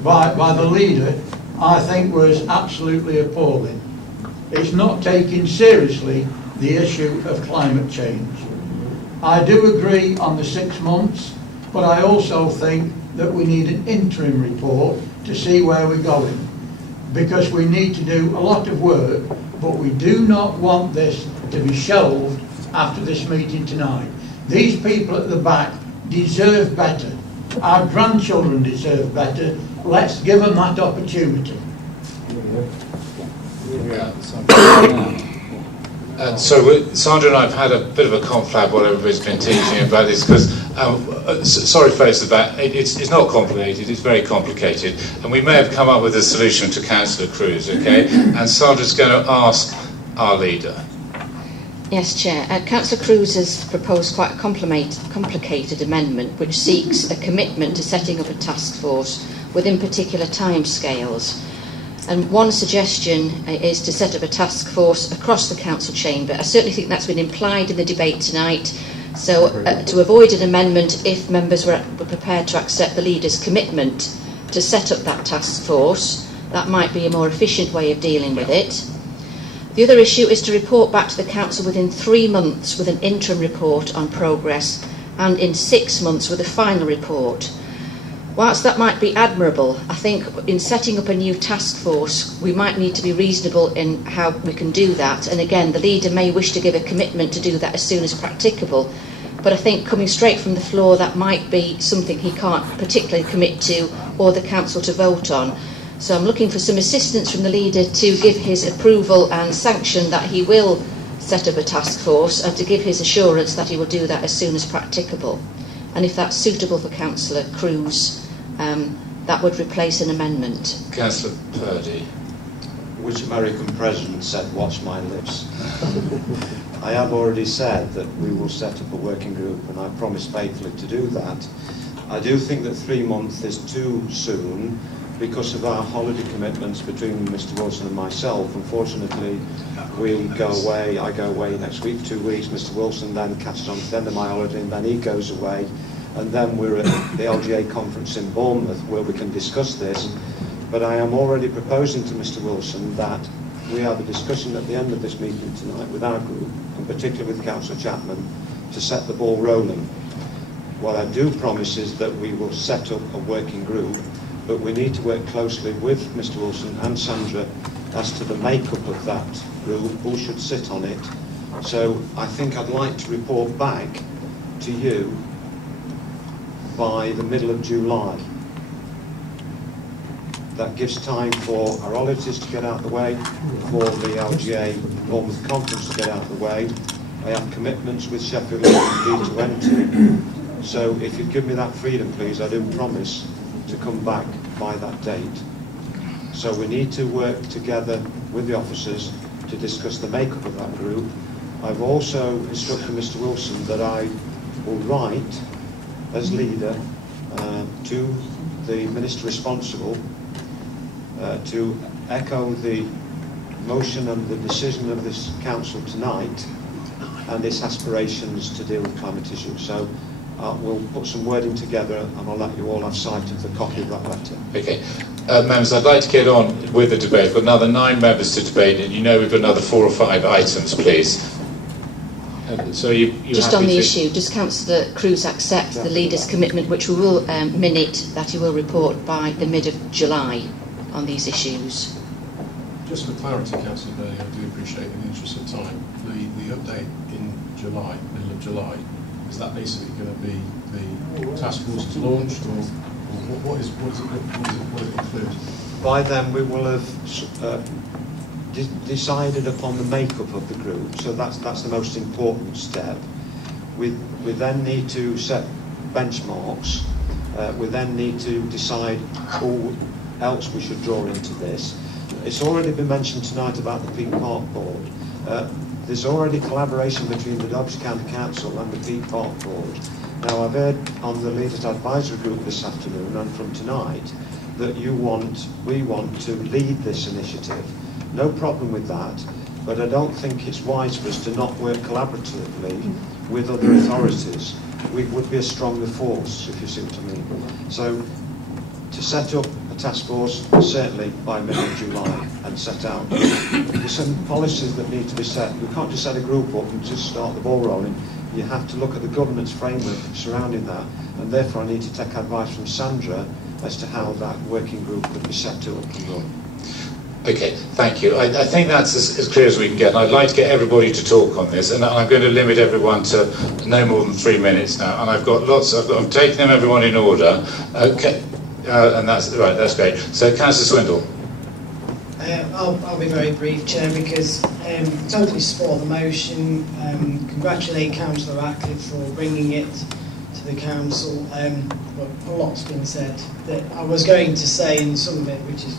by the leader, I think was absolutely appalling. It's not taking seriously the issue of climate change. I do agree on the 6 months, but I also think that we need an interim report to see where we're going, because we need to do a lot of work, but we do not want this to be shelved after this meeting tonight. These people at the back deserve better. Our grandchildren deserve better, let's give them that opportunity. Sandra and I have had a bit of a conflab while everybody's been teaching about this, because, sorry folks about it's not complicated, it's very complicated, and we may have come up with a solution to Councillor Cruz, okay? And Sandra's going to ask our leader. Yes, Chair. Councillor Cruz has proposed quite a complicated amendment which seeks a commitment to setting up a task force within particular timescales. And one suggestion is to set up a task force across the council chamber. I certainly think that's been implied in the debate tonight. So to avoid an amendment, if members were prepared to accept the leader's commitment to set up that task force, that might be a more efficient way of dealing with it. The other issue is to report back to the council within 3 months with an interim report on progress, and in 6 months with a final report. Whilst that might be admirable, I think in setting up a new task force we might need to be reasonable in how we can do that, and again the leader may wish to give a commitment to do that as soon as practicable, but I think coming straight from the floor that might be something he can't particularly commit to or the council to vote on. So I'm looking for some assistance from the leader to give his approval and sanction that he will set up a task force, and to give his assurance that he will do that as soon as practicable. And if that's suitable for Councillor Cruz, that would replace an amendment. Councillor Purdy. Which American president said, "Watch my lips"? I have already said that we will set up a working group, and I promise faithfully to do that. I do think that 3 months is too soon because of our holiday commitments between Mr Wilson and myself. Unfortunately, we go away, I go away next week, 2 weeks, Mr Wilson then catches on to the end of my holiday, and then he goes away, and then we're at the LGA conference in Bournemouth where we can discuss this. But I am already proposing to Mr Wilson that we have a discussion at the end of this meeting tonight with our group, and particularly with Councillor Chapman, to set the ball rolling. What I do promise is that we will set up a working group, but we need to work closely with Mr Wilson and Sandra as to the makeup of that group, who should sit on it. So I think I'd like to report back to you by the middle of July. That gives time for our auditors to get out of the way, for the LGA Bournemouth conference to get out of the way. I have commitments with Sheffield United to enter. So if you'd give me that freedom, please, I do promise to come back by that date. So we need to work together with the officers to discuss the makeup of that group. I've also instructed Mr Wilson that I will write, as leader, to the Minister responsible to echo the motion and the decision of this Council tonight and its aspirations to deal with climate issues. So we'll put some wording together, and I'll let you all have sight of the copy of that letter. Okay. Members, I'd like to get on with the debate. We've got another 9 members to debate, and you know we've got another 4 or 5 items, please. So you just on the issue, does Councillor Cruz accept the leader's commitment, which we will minute, that he will report by the mid of July on these issues? Just for clarity, Councillor Burley, I do appreciate, in the interest of time, the update in July, middle of July, is that basically going to be the task force is launched, or what does it include? By then we will have decided upon the makeup of the group, so that's the most important step. We then need to set benchmarks. We then need to decide who else we should draw into this. It's already been mentioned tonight about the Peak Park Board. There's already collaboration between the Derbyshire County Council and the Peak Park Board. Now, I've heard on the Leaders Advisory Group this afternoon and from tonight that we want to lead this initiative. No problem with that, but I don't think it's wise for us to not work collaboratively with other authorities. We would be a stronger force, if you see what I mean. So, to set up a task force, certainly by middle of July, and set out. There's some policies that need to be set. We can't just set a group up and just start the ball rolling. You have to look at the governance framework surrounding that, and therefore I need to take advice from Sandra as to how that working group could be set up and run. Okay, thank you. I think that's as clear as we can get. And I'd like to get everybody to talk on this, and I'm going to limit everyone to no more than 3 minutes now. And I've got lots. I'm taking them everyone in order. Okay, And that's right. That's great. So, Councillor Swindle. I'll be very brief, Chair, because totally support the motion. Congratulate Councillor Ratcliffe for bringing it to the council. But a lot's been said that I was going to say, and some of it which is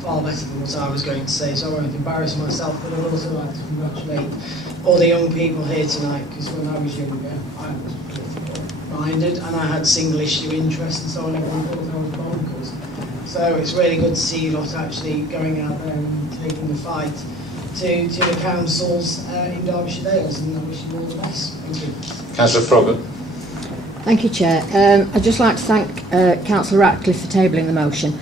far better than what I was going to say, so I won't embarrass myself, but I'd also like to congratulate all the young people here tonight, because when I was younger, I was minded and I had single issue interest and so on. Everyone thought I was bonkers. So it's really good to see you lot actually going out there and taking the fight to the councils in Derbyshire Dales, and I wish you all the best. Thank you. Councillor Froggatt. Thank you, Chair. I'd just like to thank Councillor Ratcliffe for tabling the motion.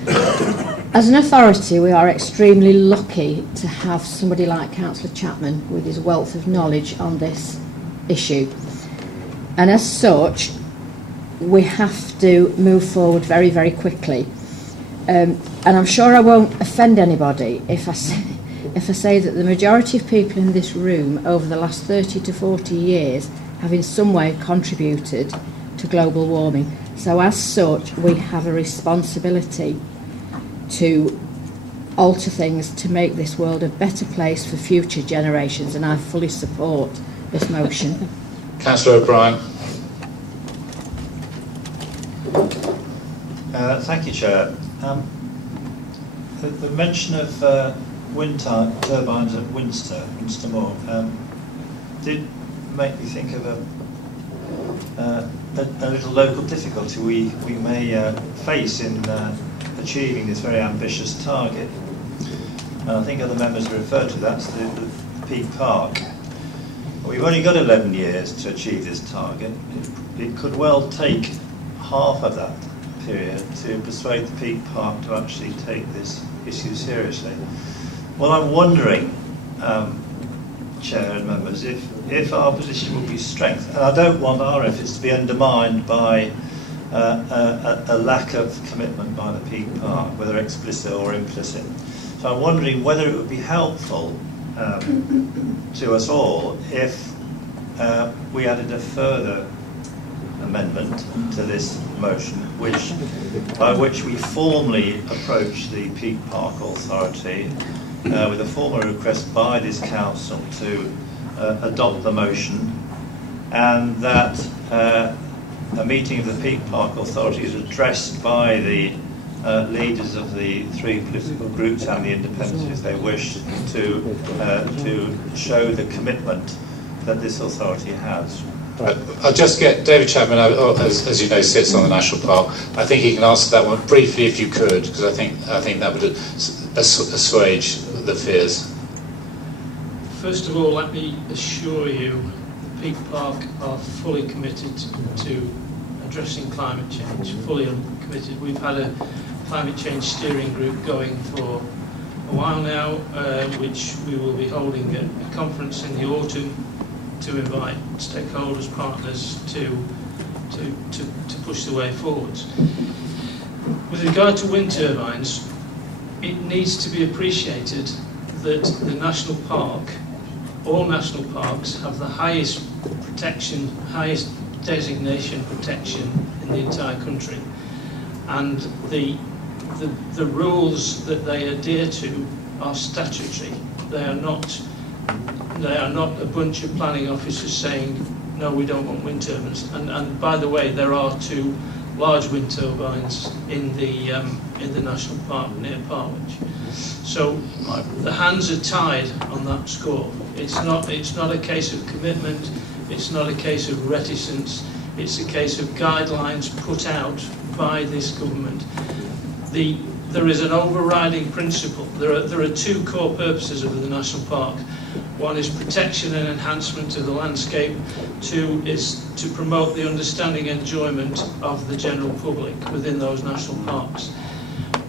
As an authority, we are extremely lucky to have somebody like Councillor Chapman with his wealth of knowledge on this issue. And as such, we have to move forward very, very quickly. And I'm sure I won't offend anybody if I say that the majority of people in this room over the last 30 to 40 years have in some way contributed to global warming. So as such, we have a responsibility to alter things to make this world a better place for future generations, and I fully support this motion. Councillor O'Brien. Thank you, Chair. The mention of wind turbines at Winster Moor, did make me think of a little local difficulty we may face in achieving this very ambitious target. And I think other members referred to that, the Peak Park. We've only got 11 years to achieve this target. It could well take half of that period to persuade the Peak Park to actually take this issue seriously. Well, I'm wondering, Chair and members, if our position will be strengthened, and I don't want our efforts to be undermined by a lack of commitment by the Peak Park, whether explicit or implicit. So I'm wondering whether it would be helpful to us all if we added a further amendment to this motion, by which we formally approach the Peak Park Authority with a formal request by this council to adopt the motion, and that a meeting of the Peak Park Authority is addressed by the leaders of the three political groups and the independents, if they wish, to show the commitment that this authority has. Right. I'll just get David Chapman, as you know, sits on the National Park. I think he can answer that one briefly if you could, because I think that would assuage the fears. First of all, let me assure you, the Peak Park are fully committed to addressing climate change, fully committed. We've had a climate change steering group going for a while now, which we will be holding a conference in the autumn to invite stakeholders, partners to push the way forwards. With regard to wind turbines, it needs to be appreciated that the national park, all national parks, have the highest protection, highest designation protection in the entire country, and the rules that they adhere to are statutory. They are not a bunch of planning officers saying, no, we don't want wind turbines. And by the way, there are 2 large wind turbines in the national park near Parwich. So the hands are tied on that score. It's not a case of commitment. It's not a case of reticence. It's a case of guidelines put out by this government. There is an overriding principle. There are 2 core purposes of the national park. One is protection and enhancement of the landscape. 2 is to promote the understanding and enjoyment of the general public within those national parks.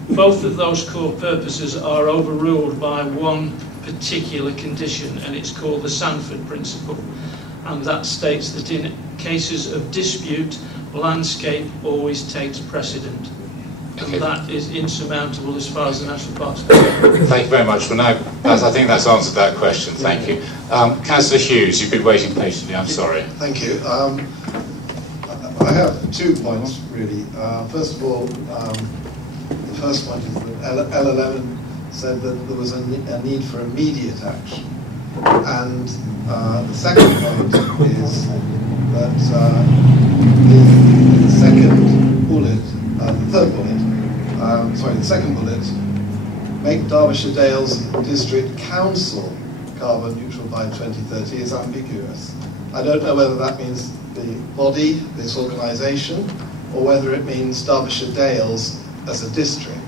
Both of those core purposes are overruled by one particular condition, and it's called the Sandford Principle. And that states that in cases of dispute, landscape always takes precedent. And that is insurmountable as far as the national parks go. Thank you very much. Well, now, I think that's answered that question. Thank you. Councillor Hughes, you've been waiting patiently. I'm sorry. Thank you. I have 2 points, really. First of all, the first point is that L11 said that there was a need for immediate action. And the second point is that the second bullet, the second bullet, make Derbyshire Dales District Council carbon neutral by 2030 is ambiguous. I don't know whether that means the body, this organisation, or whether it means Derbyshire Dales as a district.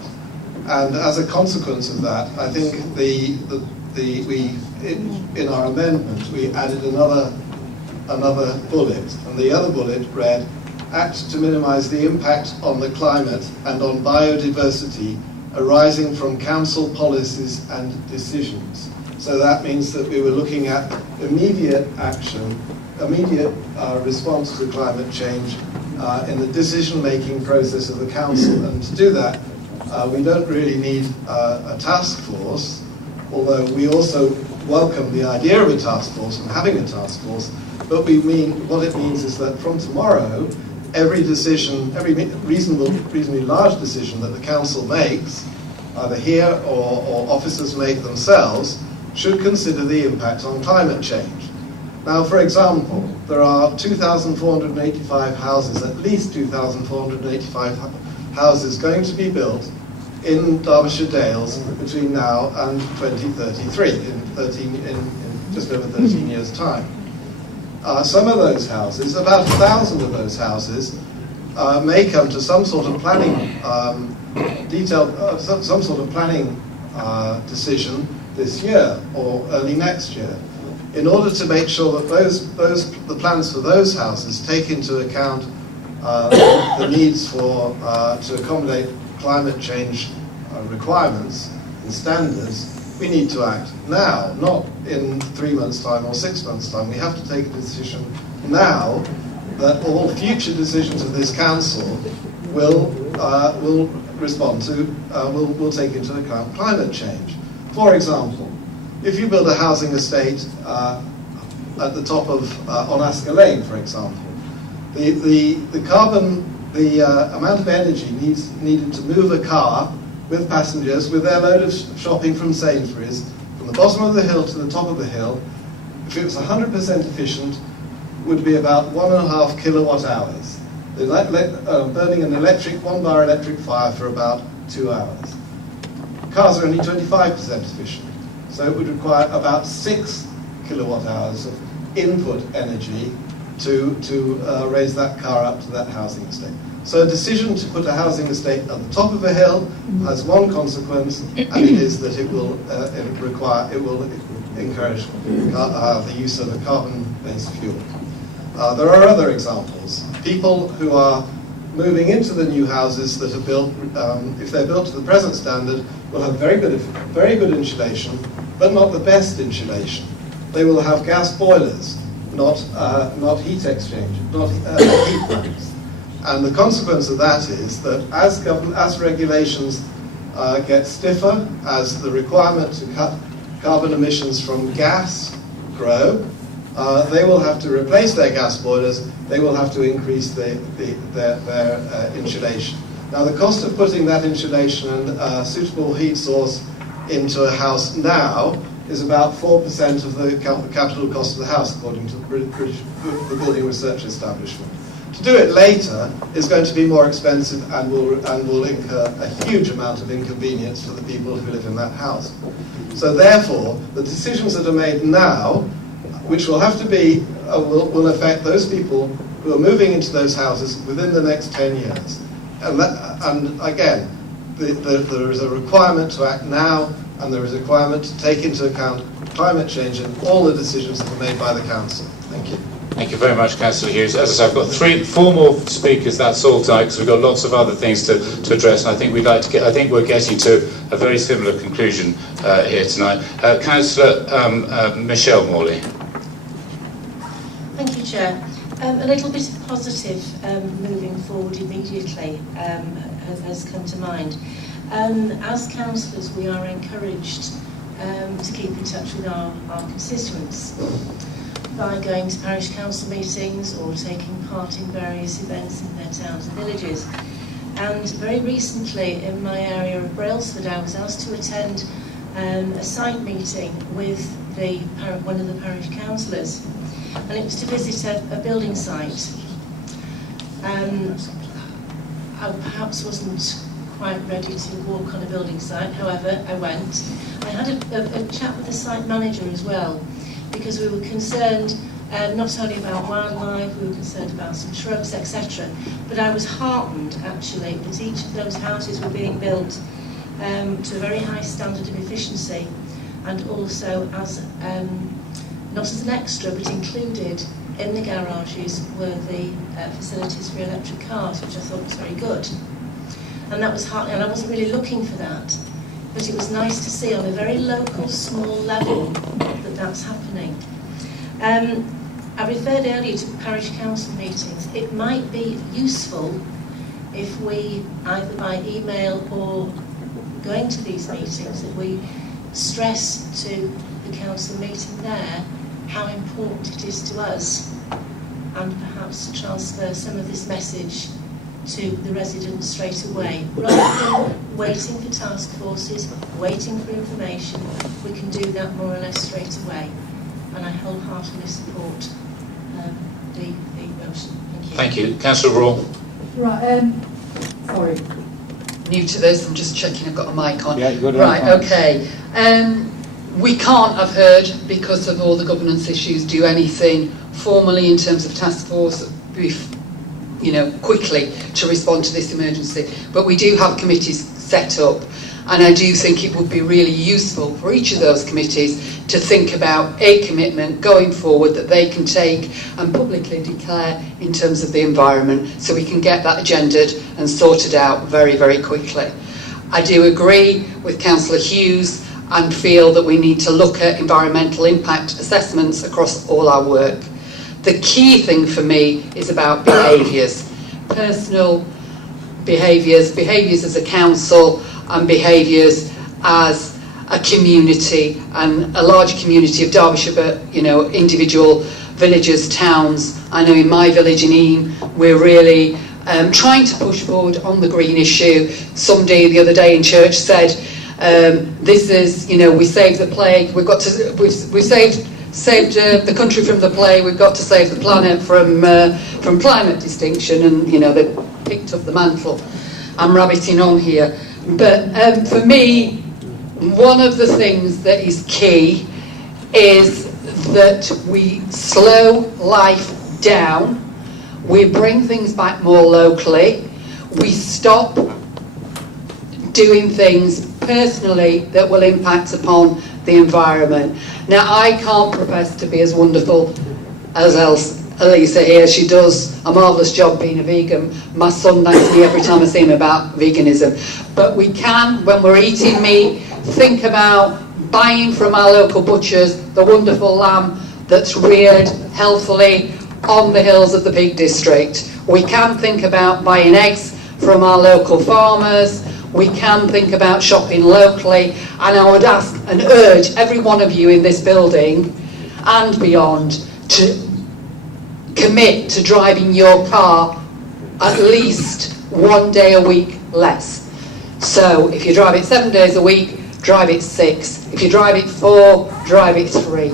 And as a consequence of that, I think in our amendment we added another bullet, and the other bullet read, act to minimise the impact on the climate and on biodiversity arising from council policies and decisions. So that means that we were looking at immediate action, immediate response to climate change in the decision-making process of the council. And to do that, we don't really need a task force, although we also welcome the idea of a task force and having a task force. But what it means is that from tomorrow, every decision, every reasonably large decision that the council makes, either here or officers make themselves, should consider the impact on climate change. Now, for example, there are 2,485 houses, at least 2,485 houses going to be built in Derbyshire Dales between now and 2033, in just over 13 years' time. Some of those houses, about 1,000 of those houses, may come to some sort of planning some sort of planning decision this year or early next year, in order to make sure that the plans for those houses take into account the needs to accommodate climate change requirements and standards. We need to act now, not in 3 months' time or 6 months' time. We have to take a decision now that all future decisions of this council will respond to, will take into account climate change. For example, if you build a housing estate at the top of on Asker Lane, for example, the amount of energy needed to move a car with passengers with their load of shopping from Sainsbury's from the bottom of the hill to the top of the hill, if it was 100% efficient, would be about 1.5 kilowatt hours. Burning an 1 bar electric fire for about 2 hours. Cars are only 25% efficient, so it would require about 6 kilowatt hours of input energy to raise that car up to that housing estate. So a decision to put a housing estate at the top of a hill has one consequence, and it is that it will encourage the use of a carbon-based fuel. There are other examples. People who are moving into the new houses that are built, if they're built to the present standard, will have very good insulation, but not the best insulation. They will have gas boilers, not heat exchange, not heat pumps. And the consequence of that is that as regulations get stiffer, as the requirement to cut carbon emissions from gas grow, they will have to replace their gas boilers. They will have to increase their insulation. Now, the cost of putting that insulation and a suitable heat source into a house now is about 4% of the capital cost of the house, according to the Building Research Establishment. To do it later is going to be more expensive and will incur a huge amount of inconvenience for the people who live in that house. So therefore, the decisions that are made now, which will have to be, will affect those people who are moving into those houses within the next 10 years. And again, there is a requirement to act now, and there is a requirement to take into account climate change in all the decisions that are made by the council. Thank you. Thank you very much, Councillor Hughes. As I said, I've got 4 more speakers. That's all tonight, because we've got lots of other things to address. And I think we're getting to a very similar conclusion here tonight. Councillor Michelle Morley. Thank you, Chair. A little bit of positive moving forward immediately has come to mind. As councillors, we are encouraged to keep in touch with our constituents. by going to parish council meetings or taking part in various events in their towns and villages. And very recently in my area of Brailsford, I was asked to attend a site meeting with one of the parish councillors, and it was to visit a building site. I perhaps wasn't quite ready to walk on a building site, however I went. I had a chat with the site manager as well, because we were concerned not only about wildlife, we were concerned about some shrubs, etc. But I was heartened actually that each of those houses were being built to a very high standard of efficiency, and also as not as an extra but included in the garages were the facilities for electric cars, which I thought was very good. And that was heartening, and I wasn't really looking for that, but it was nice to see on a very local, small level that that's happening. I referred earlier to parish council meetings. It might be useful if we, either by email or going to these meetings, that we stress to the council meeting there how important it is to us, and perhaps to transfer some of this message to the residents straight away. Rather than waiting for task forces, waiting for information, we can do that more or less straight away. And I wholeheartedly support the motion. Thank you. Councillor Raw. Right, sorry. New to this, I'm just checking I've got a mic on. Yeah, you've got it right, on. okay. We can't have heard, because of all the governance issues, do anything formally in terms of task force, quickly to respond to this emergency. But we do have committees set up, and I do think it would be really useful for each of those committees to think about a commitment going forward that they can take and publicly declare in terms of the environment, so we can get that agendaed and sorted out very, very quickly. I do agree with Councillor Hughes and feel that we need to look at environmental impact assessments across all our work. The key thing for me is about behaviours, personal behaviours as a council, and behaviours as a community, and a large community of Derbyshire, but individual villages, towns. I know in my village in Eam, we're really trying to push forward on the green issue. Somebody the other day in church said, this is, we saved the plague, we've saved the country from the plague, we've got to save the planet from climate distinction, and they picked up the mantle. I'm rabbiting on here, but for me, one of the things that is key is that we slow life down, we bring things back more locally, we stop doing things personally that will impact upon the environment. Now, I can't profess to be as wonderful as Elisa here. She does a marvellous job being a vegan. My son thanks me every time I see him about veganism. But we can, when we're eating meat, think about buying from our local butchers the wonderful lamb that's reared healthily on the hills of the Peak District. We can think about buying eggs from our local farmers. We can think about shopping locally, and I would ask and urge every one of you in this building and beyond to commit to driving your car at least 1 day a week less. So if you drive it 7 days a week, drive it 6. If you drive it 4, drive it 3.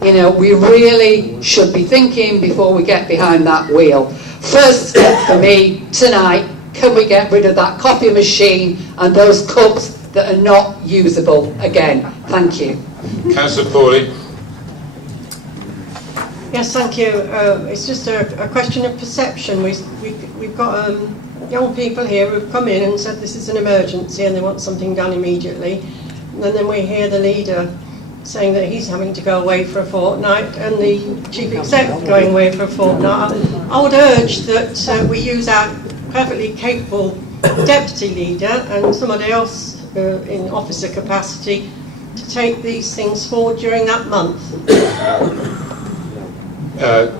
We really should be thinking before we get behind that wheel. First step for me tonight, can we get rid of that coffee machine and those cups that are not usable again? Thank you. Councillor Pauly. Yes, thank you. It's just a question of perception. We've got young people here who've come in and said this is an emergency and they want something done immediately. And then we hear the leader saying that he's having to go away for a fortnight, and the chief exec going away for a fortnight. I would urge that we use our perfectly capable deputy leader and somebody else in officer capacity to take these things forward during that month.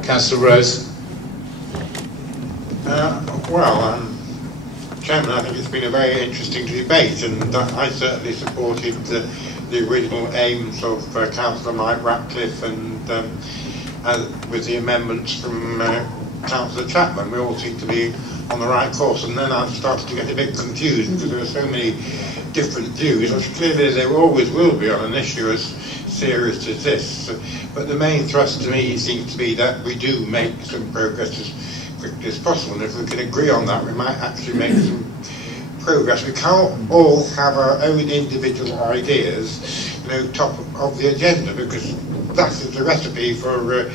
Councillor Rose. Chairman, I think it's been a very interesting debate, and I certainly supported the original aims of Councillor Mike Ratcliffe and with the amendments from Councillor Chapman. We all seem to be on the right course, and then I started to get a bit confused because there were so many different views, which clearly there always will be on an issue as serious as this. But the main thrust to me seems to be that we do make some progress as quickly as possible, and if we can agree on that, we might actually make some progress. We can't all have our own individual ideas, top of the agenda, because that is the recipe for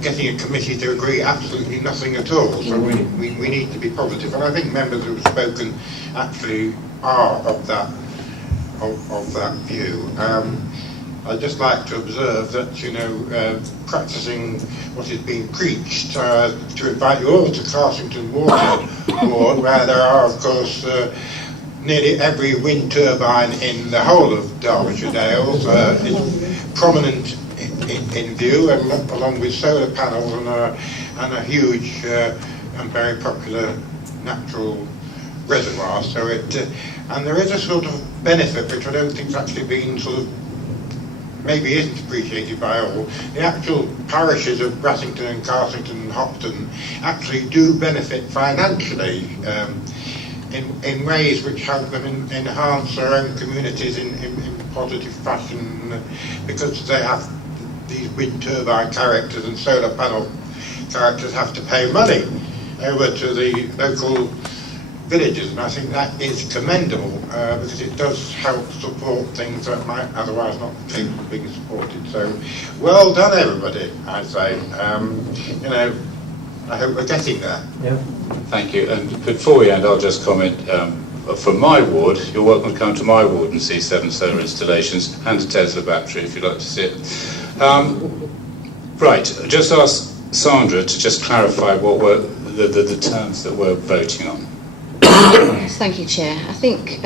getting a committee to agree absolutely nothing at all. So we need to be positive, and I think members who have spoken actually are of that view. I'd just like to observe that, practising what is being preached, to invite you all to Carsington Water Board, where there are, of course, nearly every wind turbine in the whole of Derbyshire Dales is prominent in view, and along with solar panels and a huge and very popular natural reservoir. So and there is a sort of benefit which I don't think has actually been maybe isn't appreciated by all. The actual parishes of Brassington and Carsington and Hopton actually do benefit financially in ways which help them enhance their own communities in positive fashion, because they have these wind turbine characters and solar panel characters have to pay money over to the local villages, and I think that is commendable because it does help support things that might otherwise not be capable of being supported. So, well done, everybody, I'd say. I hope we're getting there. Yeah. Thank you. And before we end, I'll just comment. From my ward, you're welcome to come to my ward and see 7 solar installations and a Tesla battery if you'd like to see it. Right, just ask Sandra to just clarify what were the terms that we're voting on. Thank you, Chair. I think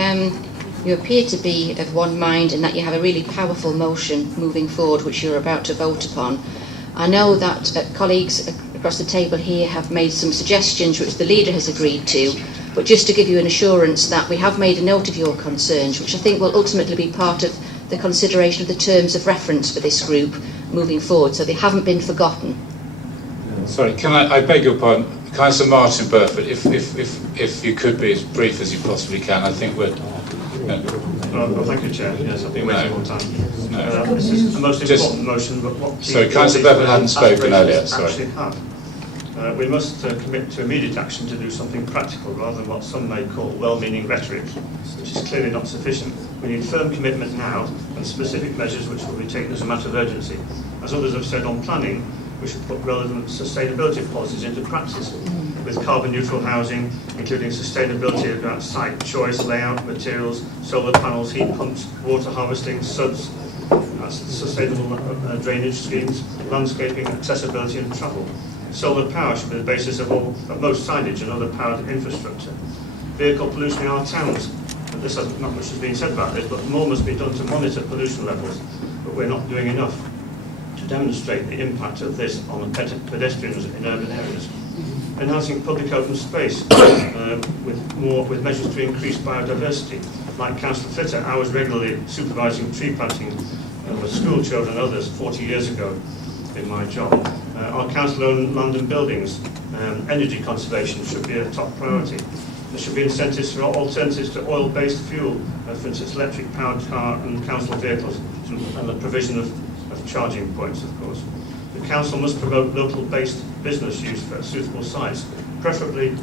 you appear to be of one mind in that you have a really powerful motion moving forward which you're about to vote upon. I know that colleagues across the table here have made some suggestions which the leader has agreed to, but just to give you an assurance that we have made a note of your concerns, which I think will ultimately be part of the consideration of the terms of reference for this group moving forward, so they haven't been forgotten. Sorry, I beg your pardon, Councillor Martin Burford, if you could be as brief as you possibly can. I think we're... Well, thank you, Chair. Yes, I've been waiting all the time. This is the most important motion, but what... Sorry, Councillor Burford hadn't spoken earlier, sorry. Actually have. We must commit to immediate action to do something practical rather than what some may call well-meaning rhetoric, which is clearly not sufficient. We need firm commitment now and specific measures which will be taken as a matter of urgency. As others have said on planning, we should put relevant sustainability policies into practice with carbon neutral housing, including sustainability about site choice, layout, materials, solar panels, heat pumps, water harvesting, SUDs, sustainable drainage schemes, landscaping, accessibility and travel. Solar power should be the basis of most signage and other powered infrastructure. Vehicle pollution in our towns. And this has not much has been said about this, but more must be done to monitor pollution levels, but we're not doing enough to demonstrate the impact of this on pedestrians in urban areas. Enhancing public open space with measures to increase biodiversity. Like Councillor Flitter, I was regularly supervising tree planting with school children and others 40 years ago in my job. Our council-owned London buildings, energy conservation should be a top priority. There should be incentives for alternatives to oil-based fuel, for instance electric-powered car and council vehicles, and the provision of charging points, of course. The council must promote local-based business use for suitable sites, preferably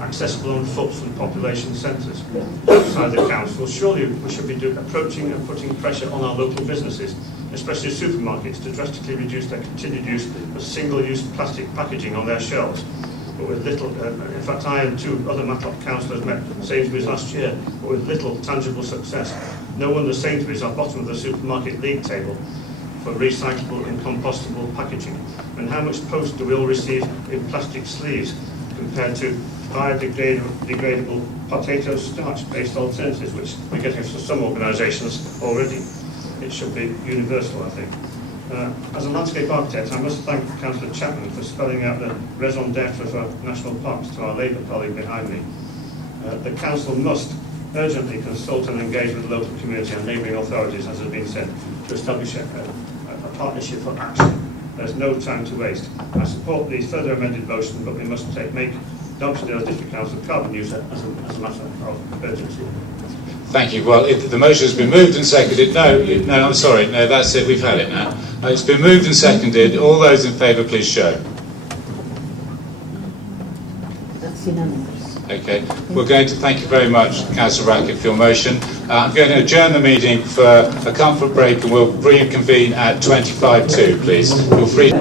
accessible on foot from population centres. Outside the council, surely we should be approaching and putting pressure on our local businesses, especially supermarkets, to drastically reduce their continued use of single-use plastic packaging on their shelves. But with little, in fact I and 2 other Matlock councillors met Sainsbury's last year, but with little tangible success. No wonder Sainsbury's are bottom of the supermarket league table for recyclable and compostable packaging. And how much post do we all receive in plastic sleeves compared to biodegradable potato starch-based alternatives, which we're getting for some organisations already? It should be universal, I think. As a landscape architect, I must thank Councillor Chapman for spelling out the raison d'etre for national parks to our Labour colleague behind me. The Council must urgently consult and engage with the local community and neighbouring authorities, as has been said, to establish a partnership for action. There's no time to waste. I support these further amended motions, but we must make Derbyshire Dales District Council carbon neutral as a matter of urgency. Thank you. Well, the motion has been moved and seconded. No, I'm sorry. No, that's it. We've had it now. It's been moved and seconded. All those in favour, please show. That's unanimous. Okay. We're going to thank you very much, Councillor Ratcliffe, for your motion. I'm going to adjourn the meeting for a comfort break, and we'll reconvene at 25:02, please. Feel free.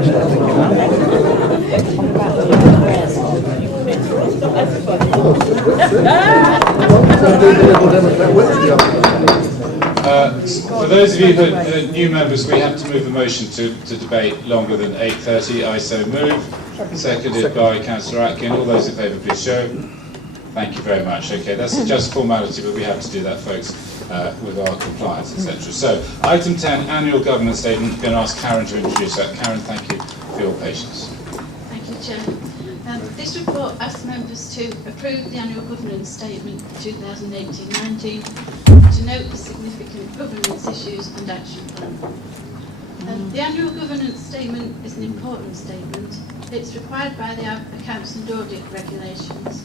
For those of you who are new members, we have to move the motion to debate longer than 8:30. I so move. Seconded by Councillor Atkin. All those in favour, please show. Thank you very much. Okay, that's just formality, but we have to do that, folks, with our compliance, etc. So, item 10, annual governance statement. I'm going to ask Karen to introduce that. Karen, thank you for your patience. Thank you, Chair. This report asks members to approve the annual governance statement for 2018-19, to note the significant governance issues and action plan. The annual governance statement is an important statement. It's required by the Accounts and Audit regulations.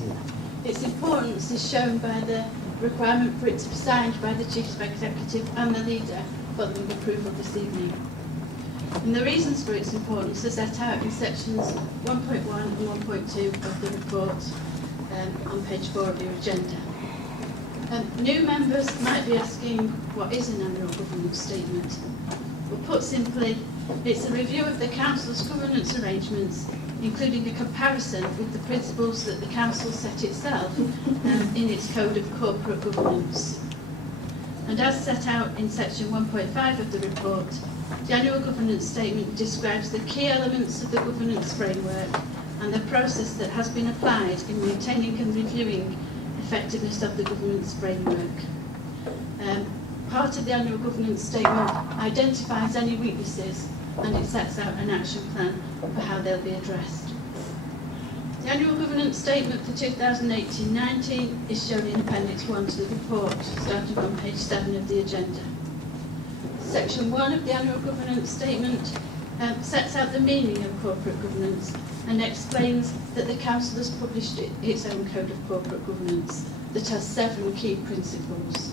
Its importance is shown by the requirement for it to be signed by the Chief Executive and the Leader following approval this evening. And the reasons for its importance are set out in sections 1.1 and 1.2 of the report on page 4 of your agenda. New members might be asking, what is an annual governance statement? Well, put simply, it's a review of the Council's governance arrangements, including a comparison with the principles that the Council set itself in its Code of Corporate Governance. And as set out in section 1.5 of the report, the annual governance statement describes the key elements of the governance framework and the process that has been applied in maintaining and reviewing effectiveness of the governance framework. Part of the annual governance statement identifies any weaknesses and it sets out an action plan for how they'll be addressed. The annual governance statement for 2018-19 is shown in Appendix 1 to the report, starting on page 7 of the agenda. Section 1 of the annual governance statement sets out the meaning of corporate governance and explains that the Council has published its own Code of Corporate Governance that has 7 key principles.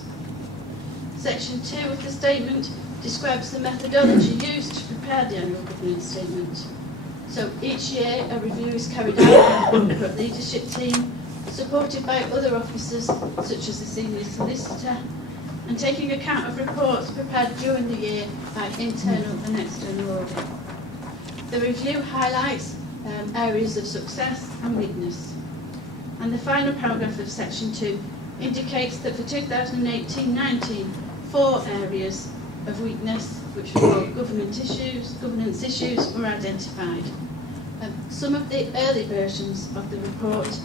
Section 2 of the statement describes the methodology used to prepare the annual governance statement. So each year a review is carried out by the corporate leadership team, supported by other officers such as the senior solicitor, and taking account of reports prepared during the year by internal and external audit. The review highlights areas of success and weakness. And the final paragraph of section 2 indicates that for 2018-19, 4 areas of weakness, which we call governance issues, were identified. Some of the early versions of the report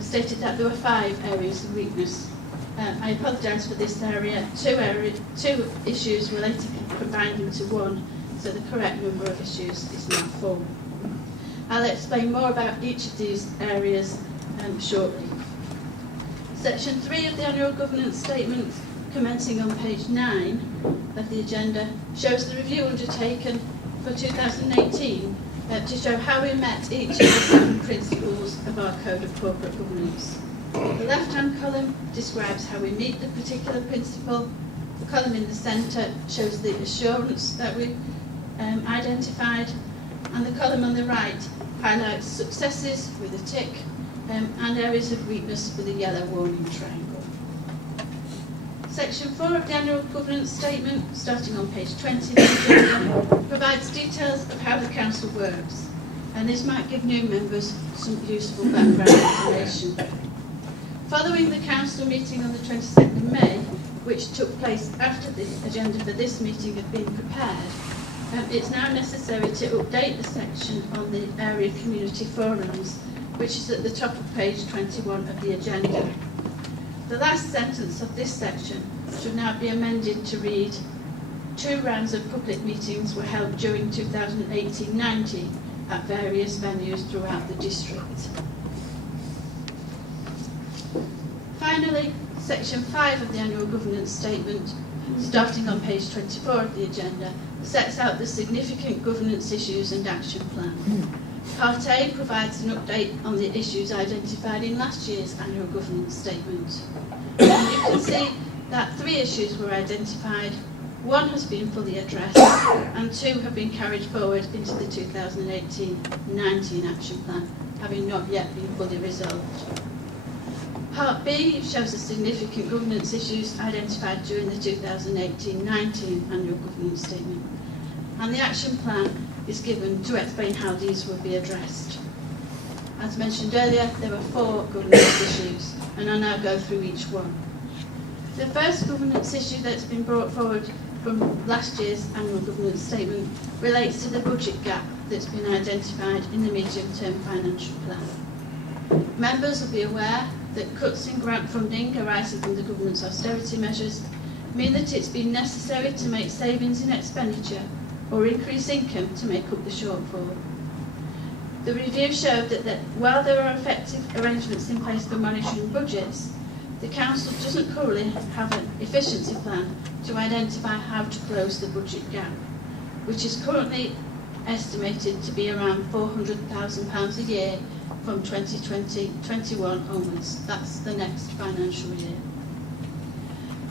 stated that there were 5 areas of weakness. I apologise for this area. 2 issues were later combined into 1, so the correct number of issues is now 4. I'll explain more about each of these areas shortly. Section 3 of the annual governance statement, commencing on page 9 of the agenda, shows the review undertaken for 2018 to show how we met each of the 7 principles of our Code of Corporate Governance. The left-hand column describes how we meet the particular principle. The column in the centre shows the assurance that we identified, and the column on the right highlights successes with a tick and areas of weakness with a yellow warning triangle. Section 4 of the annual governance statement, starting on page 20 of the agenda, provides details of how the Council works, and this might give new members some useful background information. Following the Council meeting on the 22nd of May, which took place after the agenda for this meeting had been prepared, it's now necessary to update the section on the area community forums, which is at the top of page 21 of the agenda. The last sentence of this section should now be amended to read, 2 rounds of public meetings were held during 2018-19 at various venues throughout the district. Finally, section 5 of the annual governance statement, starting on page 24 of the agenda, sets out the significant governance issues and action plan. Part A provides an update on the issues identified in last year's annual governance statement. And you can see that 3 issues were identified, 1 has been fully addressed, and 2 have been carried forward into the 2018-19 action plan, having not yet been fully resolved. Part B shows the significant governance issues identified during the 2018-19 annual governance statement, and the action plan is given to explain how these will be addressed. As mentioned earlier, there are 4 governance issues, and I'll now go through each one. The first governance issue that's been brought forward from last year's annual governance statement relates to the budget gap that's been identified in the medium-term financial plan. Members will be aware that cuts in grant funding arising from the government's austerity measures mean that it's been necessary to make savings in expenditure or increase income to make up the shortfall. The review showed that while there are effective arrangements in place for monitoring budgets, the Council doesn't currently have an efficiency plan to identify how to close the budget gap, which is currently estimated to be around £400,000 a year from 2020-21 onwards. That's the next financial year.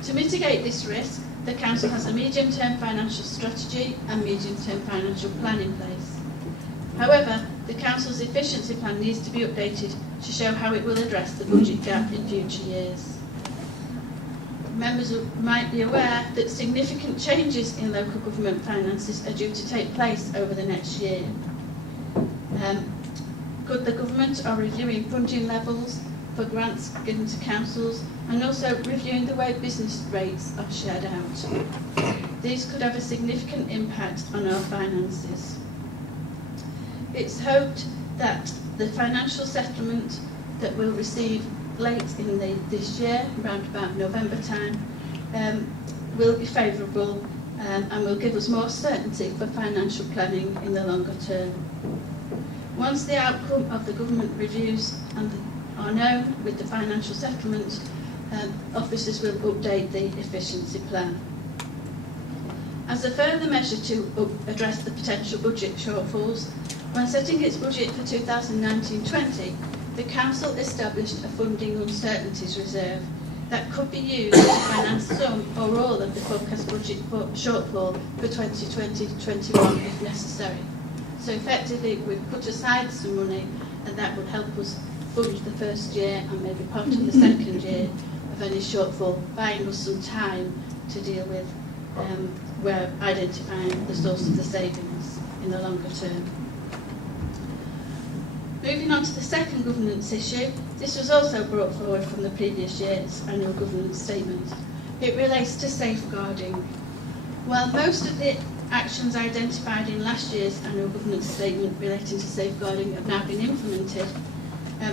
To mitigate this risk, the Council has a medium-term financial strategy and medium-term financial plan in place. However, the Council's efficiency plan needs to be updated to show how it will address the budget gap in future years. Members might be aware that significant changes in local government finances are due to take place over the next year. The government are reviewing funding levels for grants given to councils and also reviewing the way business rates are shared out. These could have a significant impact on our finances. It's hoped that the financial settlement that we'll receive late in this year, around about November time, will be favourable and will give us more certainty for financial planning in the longer term. Once the outcome of the government reviews are known with the financial settlement, officers will update the efficiency plan. As a further measure to address the potential budget shortfalls, when setting its budget for 2019-20, the Council established a funding uncertainties reserve that could be used to finance some or all of the forecast budget shortfall for 2020-21 if necessary. So effectively, we've put aside some money, and that would help us fund the first year and maybe part of the second year of any shortfall, buying us some time to deal with where identifying the source of the savings in the longer term. Moving on to the second governance issue, this was also brought forward from the previous year's annual governance statement. It relates to safeguarding. While most of the actions identified in last year's annual governance statement relating to safeguarding have now been implemented,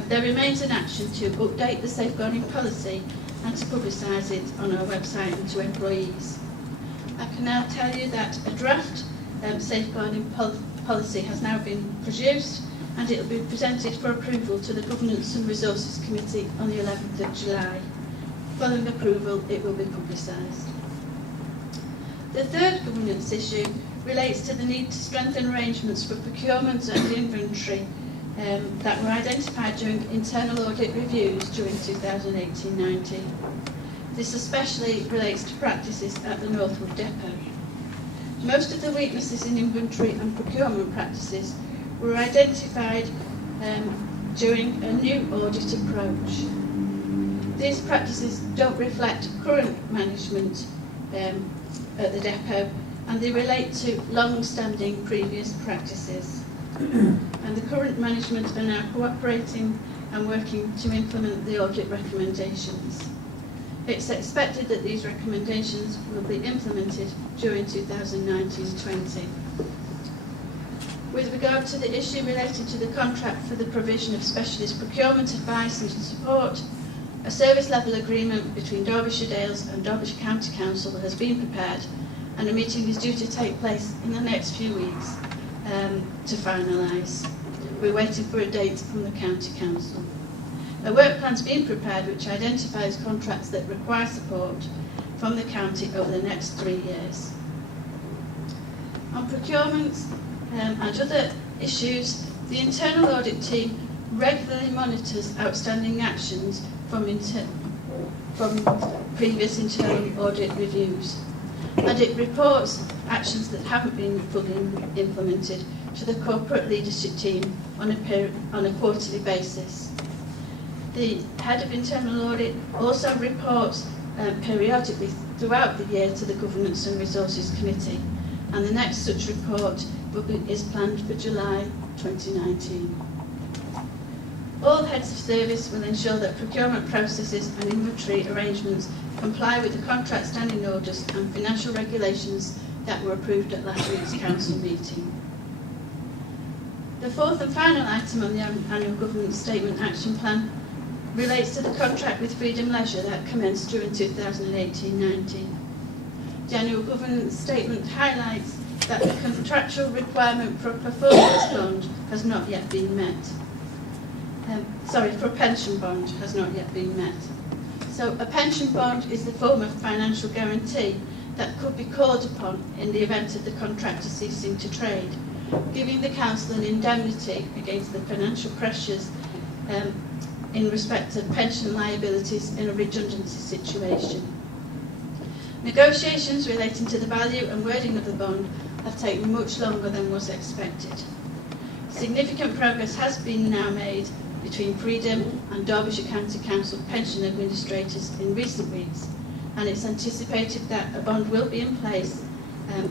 there remains an action to update the safeguarding policy and to publicise it on our website and to employees. I can now tell you that a draft safeguarding policy has now been produced, and it will be presented for approval to the Governance and Resources Committee on the 11th of July. Following approval, it will be publicised. The third governance issue relates to the need to strengthen arrangements for procurement and inventory that were identified during internal audit reviews during 2018-19. This especially relates to practices at the Northwood Depot. Most of the weaknesses in inventory and procurement practices were identified during a new audit approach. These practices don't reflect current management at the depot, and they relate to long-standing previous practices. And the current management are now cooperating and working to implement the audit recommendations. It's expected that these recommendations will be implemented during 2019-20. With regard to the issue related to the contract for the provision of specialist procurement advice and support, a service level agreement between Derbyshire Dales and Derbyshire County Council has been prepared, and a meeting is due to take place in the next few weeks to finalise. We're waiting for a date from the County Council. A work plan's been prepared which identifies contracts that require support from the county over the next 3 years. On procurements and other issues, the internal audit team regularly monitors outstanding actions from previous internal audit reviews, and it reports actions that haven't been fully implemented to the corporate leadership team on a quarterly basis. The head of internal audit also reports periodically throughout the year to the Governance and Resources Committee, and the next such report is planned for July 2019. All heads of service will ensure that procurement processes and inventory arrangements comply with the contract standing orders and financial regulations that were approved at last week's council meeting. The fourth and final item on the annual government statement action plan relates to the contract with Freedom Leisure that commenced during 2018-19. The annual governance statement highlights that the contractual requirement for a performance bond has not yet been met. For a pension bond has not yet been met. So a pension bond is the form of financial guarantee that could be called upon in the event of the contractor ceasing to trade, giving the council an indemnity against the financial pressures in respect of pension liabilities in a redundancy situation. Negotiations relating to the value and wording of the bond have taken much longer than was expected. Significant progress has been now made between Freedom and Derbyshire County Council pension administrators in recent weeks, and it's anticipated that a bond will be in place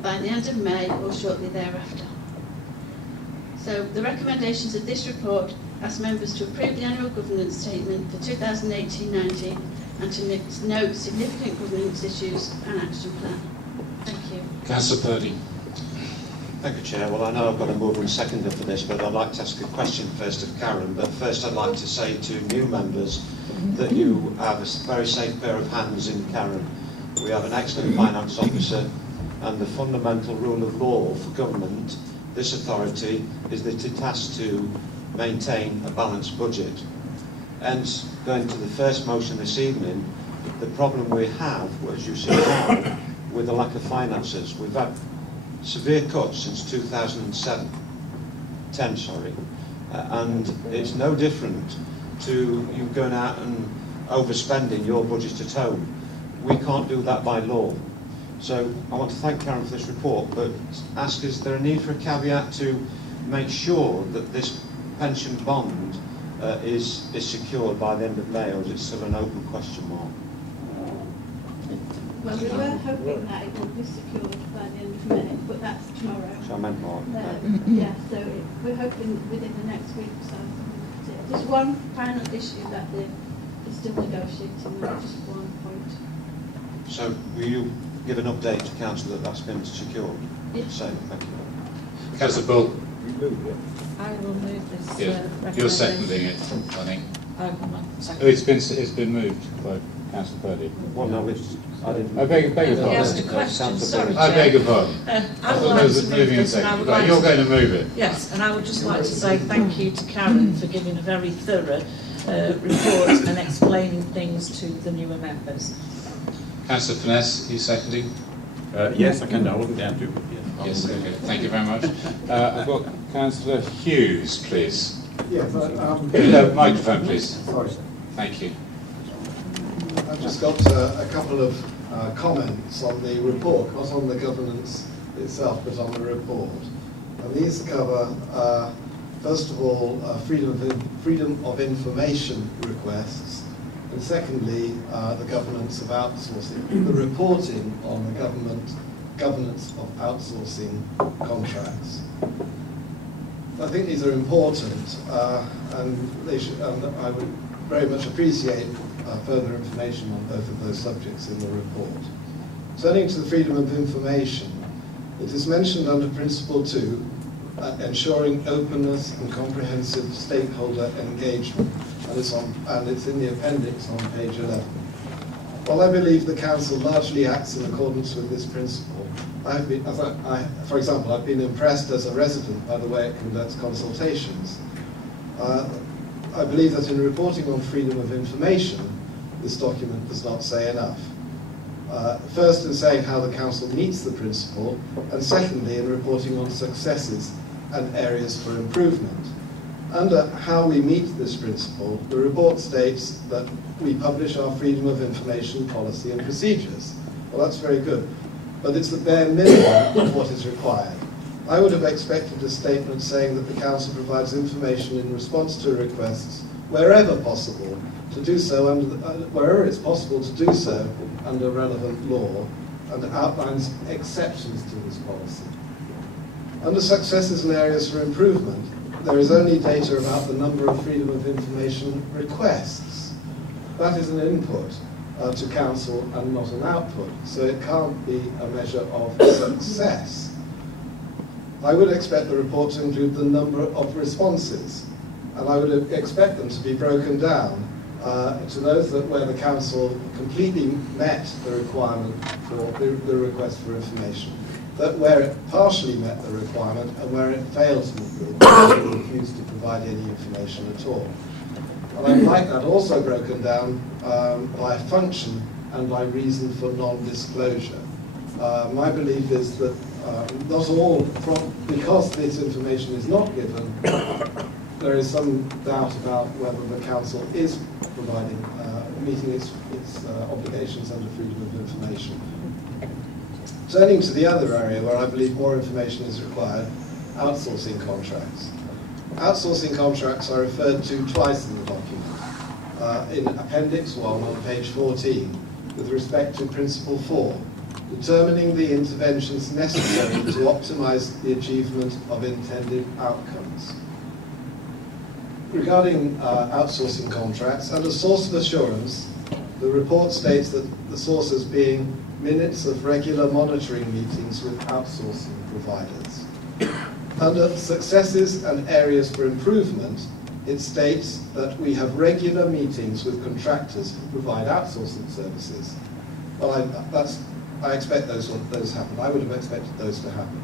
by the end of May or shortly thereafter. So the recommendations of this report ask members to approve the annual governance statement for 2018-19 and to note significant governance issues and action plan. Thank you. Councillor Purdy. Thank you, Chair. Well, I know I've got a mover and seconder for this, but I'd like to ask a question first of Karen. But first I'd like to say to new members that you have a very safe pair of hands in Karen. We have an excellent finance officer, and the fundamental rule of law for government, this authority, is that it has to maintain a balanced budget. Hence, going to the first motion this evening, the problem we have, as you see now, with the lack of finances. We've had severe cuts since 2010, and it's no different to you going out and overspending your budget at home. We can't do that by law. So I want to thank Karen for this report, but ask, is there a need for a caveat to make sure that this pension bond is secured by the end of May, or is it still an open question mark? Well, we were hoping that it would be secured by the end of May, but that's tomorrow. So I meant Mark. Yeah, so we're hoping within the next week or so. There's one final issue that they're still negotiating, just one point. So will you give an update to Council that that's been secured? Yes. So, thank you. Councillor Bull. I will move this Yeah. You're seconding it, I think. It's been moved by Councillor Purdy. Well, no, I didn't. I beg your pardon. He asked a question, sorry, I beg your pardon. I would like to move this, and I would like You're going to move it. Yes, and I would just like to say thank you to Karen for giving a very thorough report and explaining things to the newer members. Councillor Finesse, you seconding? Yes, I can. I wasn't down to, but yes. Yes, okay. Thank you very much. I've got Councillor Hughes, please. Yes. Microphone, please. Sorry, sir. Thank you. I've just got a couple of comments on the report, not on the governance itself, but on the report. And these cover, first of all, freedom of information requests, and secondly, the governance of outsourcing, the reporting on the governance of outsourcing contracts. I think these are important, and I would very much appreciate further information on both of those subjects in the report. Turning to the freedom of information, it is mentioned under Principle 2, ensuring openness and comprehensive stakeholder engagement, and it's in the appendix on page 11. While I believe the Council largely acts in accordance with this principle, for example, I've been impressed as a resident by the way it conducts consultations. I believe that in reporting on freedom of information, this document does not say enough. First in saying how the council meets the principle, and secondly in reporting on successes and areas for improvement. Under how we meet this principle, the report states that we publish our freedom of information policy and procedures. Well, that's very good, but it's the bare minimum of what is required. I would have expected a statement saying that the council provides information in response to requests wherever possible to do so wherever it's possible to do so under relevant law, and outlines exceptions to this policy. Under successes and areas for improvement, there is only data about the number of freedom of information requests. That is an input to council and not an output, so it can't be a measure of success. I would expect the report to include the number of responses, and I would expect them to be broken down to those where the council completely met the requirement for the request for information, that where it partially met the requirement and where it failed to meet the requirement, it refused to provide any information at all. And I'd like that also broken down by function and by reason for non-disclosure. My belief is that not all, because this information is not given, there is some doubt about whether the council is providing, meeting its obligations under freedom of information. Turning to the other area where I believe more information is required, outsourcing contracts. Outsourcing contracts are referred to twice in the document. In Appendix 1 on page 14, with respect to Principle 4, determining the interventions necessary to optimize the achievement of intended outcomes. Regarding outsourcing contracts, under source of assurance, the report states that the sources being minutes of regular monitoring meetings with outsourcing providers. Under successes and areas for improvement, it states that we have regular meetings with contractors who provide outsourcing services. Well, I expect those happen. I would have expected those to happen.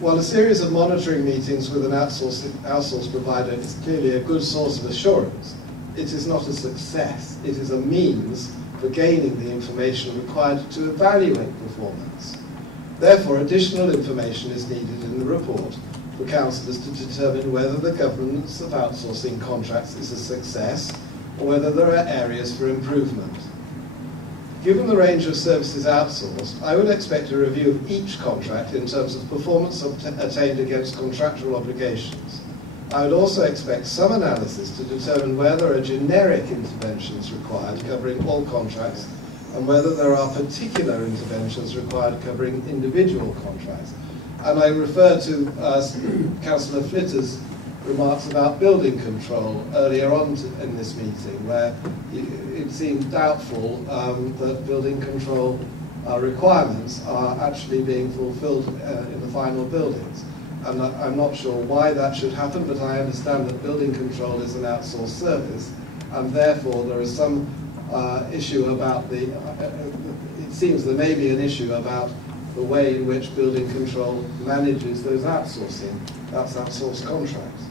While a series of monitoring meetings with an outsourced provider is clearly a good source of assurance, it is not a success. It is a means for gaining the information required to evaluate performance. Therefore, additional information is needed in the report for councillors to determine whether the governance of outsourcing contracts is a success or whether there are areas for improvement. Given the range of services outsourced, I would expect a review of each contract in terms of performance attained against contractual obligations. I would also expect some analysis to determine where there are generic interventions required covering all contracts and whether there are particular interventions required covering individual contracts. And I refer to Councillor Flitter's remarks about building control earlier on in this meeting, where it seemed doubtful that building control requirements are actually being fulfilled in the final buildings. And I'm not sure why that should happen, but I understand that building control is an outsourced service, and therefore there is some issue about it seems there may be an issue about the way in which building control manages those outsourced contracts.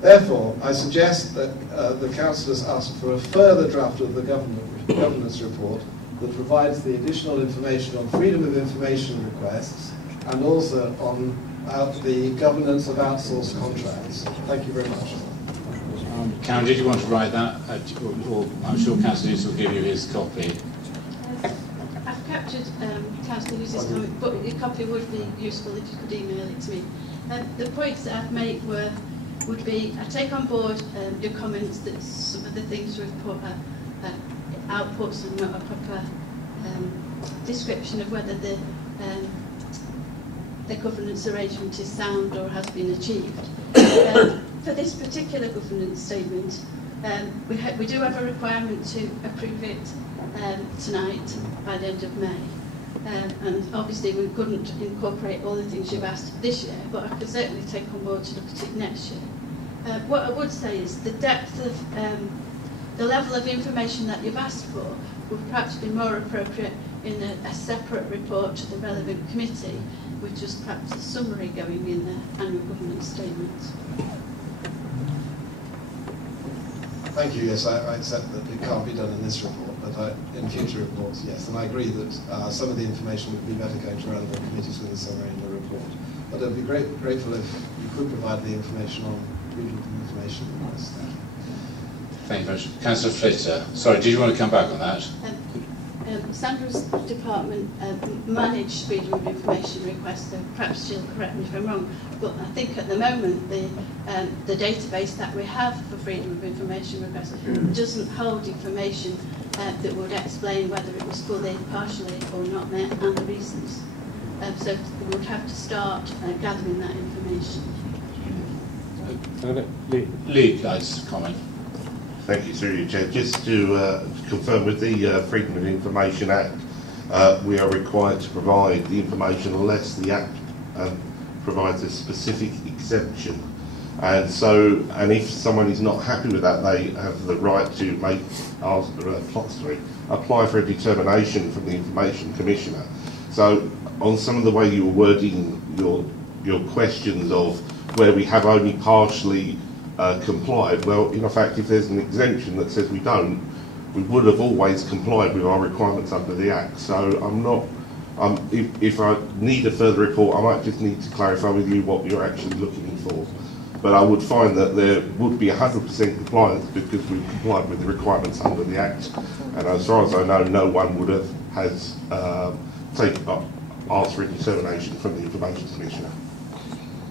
Therefore, I suggest that the councillors ask for a further draft of the governance report that provides the additional information on freedom of information requests and also on the governance of outsourced contracts. Thank you very much. Karen, did you want to write that? Or I'm sure Councillor Hughes will give you his copy. I've captured Councillor Hughes' comment, but a copy would be useful if you could email it to me. The points that I've made would be, I take on board your comments that some of the things we've put are outputs and not a proper description of whether the governance arrangement is sound or has been achieved. For this particular governance statement, we do have a requirement to approve it tonight by the end of May. And obviously we couldn't incorporate all the things you've asked this year, but I could certainly take on board to look at it next year. What I would say is the depth of, the level of information that you've asked for would perhaps be more appropriate in a separate report to the relevant committee, with just perhaps a summary going in the annual governance statement. Thank you. Yes, I accept that it can't be done in this report, but in future reports, yes. And I agree that some of the information would be better going to relevant committees with a summary in the report. But I'd be grateful if you could provide the information on regional information requests. Thank you very much. Councillor Flitter. Sorry, did you want to come back on that? Sandra's department manage freedom of information requests, so perhaps she'll correct me if I'm wrong, but I think at the moment the database that we have for freedom of information requests doesn't hold information that would explain whether it was fully, partially or not met and the reasons. So we would have to start gathering that information. Lee likes to comment. Thank you, through you, Chair. Just to confirm, with the Freedom of Information Act, we are required to provide the information unless the Act provides a specific exemption. And so, and if someone is not happy with that, they have the right to apply for a determination from the Information Commissioner. So, on some of the way you were wording your questions of where we have only partially complied, well, in fact, if there's an exemption that says we don't, we would have always complied with our requirements under the Act. So I'm not, if I need a further report, I might just need to clarify with you what you're actually looking for. But I would find that there would be 100% compliance because we've complied with the requirements under the Act. And as far as I know, no one would have asked for a determination from the Information Commissioner.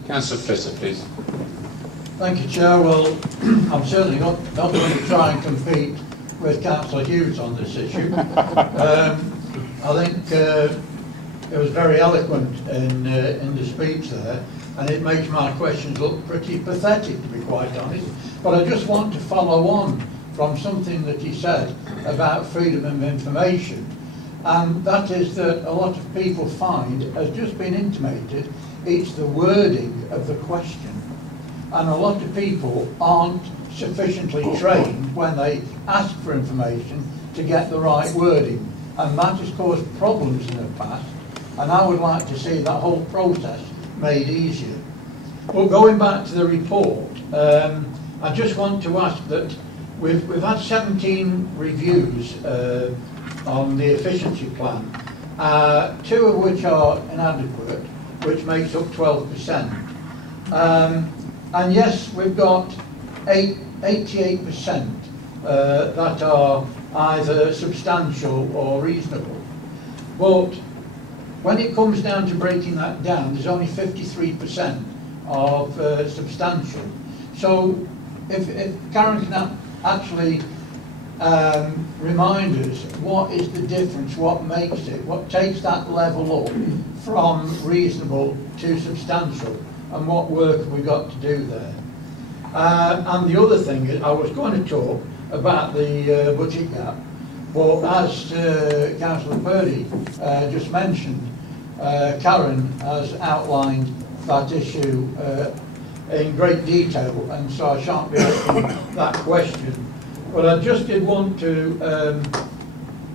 Councillor Flitter, please. Thank you, Chair. Well, I'm certainly not going to try and compete with Councillor Hughes on this issue. I think it was very eloquent in the speech there, and it makes my questions look pretty pathetic, to be quite honest. But I just want to follow on from something that he said about freedom of information, and that is that a lot of people find, as just been intimated, it's the wording of the question. And a lot of people aren't sufficiently trained when they ask for information to get the right wording. And that has caused problems in the past. And I would like to see that whole process made easier. But going back to the report, I just want to ask that we've had 17 reviews on the efficiency plan, 2 of which are inadequate, which makes up 12%. And yes, we've got 88% that are either substantial or reasonable. But when it comes down to breaking that down, there's only 53% of substantial. So if Karen can actually remind us what is the difference, what makes it, what takes that level up from reasonable to substantial, and what work have we got to do there? And the other thing is, I was going to talk about the budget gap, but as Councillor Purdy just mentioned, Karen has outlined that issue in great detail, and so I shan't be asking that question. But I just did want to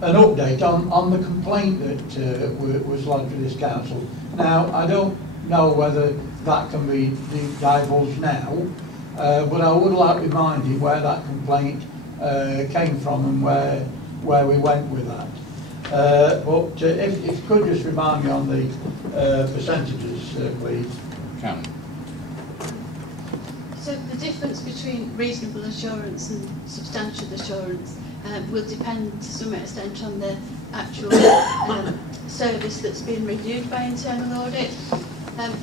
an update on the complaint that was lodged with this council. Now, I don't know whether that can be divulged now, but I would like reminding where that complaint came from and where we went with that. But if you could just remind me on the percentages, please. Karen. So the difference between reasonable assurance and substantial assurance will depend to some extent on the actual service that's been reviewed by internal audit.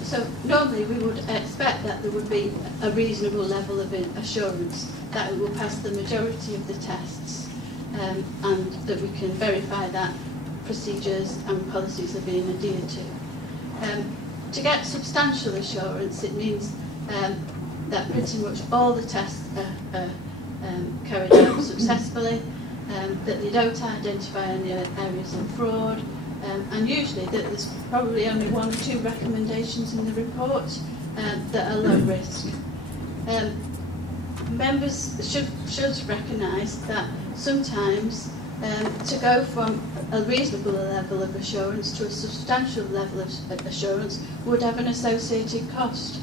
So normally we would expect that there would be a reasonable level of assurance that it will pass the majority of the tests and that we can verify that procedures and policies are being adhered to. To get substantial assurance, it means that pretty much all the tests are carried out successfully, that they don't identify any areas of fraud, and usually that there's probably only 1 or 2 recommendations in the report that are low risk. Members should recognise that sometimes to go from a reasonable level of assurance to a substantial level of assurance would have an associated cost.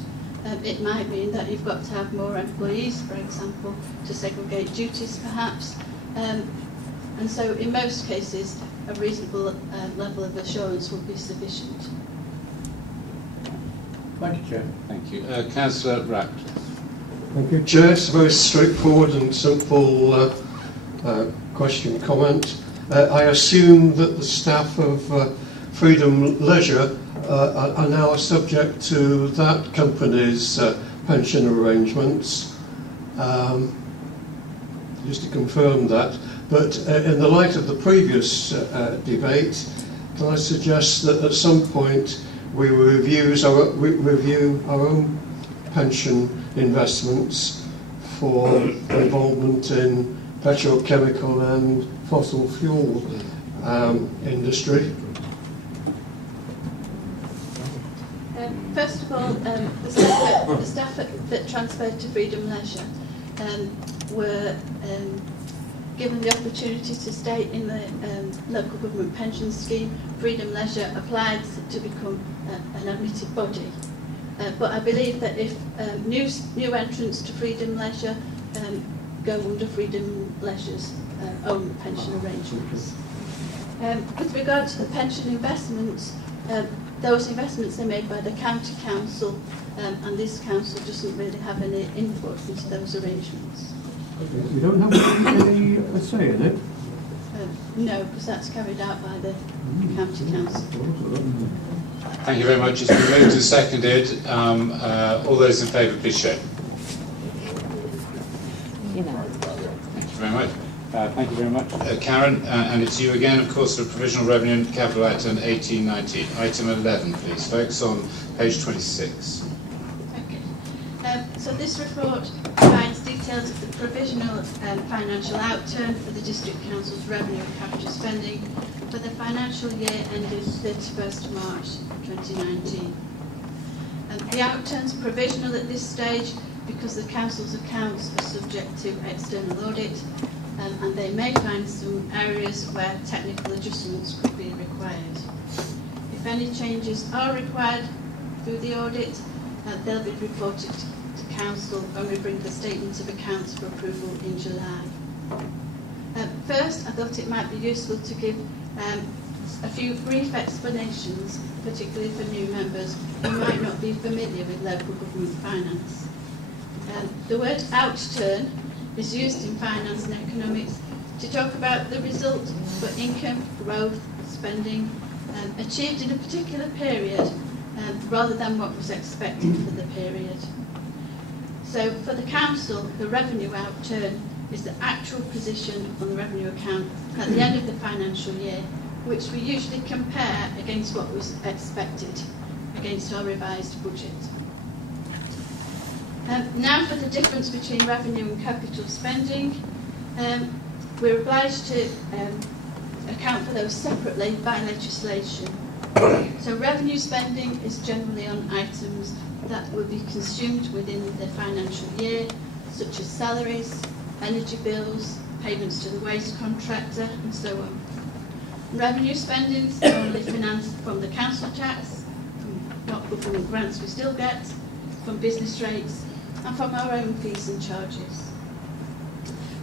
It might mean that you've got to have more employees, for example, to segregate duties perhaps. And so in most cases, a reasonable level of assurance would be sufficient. Thank you, Chair. Thank you. Councillor Ratcliffe. Thank you, Chair. It's a very straightforward and simple question, comment. I assume that the staff of Freedom Leisure are now subject to that company's pension arrangements. Just to confirm that. But in the light of the previous debate, can I suggest that at some point we review our own pension investments for involvement in petrochemical and fossil fuel industry? First of all, the staff that transferred to Freedom Leisure were given the opportunity to stay in the local government pension scheme. Freedom Leisure applied to become an admitted body. But I believe that if new entrants to Freedom Leisure go under Freedom Leisure's own pension arrangements. With regard to the pension investments, those investments are made by the county council, and this council doesn't really have any input into those arrangements. You don't have any say in it? No, because that's carried out by the county council. Thank you very much. It's been moved and seconded. All those in favour, please show. Thank you very much. Thank you very much. Karen, and it's you again, of course, for provisional revenue and capital item 1819. Item 11, please, folks, on page 26. Okay. So this report provides details of the provisional financial outturn for the District Council's revenue and capital spending for the financial year ending 31st March 2019. The outturns are provisional at this stage because the Council's accounts are subject to external audit, and they may find some areas where technical adjustments could be required. If any changes are required through the audit, they'll be reported to Council when we bring the statement of accounts for approval in July. First, I thought it might be useful to give a few brief explanations, particularly for new members who might not be familiar with local government finance. The word outturn is used in finance and economics to talk about the result for income, growth, spending achieved in a particular period rather than what was expected for the period. So for the Council, the revenue outturn is the actual position on the revenue account at the end of the financial year, which we usually compare against what was expected, against our revised budget. Now for the difference between revenue and capital spending. We're obliged to account for those separately by legislation. So revenue spending is generally on items that will be consumed within the financial year, such as salaries, energy bills, payments to the waste contractor, and so on. Revenue spending is normally financed from the council tax, from what government grants we still get, from business rates, and from our own fees and charges.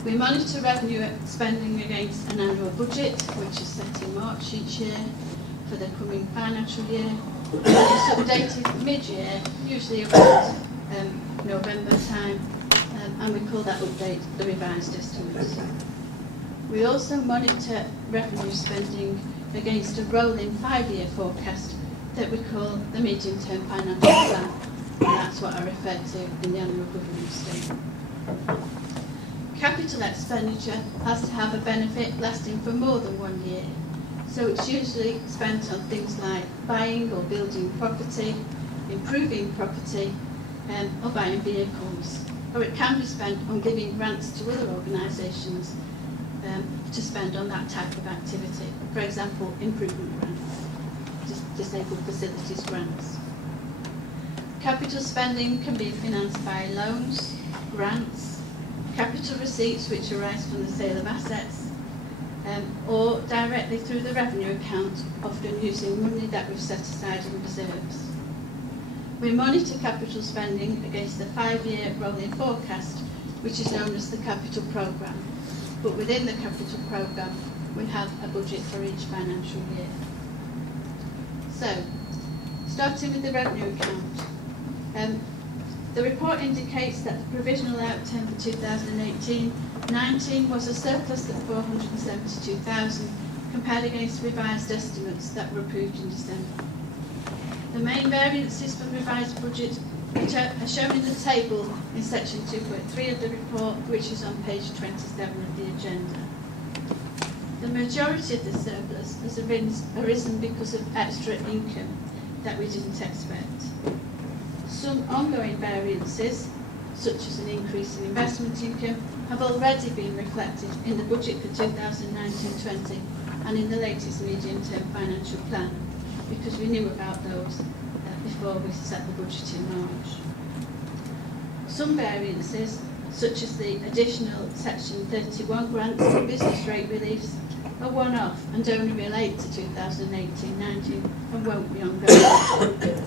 We monitor revenue spending against an annual budget, which is set in March each year for the coming financial year. It's updated mid-year, usually around November time, and we call that update the revised estimate. We also monitor revenue spending against a rolling 5-year forecast that we call the medium-term financial plan. And that's what I refer to in the annual government statement. Capital expenditure has to have a benefit lasting for more than 1 year. So it's usually spent on things like buying or building property, improving property, or buying vehicles. Or it can be spent on giving grants to other organisations to spend on that type of activity. For example, improvement grants, disabled facilities grants. Capital spending can be financed by loans, grants, capital receipts which arise from the sale of assets, or directly through the revenue account, often using money that we've set aside in reserves. We monitor capital spending against the 5-year rolling forecast, which is known as the capital programme. But within the capital programme, we have a budget for each financial year. So, starting with the revenue account. The report indicates that the provisional outturn for 2018-19 was a surplus of 472,000 compared against revised estimates that were approved in December. The main variances for the revised budget are shown in the table in section 2.3 of the report, which is on page 27 of the agenda. The majority of the surplus has arisen because of extra income that we didn't expect. Some ongoing variances, such as an increase in investment income, have already been reflected in the budget for 2019-20 and in the latest medium-term financial plan, because we knew about those before we set the budget in March. Some variances, such as the additional Section 31 grants and business rate reliefs, are one-off and only relate to 2018-19 and won't be ongoing.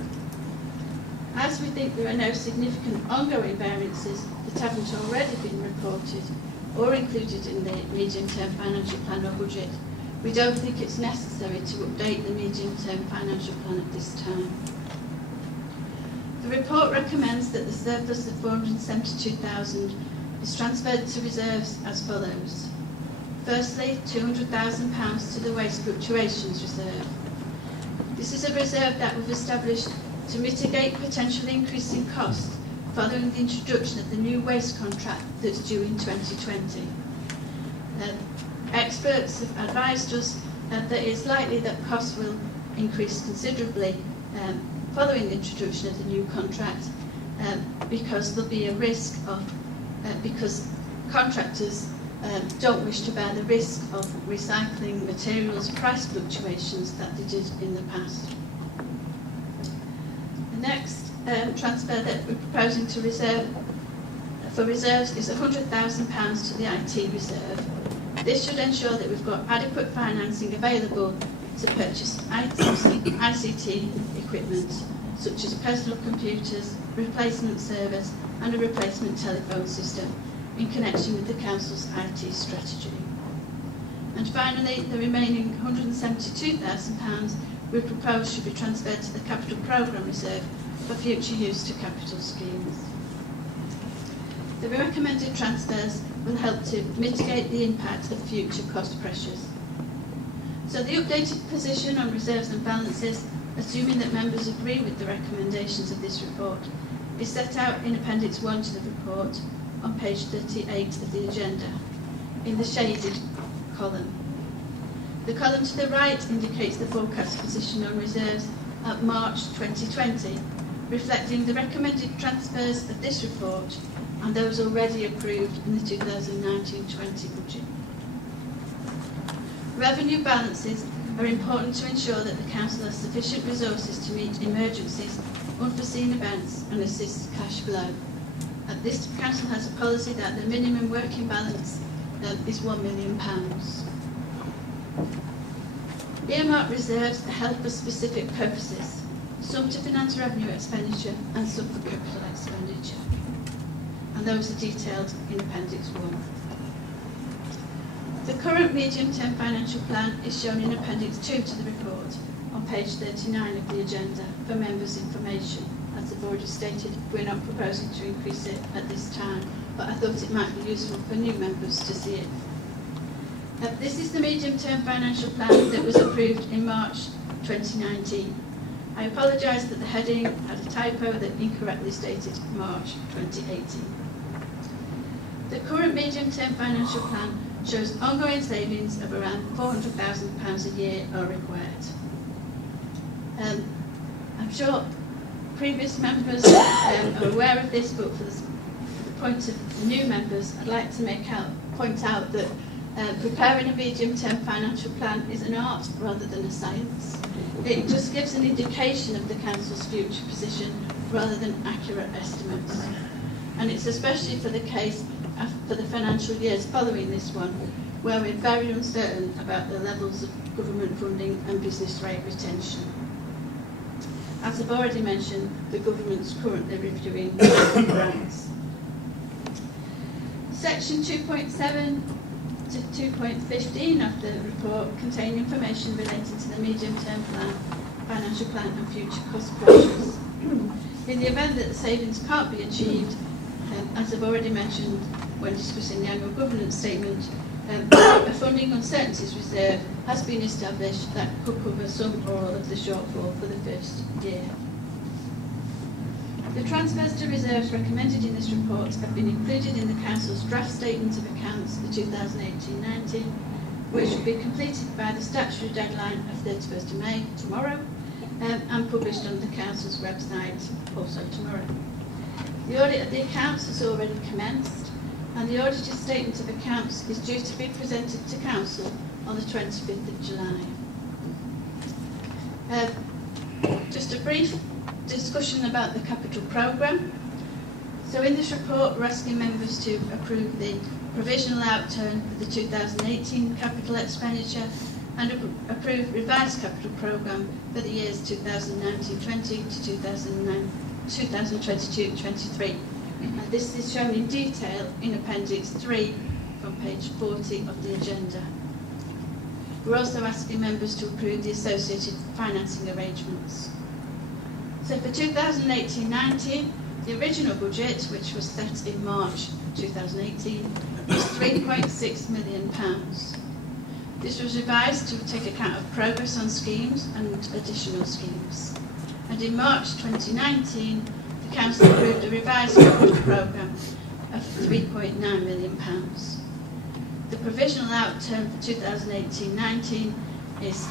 As we think there are no significant ongoing variances that haven't already been reported or included in the medium-term financial plan or budget, we don't think it's necessary to update the medium-term financial plan at this time. The report recommends that the surplus of 472,000 is transferred to reserves as follows. Firstly, £200,000 to the Waste Fluctuations Reserve. This is a reserve that we've established to mitigate potential increase in costs following the introduction of the new waste contract that's due in 2020. Experts have advised us that it is likely that costs will increase considerably following the introduction of the new contract because there'll be a risk of, because contractors don't wish to bear the risk of recycling materials price fluctuations that they did in the past. The next transfer that we're proposing to reserves is £100,000 to the IT reserve. This should ensure that we've got adequate financing available to purchase ICT equipment, such as personal computers, replacement servers and a replacement telephone system in connection with the Council's IT strategy. And finally, the remaining £172,000 we propose should be transferred to the Capital Programme Reserve for future use to capital schemes. The recommended transfers will help to mitigate the impact of future cost pressures. So the updated position on reserves and balances, assuming that members agree with the recommendations of this report, is set out in Appendix 1 to the report on page 38 of the agenda, in the shaded column. The column to the right indicates the forecast position on reserves at March 2020, reflecting the recommended transfers of this report and those already approved in the 2019-20 budget. Revenue balances are important to ensure that the Council has sufficient resources to meet emergencies, unforeseen events and assist cash flow. This Council has a policy that the minimum working balance is £1 million. Earmarked reserves are held for specific purposes, some to finance revenue expenditure and some for capital expenditure. And those are detailed in Appendix 1. The current medium-term financial plan is shown in Appendix 2 to the report on page 39 of the agenda for members' information. As I've already stated, we're not proposing to increase it at this time, but I thought it might be useful for new members to see it. This is the medium-term financial plan that was approved in March 2019. I apologise that the heading had a typo that incorrectly stated March 2018. The current medium-term financial plan shows ongoing savings of around £400,000 a year are required. I'm sure previous members are aware of this, but for the point of the new members, I'd like to point out that preparing a medium-term financial plan is an art rather than a science. It just gives an indication of the Council's future position rather than accurate estimates. And it's especially for the case for the financial years following this one, where we're very uncertain about the levels of government funding and business rate retention. As I've already mentioned, the government's currently reviewing grants. Section 2.7 to 2.15 of the report contain information relating to the medium-term plan, financial plan and future cost pressures. In the event that the savings can't be achieved, as I've already mentioned when discussing the annual governance statement, a funding uncertainties reserve has been established that could cover some or all of the shortfall for the first year. The transfers to reserves recommended in this report have been included in the Council's draft statement of accounts for 2018-19, which will be completed by the statutory deadline of 31st of May, tomorrow, and published on the Council's website also tomorrow. The audit of the accounts has already commenced, and the auditor's statement of accounts is due to be presented to Council on the 25th of July. Just a brief discussion about the capital programme. So in this report, we're asking members to approve the provisional outturn for the 2018 capital expenditure and approve revised capital programme for the years 2019-20 to 2022-23. And this is shown in detail in Appendix 3 from page 40 of the agenda. We're also asking members to approve the associated financing arrangements. So for 2018-19, the original budget, which was set in March 2018, was £3.6 million. This was revised to take account of progress on schemes and additional schemes. And in March 2019, the Council approved a revised capital programme of £3.9 million. The provisional outturn for 2018-19 is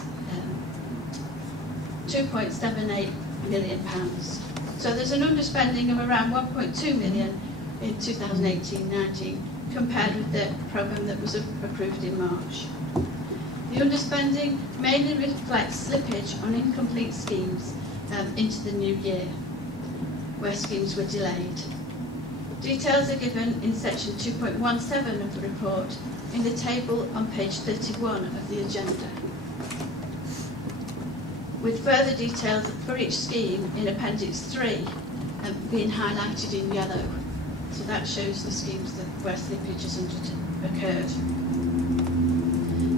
£2.78 million. So there's an underspending of around 1.2 million in 2018-19 compared with the programme that was approved in March. The underspending mainly reflects slippage on incomplete schemes into the new year, where schemes were delayed. Details are given in section 2.17 of the report in the table on page 31 of the agenda, with further details for each scheme in Appendix 3 being highlighted in yellow. So that shows the schemes where slippage has occurred.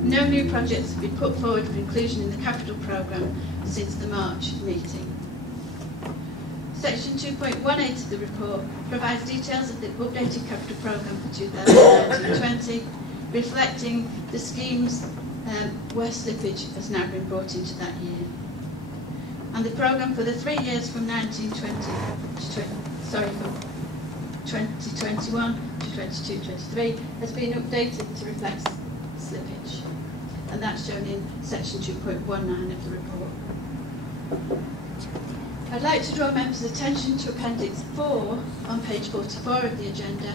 No new projects have been put forward for inclusion in the capital programme since the March meeting. Section 2.18 of the report provides details of the updated capital programme for 2019-20, reflecting the schemes where slippage has now been brought into that year. And the programme for the 3 years from 2021 to 22-23 has been updated to reflect slippage. And that's shown in section 2.19 of the report. I'd like to draw members' attention to Appendix 4 on page 44 of the agenda.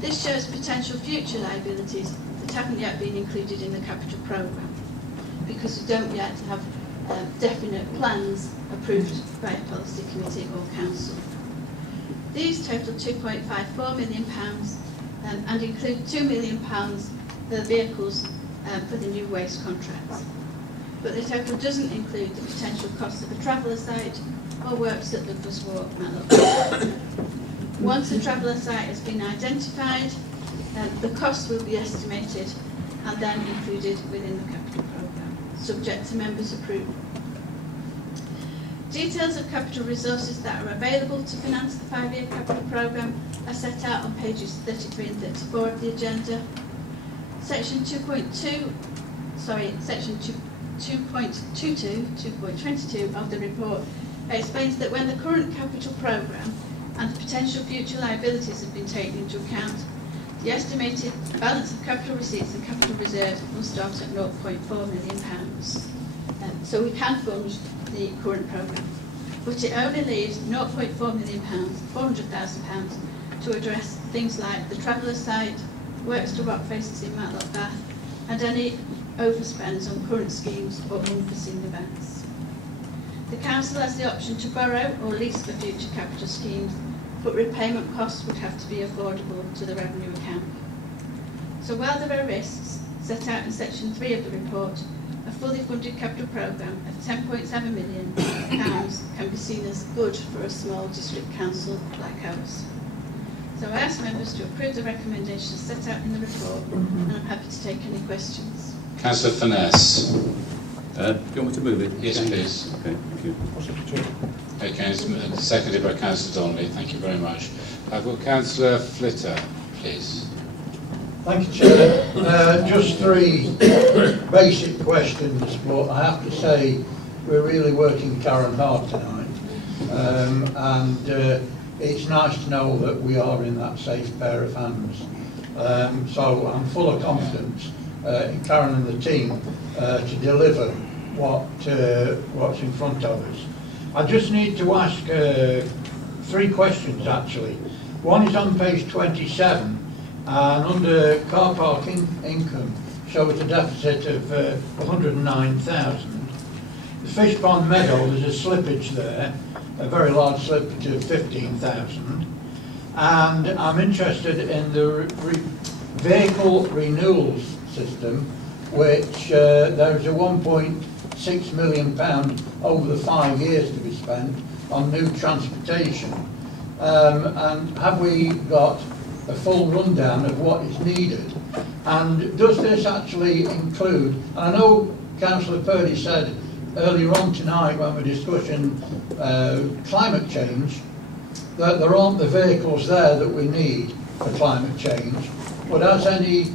This shows potential future liabilities that haven't yet been included in the capital programme because we don't yet have definite plans approved by a policy committee or council. These total £2.54 million and include £2 million the vehicles for the new waste contracts. But the total doesn't include the potential costs of a traveller site or works at Douglas Walk, Matlock. Once a traveller site has been identified, the cost will be estimated and then included within the capital programme, subject to members' approval. Details of capital resources that are available to finance the 5-year capital programme are set out on pages 33 and 34 of the agenda. Section 2.22 of the report explains that when the current capital programme and the potential future liabilities have been taken into account, the estimated balance of capital receipts and capital reserves will start at £0.4 million. So we can fund the current programme, but it only leaves £0.4 million, £400,000, to address things like the traveller site, works to rock faces in Matlock Bath, and any overspends on current schemes or unforeseen events. The Council has the option to borrow or lease for future capital schemes, but repayment costs would have to be affordable to the revenue account. So while there are risks set out in section 3 of the report, a fully funded capital programme of £10.7 million can be seen as good for a small district council like ours. So I ask members to approve the recommendations set out in the report, and I'm happy to take any questions. Councillor Finesse. Do you want me to move it? Yes, please. Okay, thank you. Okay, it's seconded by Councillor Donnelly. Thank you very much. I've got Councillor Flitter, please. Thank you, Chair. Just three basic questions, but I have to say we're really working Karen hard tonight. It's nice to know that we are in that safe pair of hands. So I'm full of confidence in Karen and the team to deliver what's in front of us. I just need to ask three questions actually. One is on page 27 and under car park income shows a deficit of 109,000. The Fish Pond Meadow, there's a slippage there, a very large slippage of 15,000. And I'm interested in the vehicle renewals system, which there's a £1.6 million over the 5 years to be spent on new transportation. And have we got a full rundown of what is needed? And does this actually include, and I know Councillor Purdy said earlier on tonight when we're discussing climate change, that there aren't the vehicles there that we need for climate change, but has any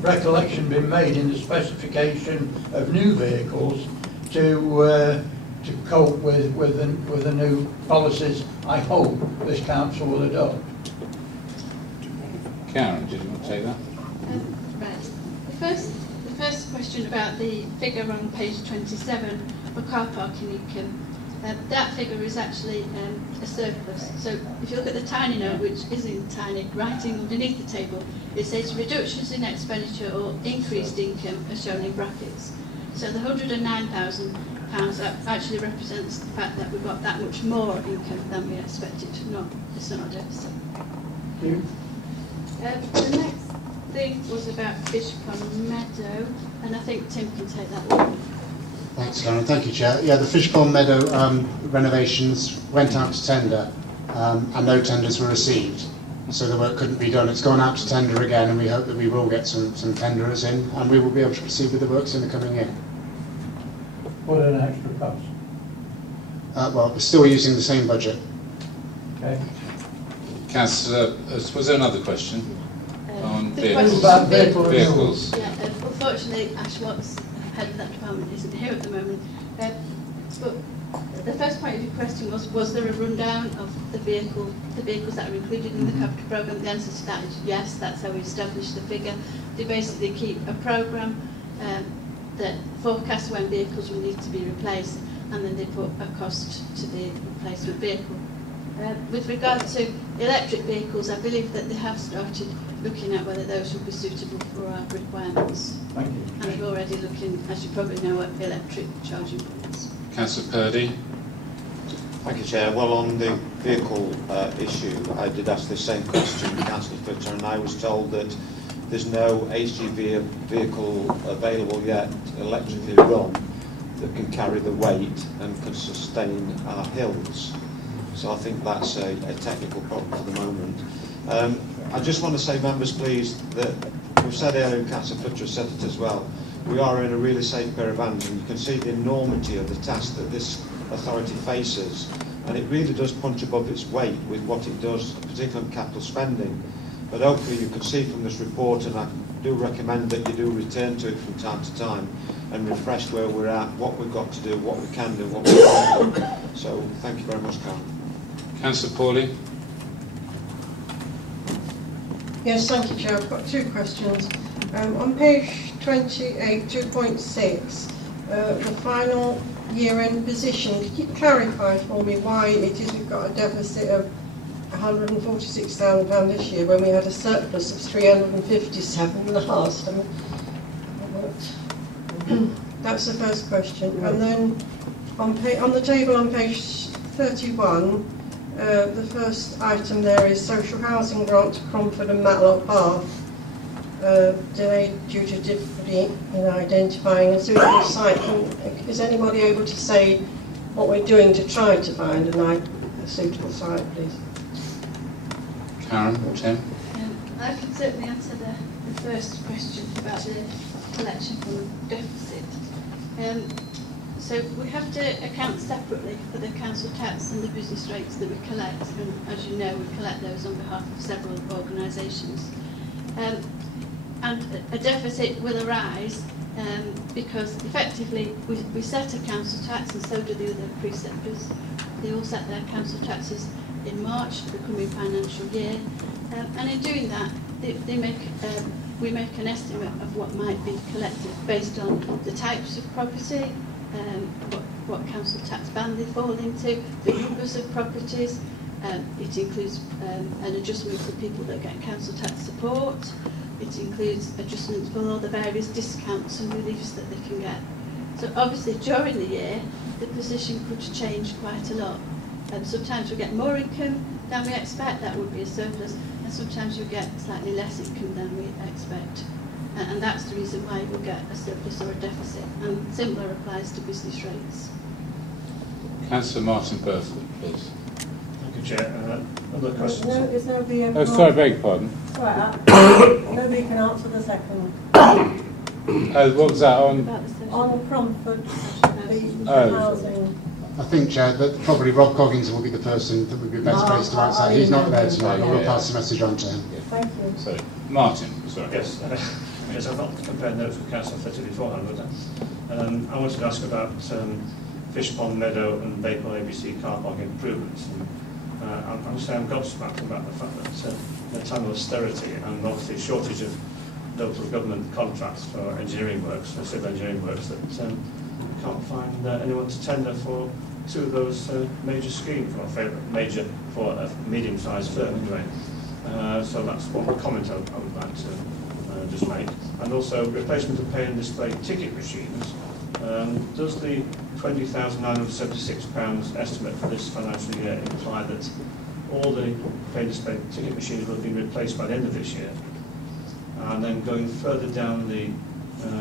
recollection been made in the specification of new vehicles to cope with the new policies I hope this council will adopt? Karen, did you want to take that? Right. The first question about the figure on page 27 for car parking income. That figure is actually a surplus. So if you look at the tiny note, which isn't tiny, writing underneath the table, it says reductions in expenditure or increased income are shown in brackets. So the £109,000 actually represents the fact that we've got that much more income than we expected. It's not a deficit. Thank you. The next thing was about Fish Pond Meadow, and I think Tim can take that one. Thanks, Karen. Thank you, Chair. Yeah, the Fish Pond Meadow renovations went out to tender, and no tenders were received, so the work couldn't be done. It's gone out to tender again, and we hope that we will get some tenderers in, and we will be able to proceed with the works in the coming year. What an extra cost. Well, we're still using the same budget. Okay. Councillor, was there another question on The vehicles? Yeah, unfortunately, Ash Watts, head of that department, isn't here at the moment. But the first point of your question was there a rundown of the vehicles that are included in the capital programme? The answer to that is yes. That's how we established the figure. They basically keep a programme that forecasts when vehicles will need to be replaced, and then they put a cost to the replacement vehicle. With regard to electric vehicles, I believe that they have started looking at whether those would be suitable for our requirements. Thank you. And they're already looking, as you probably know, at electric charging points. Councillor Purdy. Thank you, Chair. Well, on the vehicle issue, I did ask the same question to Councillor Flitter, and I was told that there's no HGV vehicle available yet, electrically run, that can carry the weight and can sustain our hills. So I think that's a technical problem for the moment. I just want to say, members, please, that we've said earlier, and Councillor Flitter said it as well, we are in a really safe pair of hands, and you can see the enormity of the task that this authority faces, and it really does punch above its weight with what it does, particularly on capital spending. But hopefully you can see from this report, and I do recommend that you do return to it from time to time and refresh where we're at, what we've got to do, what we can do, what we can't do. So thank you very much, Karen. Councillor Pawley. Yes, thank you, Chair. I've got two questions. On page 28, 2.6, the final year-end position, could you clarify for me why it is we've got a deficit of £146,000 this year when we had a surplus of 357 last? I mean, that's the first question. And then on the table on page 31, the first item there is social housing grant to Cromford and Matlock Bath. delayed due to difficulty in identifying a suitable site. Is anybody able to say what we're doing to try to find a suitable site, please? Karen or Tim? I can certainly answer the first question about the collection from deficit. So we have to account separately for the council tax and the business rates that we collect, and as you know, we collect those on behalf of several organisations. And a deficit will arise because effectively we set a council tax, and so do the other preceptors. They all set their council taxes in March for the coming financial year, and in doing that we make an estimate of what might be collected based on the types of property, what council tax band they fall into, the numbers of properties. It includes an adjustment for people that get council tax support. It includes adjustments for all the various discounts and reliefs that they can get. So obviously during the year the position could change quite a lot. Sometimes we get more income than we expect, that would be a surplus, and sometimes you get slightly less income than we expect. And that's the reason why we'll get a surplus or a deficit. And similar applies to business rates. Councillor Martin Burford, please. Thank you, Chair. Other questions? Is nobody able Oh, sorry, beg your pardon. Right, nobody can answer the second. What was that on? On Cromford, the housing. I think, Chair, that probably Rob Coggins will be the person that would be best placed to answer. He's not there tonight, but we'll pass the message on to him. Thank you. Sorry. Martin, sorry. Yes, yes, I've not compared notes with Councillor Flitter beforehand, but I wanted to ask about Fish Pond Meadow and Bakewell ABC car park improvements. I'm saying I'm gobsmacked about the fact that in a time of austerity and obviously shortage of local government contracts for engineering works, for civil engineering works, that we can't find anyone to tender for two of those major schemes, for a medium-sized firm anyway. So that's one comment I would like to just make. And also replacement of pay and display ticket machines. Does the £20,976 estimate for this financial year imply that all the pay and display ticket machines will have been replaced by the end of this year? And then going further down the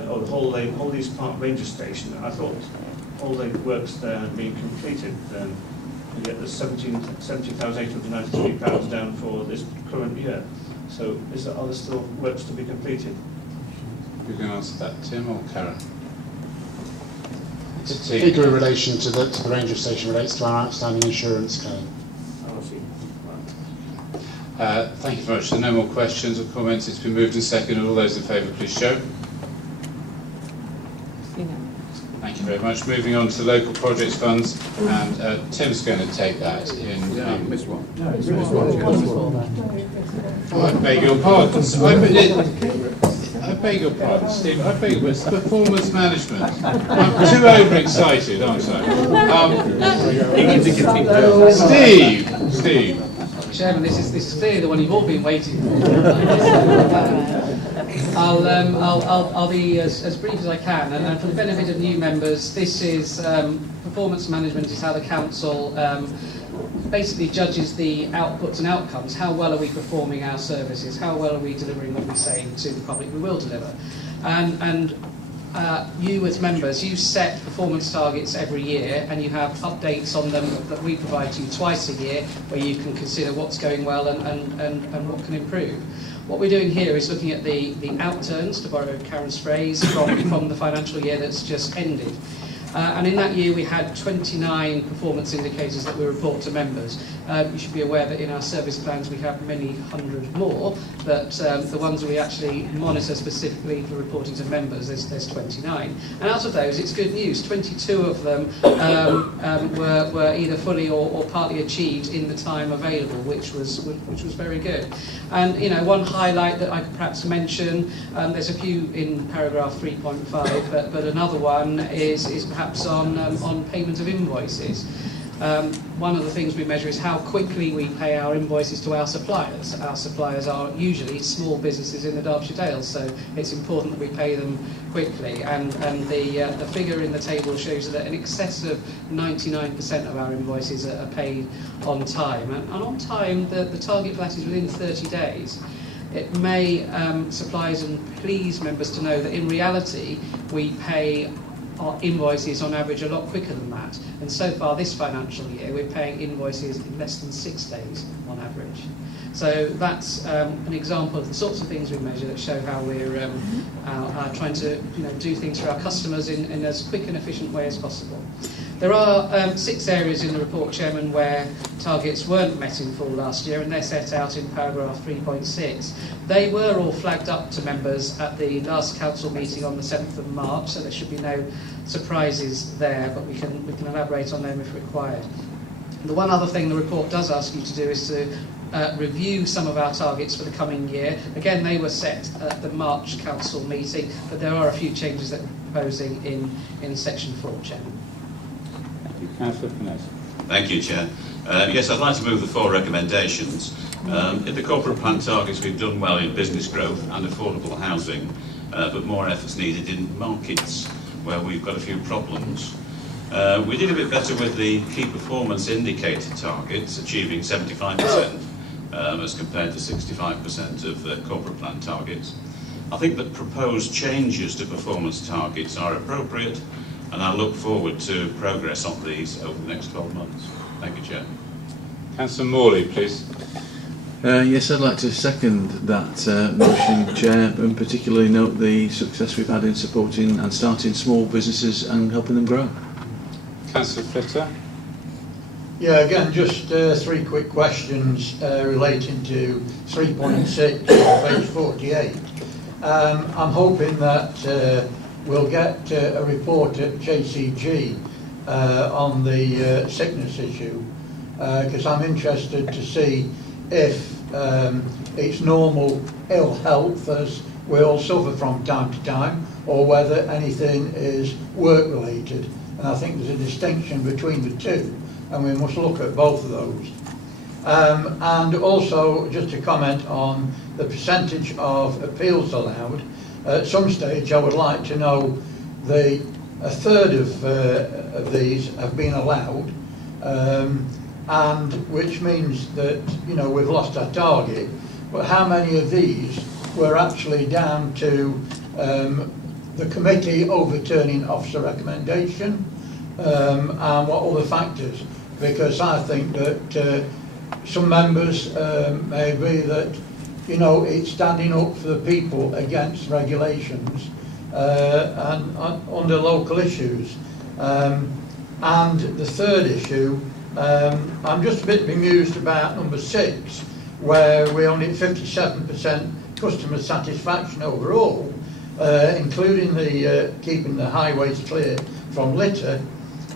Holleys Park Ranger Station, I thought all the works there had been completed, and yet there's £17,893 down for this current year. So are there still works to be completed? You can answer that, Tim or Karen? The figure in relation to the Ranger Station relates to our outstanding insurance claim. Thank you very much. So no more questions or comments. It's been moved and seconded. All those in favour, please show. Thank you very much. Moving on to local projects funds, and Tim's going to take that in. Missed one. I beg your pardon. I beg your pardon, Steve. I beg your pardon. Performance management. I'm too overexcited, aren't I? Steve. Chairman, this is clearly the one you've all been waiting for. I'll be as brief as I can, and for the benefit of new members, this is performance management is how the council basically judges the outputs and outcomes. How well are we performing our services? How well are we delivering what we say to the public we will deliver? And you as members, you set performance targets every year, and you have updates on them that we provide to you twice a year, where you can consider what's going well and what can improve. What we're doing here is looking at the outturns, to borrow Karen's phrase, from the financial year that's just ended. And in that year we had 29 performance indicators that we report to members. You should be aware that in our service plans we have many hundred more, but the ones that we actually monitor specifically for reporting to members, there's 29. And out of those, it's good news. 22 of them were either fully or partly achieved in the time available, which was very good. And one highlight that I could perhaps mention, there's a few in paragraph 3.5, but another one is perhaps on payment of invoices. One of the things we measure is how quickly we pay our invoices to our suppliers. Our suppliers are usually small businesses in the Derbyshire Dales, so it's important that we pay them quickly. And the figure in the table shows that in excess of 99% of our invoices are paid on time. And on time, the target for that is within 30 days. it may surprise and please members to know that in reality we pay our invoices on average a lot quicker than that, and so far this financial year we're paying invoices in less than 6 days on average. So that's an example of the sorts of things we measure that show how we're trying to do things for our customers in as quick and efficient way as possible. There are 6 areas in the report, Chairman, where targets weren't met in full last year, and they're set out in paragraph 3.6. They were all flagged up to members at the last council meeting on the 7th of March, so there should be no surprises there, but we can elaborate on them if required. The one other thing the report does ask you to do is to review some of our targets for the coming year. Again, they were set at the March council meeting, but there are a few changes that we're proposing in section 4, Chairman. Thank you. Councillor Finesse. Thank you, Chair. Yes, I'd like to move the 4 recommendations. In the corporate plan targets, we've done well in business growth and affordable housing, but more efforts needed in markets where we've got a few problems. We did a bit better with the key performance indicator targets, achieving 75% as compared to 65% of the corporate plan targets. I think that proposed changes to performance targets are appropriate, and I look forward to progress on these over the next 12 months. Thank you, Chair. Councillor Morley, please. Yes, I'd like to second that motion, Chair, and particularly note the success we've had in supporting and starting small businesses and helping them grow. Councillor Flitter. Yeah, again, just 3 quick questions relating to 3.6, page 48. I'm hoping that we'll get a report at JCG on the sickness issue, because I'm interested to see if it's normal ill health, as we all suffer from time to time, or whether anything is work-related. And I think there's a distinction between the two, and we must look at both of those. And also, just to comment on the percentage of appeals allowed, at some stage I would like to know a third of these have been allowed, and which means that we've lost our target. But how many of these were actually down to the committee overturning officer recommendation, and what other factors? Because I think that some members may be that it's standing up for the people against regulations and under local issues. And the third issue, I'm just a bit bemused about number 6, where we only 57% customer satisfaction overall, including the keeping the highways clear from litter.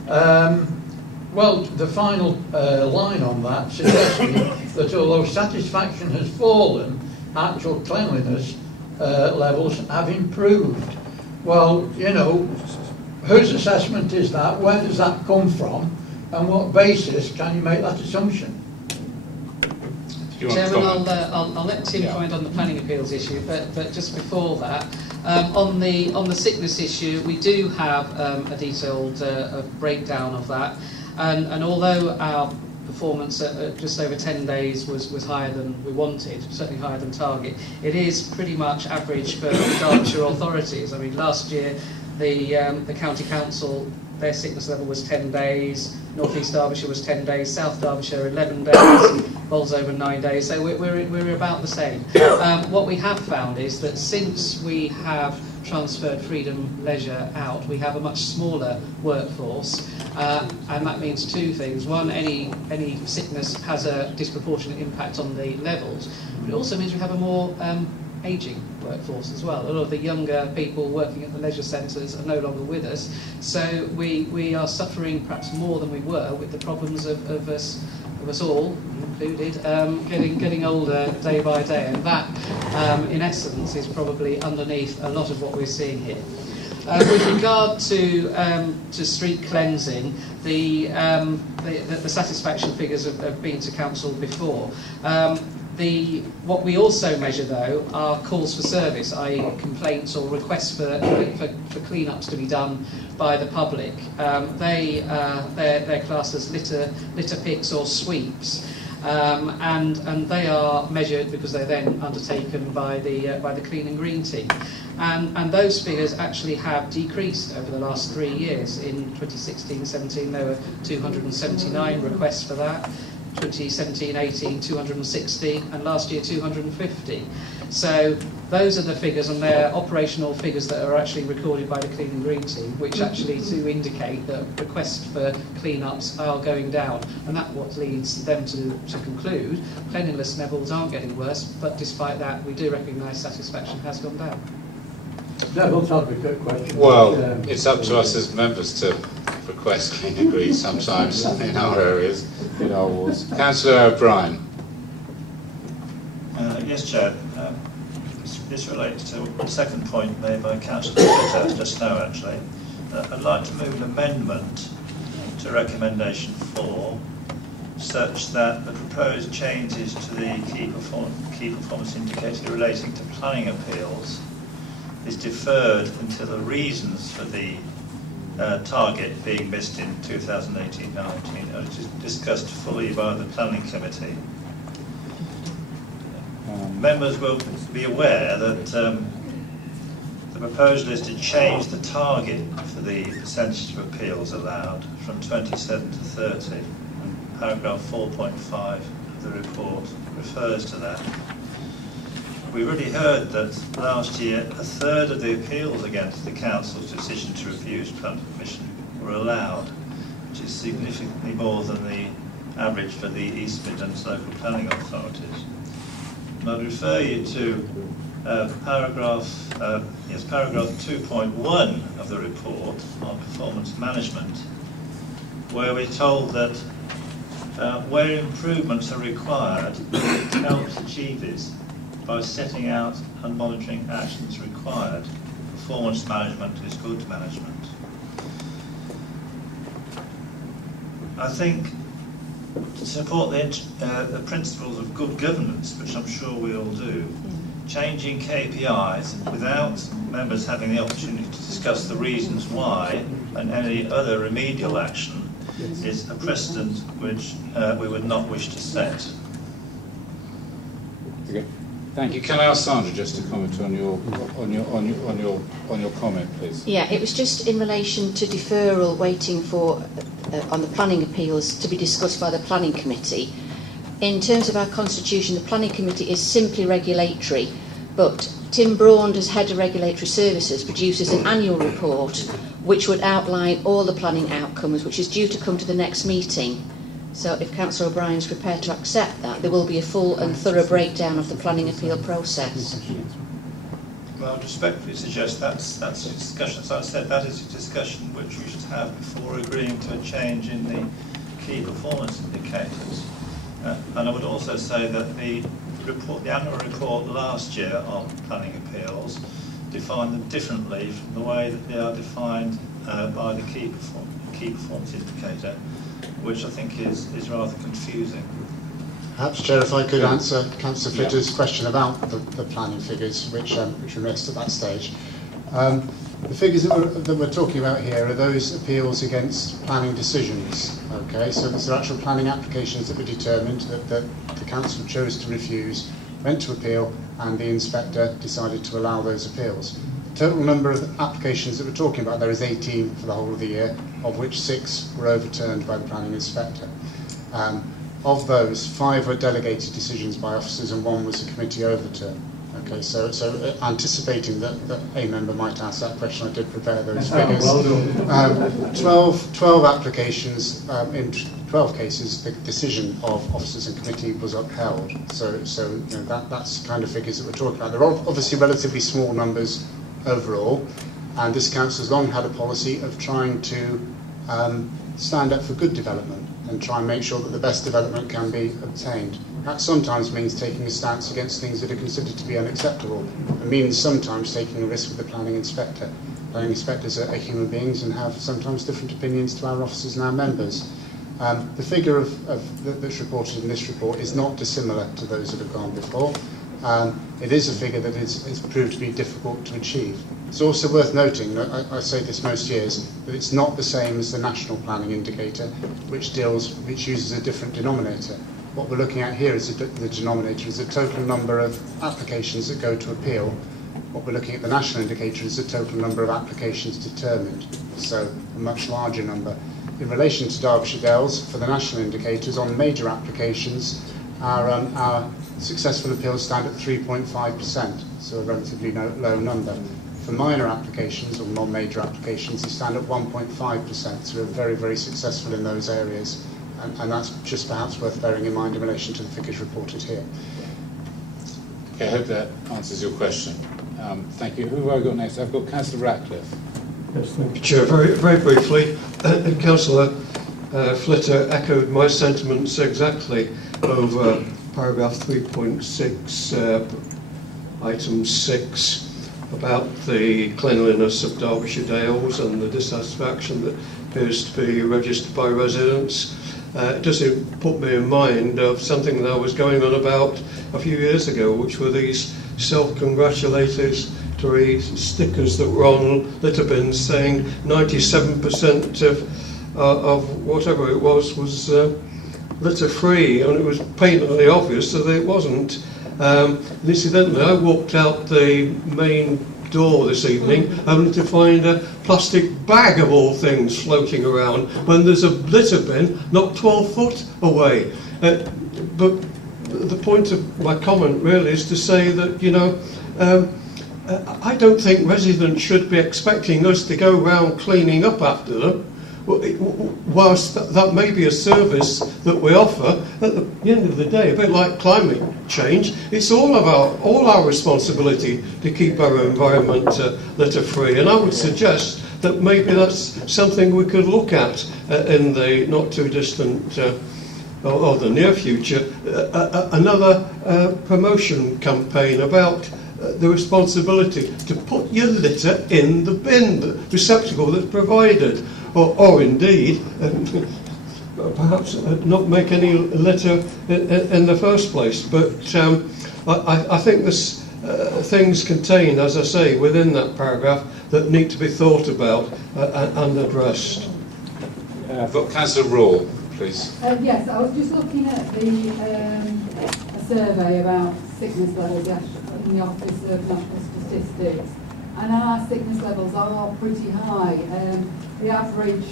Well, the final line on that suggesting that although satisfaction has fallen, actual cleanliness levels have improved. Well, whose assessment is that? Where does that come from? And what basis can you make that assumption? Chairman, I'll let Tim comment on the planning appeals issue, but just before that, on the sickness issue, we do have a detailed breakdown of that, and although our performance at just over 10 days was higher than we wanted, certainly higher than target, it is pretty much average for Derbyshire authorities. I mean, last year the county council, their sickness level was 10 days, North East Derbyshire was 10 days, South Derbyshire 11 days, Bolsover 9 days, so we're about the same. What we have found is that since we have transferred Freedom Leisure out, we have a much smaller workforce, and that means 2 things. One, any sickness has a disproportionate impact on the levels, but it also means we have a more ageing workforce as well. A lot of the younger people working at the leisure centres are no longer with us, so we are suffering perhaps more than we were with the problems of us all, included, getting older day by day, and that, in essence, is probably underneath a lot of what we're seeing here. With regard to street cleansing, the satisfaction figures have been to council before. What we also measure, though, are calls for service, i.e. complaints or requests for clean-ups to be done by the public. They're classed as litter picks or sweeps. and they are measured because they're then undertaken by the Clean and Green team. And those figures actually have decreased over the last 3 years. In 2016-17 there were 279 requests for that, 2017-18 260, and last year 250. So those are the figures, and they're operational figures that are actually recorded by the Clean and Green team, which actually do indicate that requests for clean-ups are going down, and that's what leads them to conclude cleanliness levels aren't getting worse, but despite that we do recognise satisfaction has gone down. Devil's advocate question. Well, it's up to us as members to request clean and green sometimes in our areas, in our wards. Councillor O'Brien. Yes, Chair. This relates to the second point made by Councillor Fitter just now, actually. I'd like to move an amendment to recommendation 4, such that the proposed changes to the key performance indicator relating to planning appeals is deferred until the reasons for the target being missed in 2018-19 are discussed fully by the Planning Committee. Members will be aware that the proposal is to change the target for the percentage of appeals allowed from 27 to 30. And paragraph 4.5 of the report refers to that. We already heard that last year a third of the appeals against the Council's decision to refuse planning permission were allowed, which is significantly more than the average for the East Midlands local planning authorities. And I'd refer you to paragraph 2.1 of the report on performance management, where we're told that where improvements are required, it helps achieve this by setting out and monitoring actions required. Performance management is good management. I think to support the principles of good governance, which I'm sure we all do, changing KPIs without members having the opportunity to discuss the reasons why and any other remedial action is a precedent which we would not wish to set. Okay. Thank you. Can I ask Sandra just to comment on your comment, please? Yeah, it was just in relation to deferral, waiting for on the planning appeals to be discussed by the planning committee. In terms of our constitution, the planning committee is simply regulatory, but Tim Braund, as head of regulatory services, produces an annual report which would outline all the planning outcomes, which is due to come to the next meeting. So if Councillor O'Brien is prepared to accept that, there will be a full and thorough breakdown of the planning appeal process. Well, I respectfully suggest that's a discussion. As I said, that is a discussion which we should have before agreeing to a change in the key performance indicators. And I would also say that the annual report last year on planning appeals defined them differently from the way that they are defined by the key performance indicator, which I think is rather confusing. Perhaps, Chair, if I could answer Councillor Flitter's question about the planning figures, which we missed at that stage. The figures that we're talking about here are those appeals against planning decisions. Okay, so these are actual planning applications that were determined that the Council chose to refuse, went to appeal, and the inspector decided to allow those appeals. The total number of applications that we're talking about there is 18 for the whole of the year, of which 6 were overturned by the planning inspector. Of those, 5 were delegated decisions by officers and 1 was a committee overturn. Okay, so anticipating that a member might ask that question, I did prepare those figures. 12 applications, in 12 cases, the decision of officers and committee was upheld. So you know, that's the kind of figures that we're talking about. They're obviously relatively small numbers overall, and this council has long had a policy of trying to stand up for good development and try and make sure that the best development can be obtained. That sometimes means taking a stance against things that are considered to be unacceptable. It means sometimes taking a risk with the planning inspector. Planning inspectors are human beings and have sometimes different opinions to our officers and our members. The figure that's reported in this report is not dissimilar to those that have gone before. It is a figure that is proved to be difficult to achieve. It's also worth noting, I say this most years, that it's not the same as the national planning indicator, which uses a different denominator. What we're looking at here is the denominator is the total number of applications that go to appeal. What we're looking at the national indicator is the total number of applications determined, so a much larger number. In relation to Derbyshire Dales, for the national indicators, on major applications, our successful appeals stand at 3.5%, so a relatively low number. For minor applications or non-major applications, they stand at 1.5%, so we're very, very successful in those areas, and that's just perhaps worth bearing in mind in relation to the figures reported here. Okay, I hope that answers your question. Thank you. Who have I got next? I've got Councillor Ratcliffe. Yes, thank you, Chair. Very briefly, Councillor Flitter echoed my sentiments exactly over paragraph 3.6, item 6, about the cleanliness of Derbyshire Dales and the dissatisfaction that appears to be registered by residents. It does put me in mind of something that I was going on about a few years ago, which were these self-congratulatory stickers that were on litter bins saying 97% of whatever it was litter free, and it was patently obvious that it wasn't. Incidentally, I walked out the main door this evening only to find a plastic bag of all things floating around when there's a litter bin not 12 foot away. But the point of my comment really is to say that, you know, I don't think residents should be expecting us to go around cleaning up after them. Whilst that may be a service that we offer, at the end of the day, a bit like climate change, it's all our responsibility to keep our environment litter free. And I would suggest that maybe that's something we could look at in the not too distant or the near future, another promotion campaign about the responsibility to put your litter in the bin, the receptacle that's provided. Or indeed, perhaps not make any litter in the first place. But I think there's things contained, as I say, within that paragraph that need to be thought about and addressed. I've got Councillor Raw, please. Yes, I was just looking at the a survey about sickness levels in the Office of National Statistics. And our sickness levels are pretty high. The average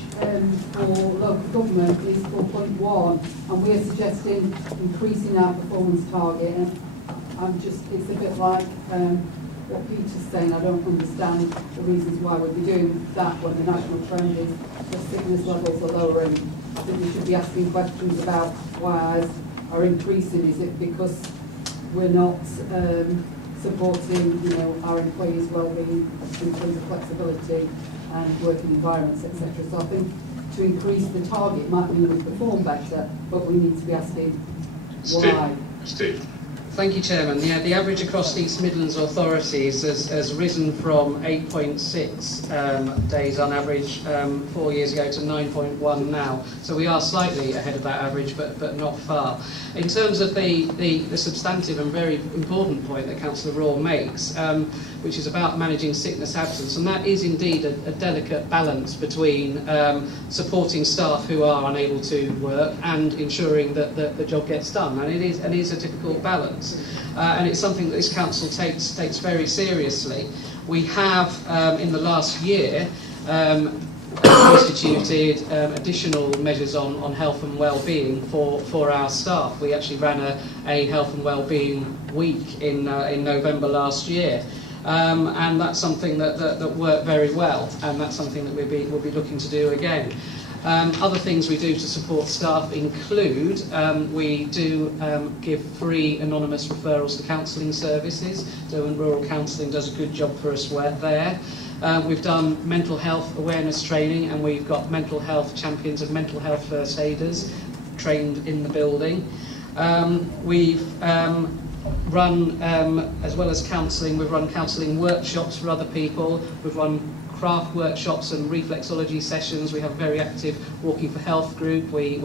for local government is 4.1, and we're suggesting increasing our performance target. And it's a bit like what Peter's saying. I don't understand the reasons why we'd be doing that when the national trend is the sickness levels are lowering. I think we should be asking questions about why ours are increasing. Is it because we're not supporting, you know, our employees' well-being in terms of flexibility and working environments, etc. So I think to increase the target might mean we perform better, but we need to be asking why. Steve. Thank you, Chairman. The average across East Midlands authorities has risen from 8.6 days on average 4 years ago to 9.1 now. So we are slightly ahead of that average, but not far. In terms of the substantive and very important point that Councillor Raw makes, which is about managing sickness absence, and that is indeed a delicate balance between supporting staff who are unable to work and ensuring that the job gets done. And it is a difficult balance. And it's something that this council takes very seriously. We have, in the last year, instituted additional measures on health and well-being for our staff. We actually ran a health and well-being week in November last year. And that's something that worked very well, and that's something that we'll be looking to do again. Other things we do to support staff include we do give free anonymous referrals to counselling services. Derwent Rural Counselling does a good job for us there. We've done mental health awareness training, and we've got mental health champions and mental health first aiders trained in the building. We've run, as well as counselling, we've run counselling workshops for other people. We've run craft workshops and reflexology sessions. We have a very active Walking for Health group. We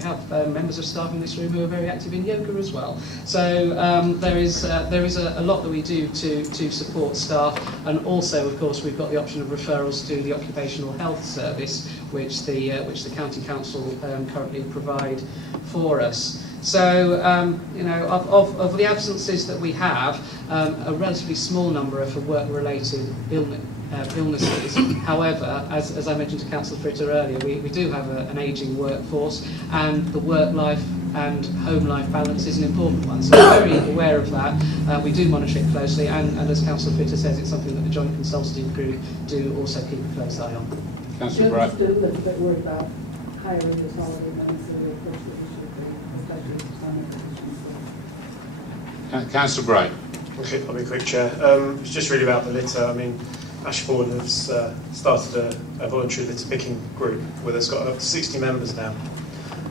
have members of staff in this room who are very active in yoga as well. So there is a lot that we do to support staff, and also, of course, we've got the option of referrals to the Occupational Health Service, which the County Council currently provide for us. So, of the absences that we have, a relatively small number are for work-related illnesses. However, as I mentioned to Councillor Fritter earlier, we do have an ageing workforce, and the work-life and home-life balance is an important one. So we're very aware of that. We do monitor it closely, and as Councillor Fritter says, it's something that the Joint Consultative Group do also keep a close eye on. Councillor Bright. Still a little bit worried about hiring the salary amounts that we approach the issue, especially planning. Councillor Bright. Okay, I'll be quick, Chair. It's just really about the litter. I mean, Ashford has started a voluntary litter picking group where there's got up to 60 members now,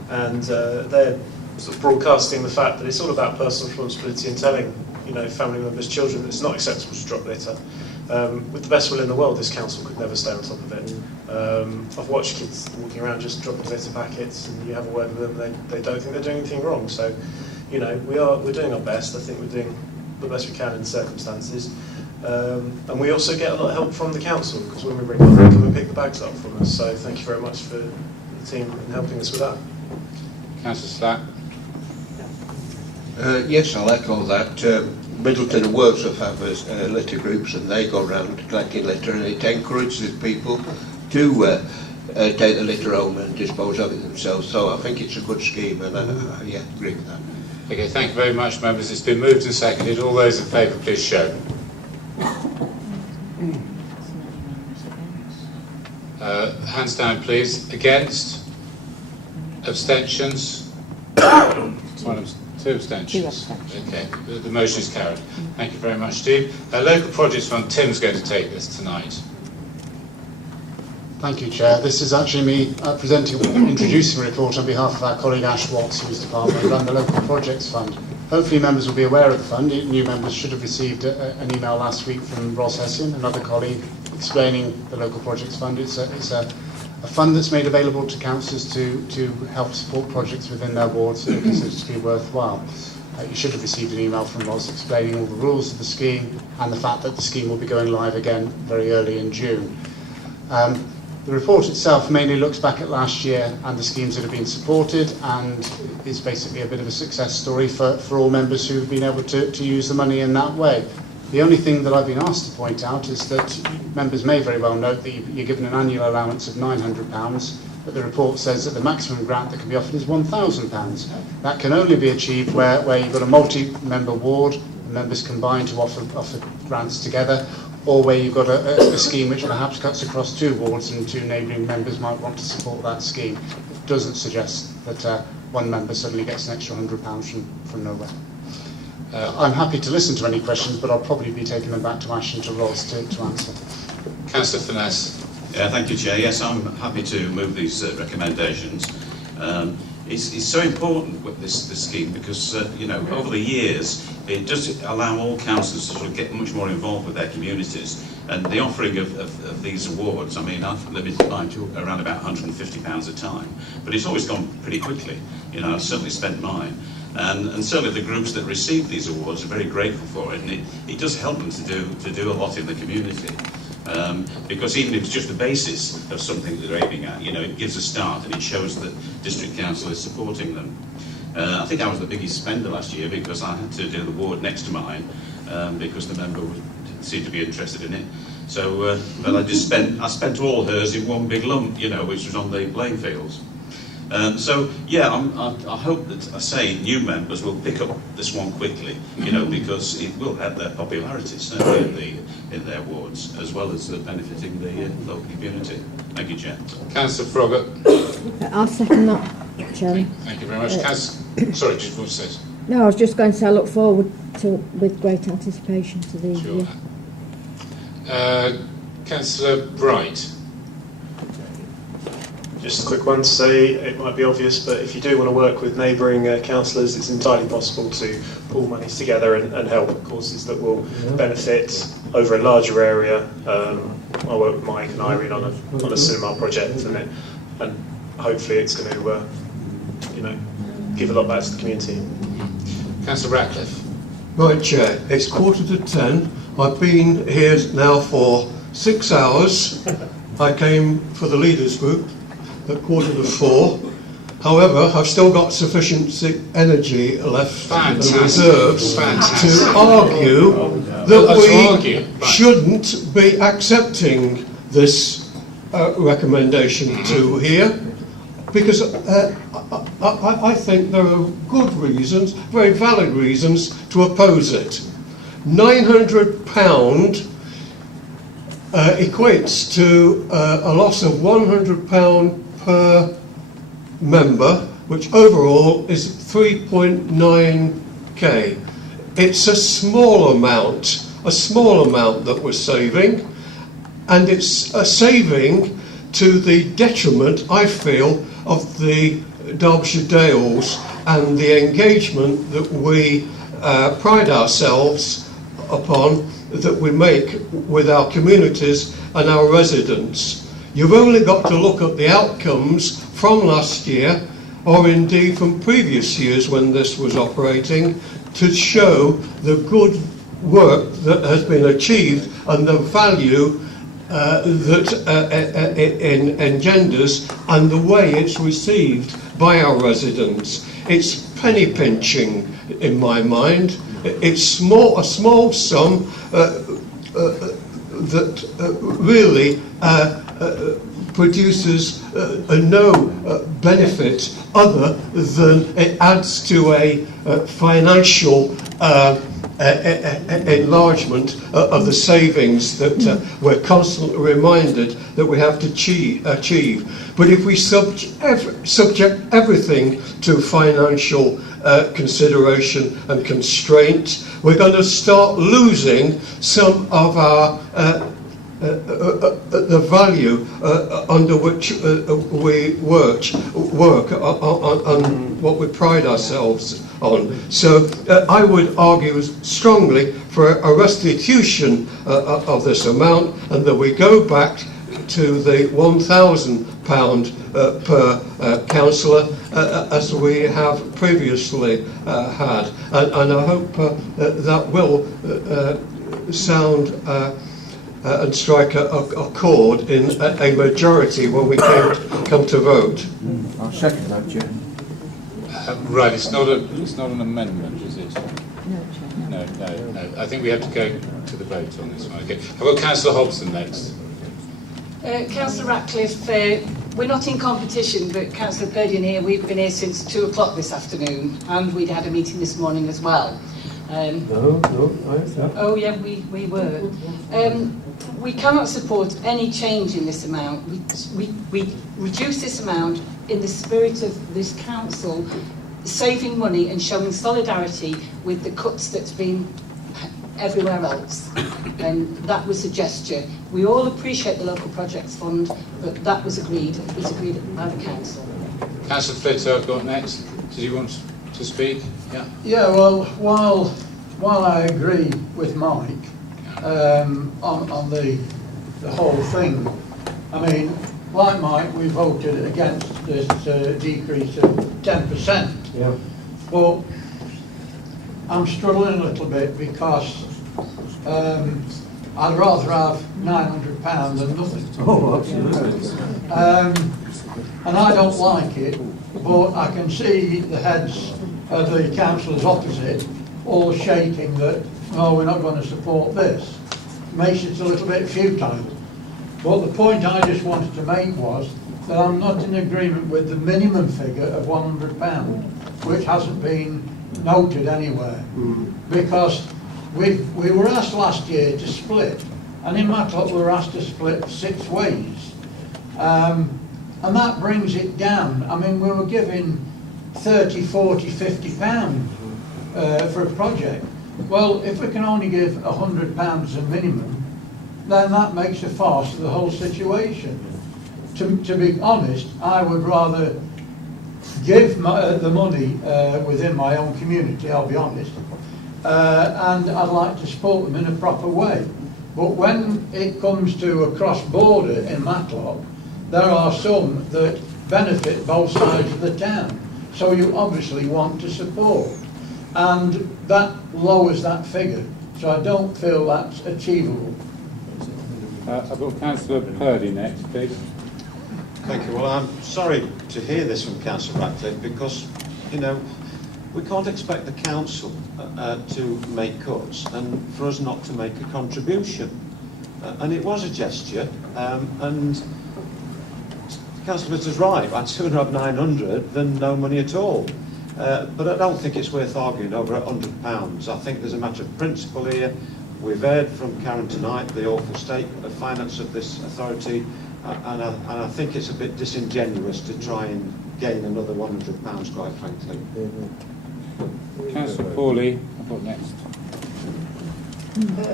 and they're sort of broadcasting the fact that it's all about personal responsibility and telling, family members, children, that it's not acceptable to drop litter. With the best will in the world, this council could never stay on top of it. I've watched kids walking around just dropping litter packets, and you have a word with them, they don't think they're doing anything wrong. So, we're doing our best. I think we're doing the best we can in the circumstances. And we also get a lot of help from the council, because when we bring them, they come and pick the bags up from us. So thank you very much for the team in helping us with that. Councillor Slack. Yes, I'll echo that. Middleton and Wordsworth have litter groups, and they go around collecting litter, and it encourages people to take the litter home and dispose of it themselves. So I think it's a good scheme, and yeah, agree with that. Okay, thank you very much, members. It's been moved and seconded. All those in favour, please show. Hands down, please. Against? Abstentions? Two abstentions. Okay, the motion is carried. Thank you very much, Steve. Local Projects Fund, Tim's going to take this tonight. Thank you, Chair. This is actually me introducing a report on behalf of our colleague Ash Watts, whose department run the Local Projects Fund. Hopefully members will be aware of the fund. New members should have received an email last week from Ros Hessian, another colleague, explaining the Local Projects Fund. It's a fund that's made available to councillors to help support projects within their wards that are considered to be worthwhile. You should have received an email from Ros explaining all the rules of the scheme and the fact that the scheme will be going live again very early in June. The report itself mainly looks back at last year and the schemes that have been supported, and is basically a bit of a success story for all members who've been able to use the money in that way. The only thing that I've been asked to point out is that members may very well note that you're given an annual allowance of £900, but the report says that the maximum grant that can be offered is £1,000. That can only be achieved where you've got a multi-member ward, and members combine to offer grants together, or where you've got a scheme which perhaps cuts across two wards and two neighbouring members might want to support that scheme. It doesn't suggest that one member suddenly gets an extra £100 from nowhere. I'm happy to listen to any questions, but I'll probably be taking them back to Ash and to Ros to answer. Councillor Finesse. Yeah, thank you, Chair. Yes, I'm happy to move these recommendations. It's so important with this scheme because, over the years, it does allow all councillors to sort of get much more involved with their communities. And the offering of these awards, I mean, I've limited mine to around about £150 a time, but it's always gone pretty quickly. I've certainly spent mine. And certainly the groups that receive these awards are very grateful for it, and it does help them to do a lot in the community. Because even if it's just the basis of something that they're aiming at, it gives a start and it shows that District Council is supporting them. I think I was the biggest spender last year because I had to do the ward next to mine because the member seemed to be interested in it. So, but I spent all hers in one big lump, which was on the playing fields. So yeah, I hope that new members will pick up this one quickly, because it will have their popularity certainly in their wards, as well as benefiting the local community. Thank you, Chair. Councillor Froggatt. I'll second that, Chairman. Thank you very much. Sorry, just what you said. No, I was just going to say I look forward to, with great anticipation to the Sure. Councillor Bright. Just a quick one to say, it might be obvious, but if you do want to work with neighbouring councillors, it's entirely possible to pool monies together and help causes that will benefit over a larger area. I work with Mike and Irene on a cinema project, and hopefully it's going to give a lot back to the community. Councillor Ratcliffe. Right, Chair. It's 9:45. I've been here now for 6 hours. I came for the leaders group at 3:45, However, I've still got sufficient energy left in the reserves Fantastic. to argue that we shouldn't be accepting this recommendation to here, because I think there are good reasons, very valid reasons, to oppose it. £900 equates to a loss of £100 per member, which overall is 3.9k. It's a small amount that we're saving, and it's a saving to the detriment, I feel, of the Derbyshire Dales and the engagement that we pride ourselves upon, that we make with our communities and our residents. You've only got to look at the outcomes from last year, or indeed from previous years when this was operating, to show the good work that has been achieved and the value that it engenders and the way it's received by our residents. It's penny pinching in my mind. It's a small sum that really produces no benefit other than it adds to a financial enlargement of the savings that we're constantly reminded that we have to achieve. But if we subject everything to financial consideration and constraint, we're going to start losing some of our the value under which we work on what we pride ourselves on. So I would argue strongly for a restitution of this amount, and that we go back to the £1,000 per councillor as we have previously had. And I hope that will sound and strike a chord in a majority when we come to vote. I'll second that, Chair. Right, it's not an amendment, is it? No. I think we have to go to the vote on this one. Okay. I've got Councillor Hobson next. Councillor Ratcliffe, we're not in competition, but Councillor Purdy and here, we've been here since 2 o'clock this afternoon, and we'd had a meeting this morning as well. Oh yeah, we were. We cannot support any change in this amount. We reduce this amount in the spirit of this council saving money and showing solidarity with the cuts that's been everywhere else. And that was a gesture. We all appreciate the Local Projects Fund, but that was agreed. It was agreed by the council. Councillor Flitter, I've got next. Did you want to speak? Yeah. Yeah, well, while I agree with Mike on the whole thing, I mean, like Mike, we voted against this decrease of 10%. Yeah. But I'm struggling a little bit because I'd rather have £900 than nothing. Oh, absolutely. And I don't like it, but I can see the heads of the councillors opposite all shaking that, no, we're not going to support this. Makes it a little bit futile. But the point I just wanted to make was that I'm not in agreement with the minimum figure of £100, which hasn't been noted anywhere. Because we were asked last year to split, and in Matlock we were asked to split 6 ways. And that brings it down. I mean, we were giving 30, 40, 50 pounds for a project. Well, if we can only give £100 as a minimum, then that makes a farce of the whole situation. To be honest, I would rather give the money within my own community, I'll be honest, and I'd like to support them in a proper way. But when it comes to a cross-border in Matlock, there are some that benefit both sides of the town. So you obviously want to support. And that lowers that figure. So I don't feel that's achievable. I've got Councillor Purdy next, please. Thank you. Well, I'm sorry to hear this from Councillor Ratcliffe because, you know, we can't expect the council to make cuts and for us not to make a contribution. And it was a gesture, and Councillor Mitter's right. I'd sooner have 900 than no money at all. But I don't think it's worth arguing over £100. I think there's a matter of principle here. We've heard from Karen tonight the awful state of finance of this authority, and I think it's a bit disingenuous to try and gain another £100, quite frankly. Councillor Pawley, I thought next.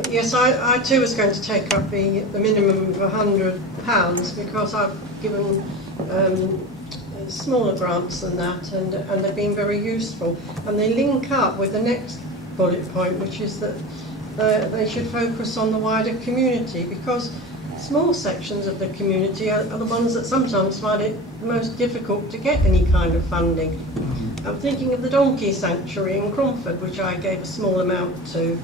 Yes, I too was going to take up the minimum of £100 because I've given smaller grants than that, and they've been very useful. And they link up with the next bullet point, which is that they should focus on the wider community, because small sections of the community are the ones that sometimes find it the most difficult to get any kind of funding. I'm thinking of the donkey sanctuary in Cromford, which I gave a small amount to,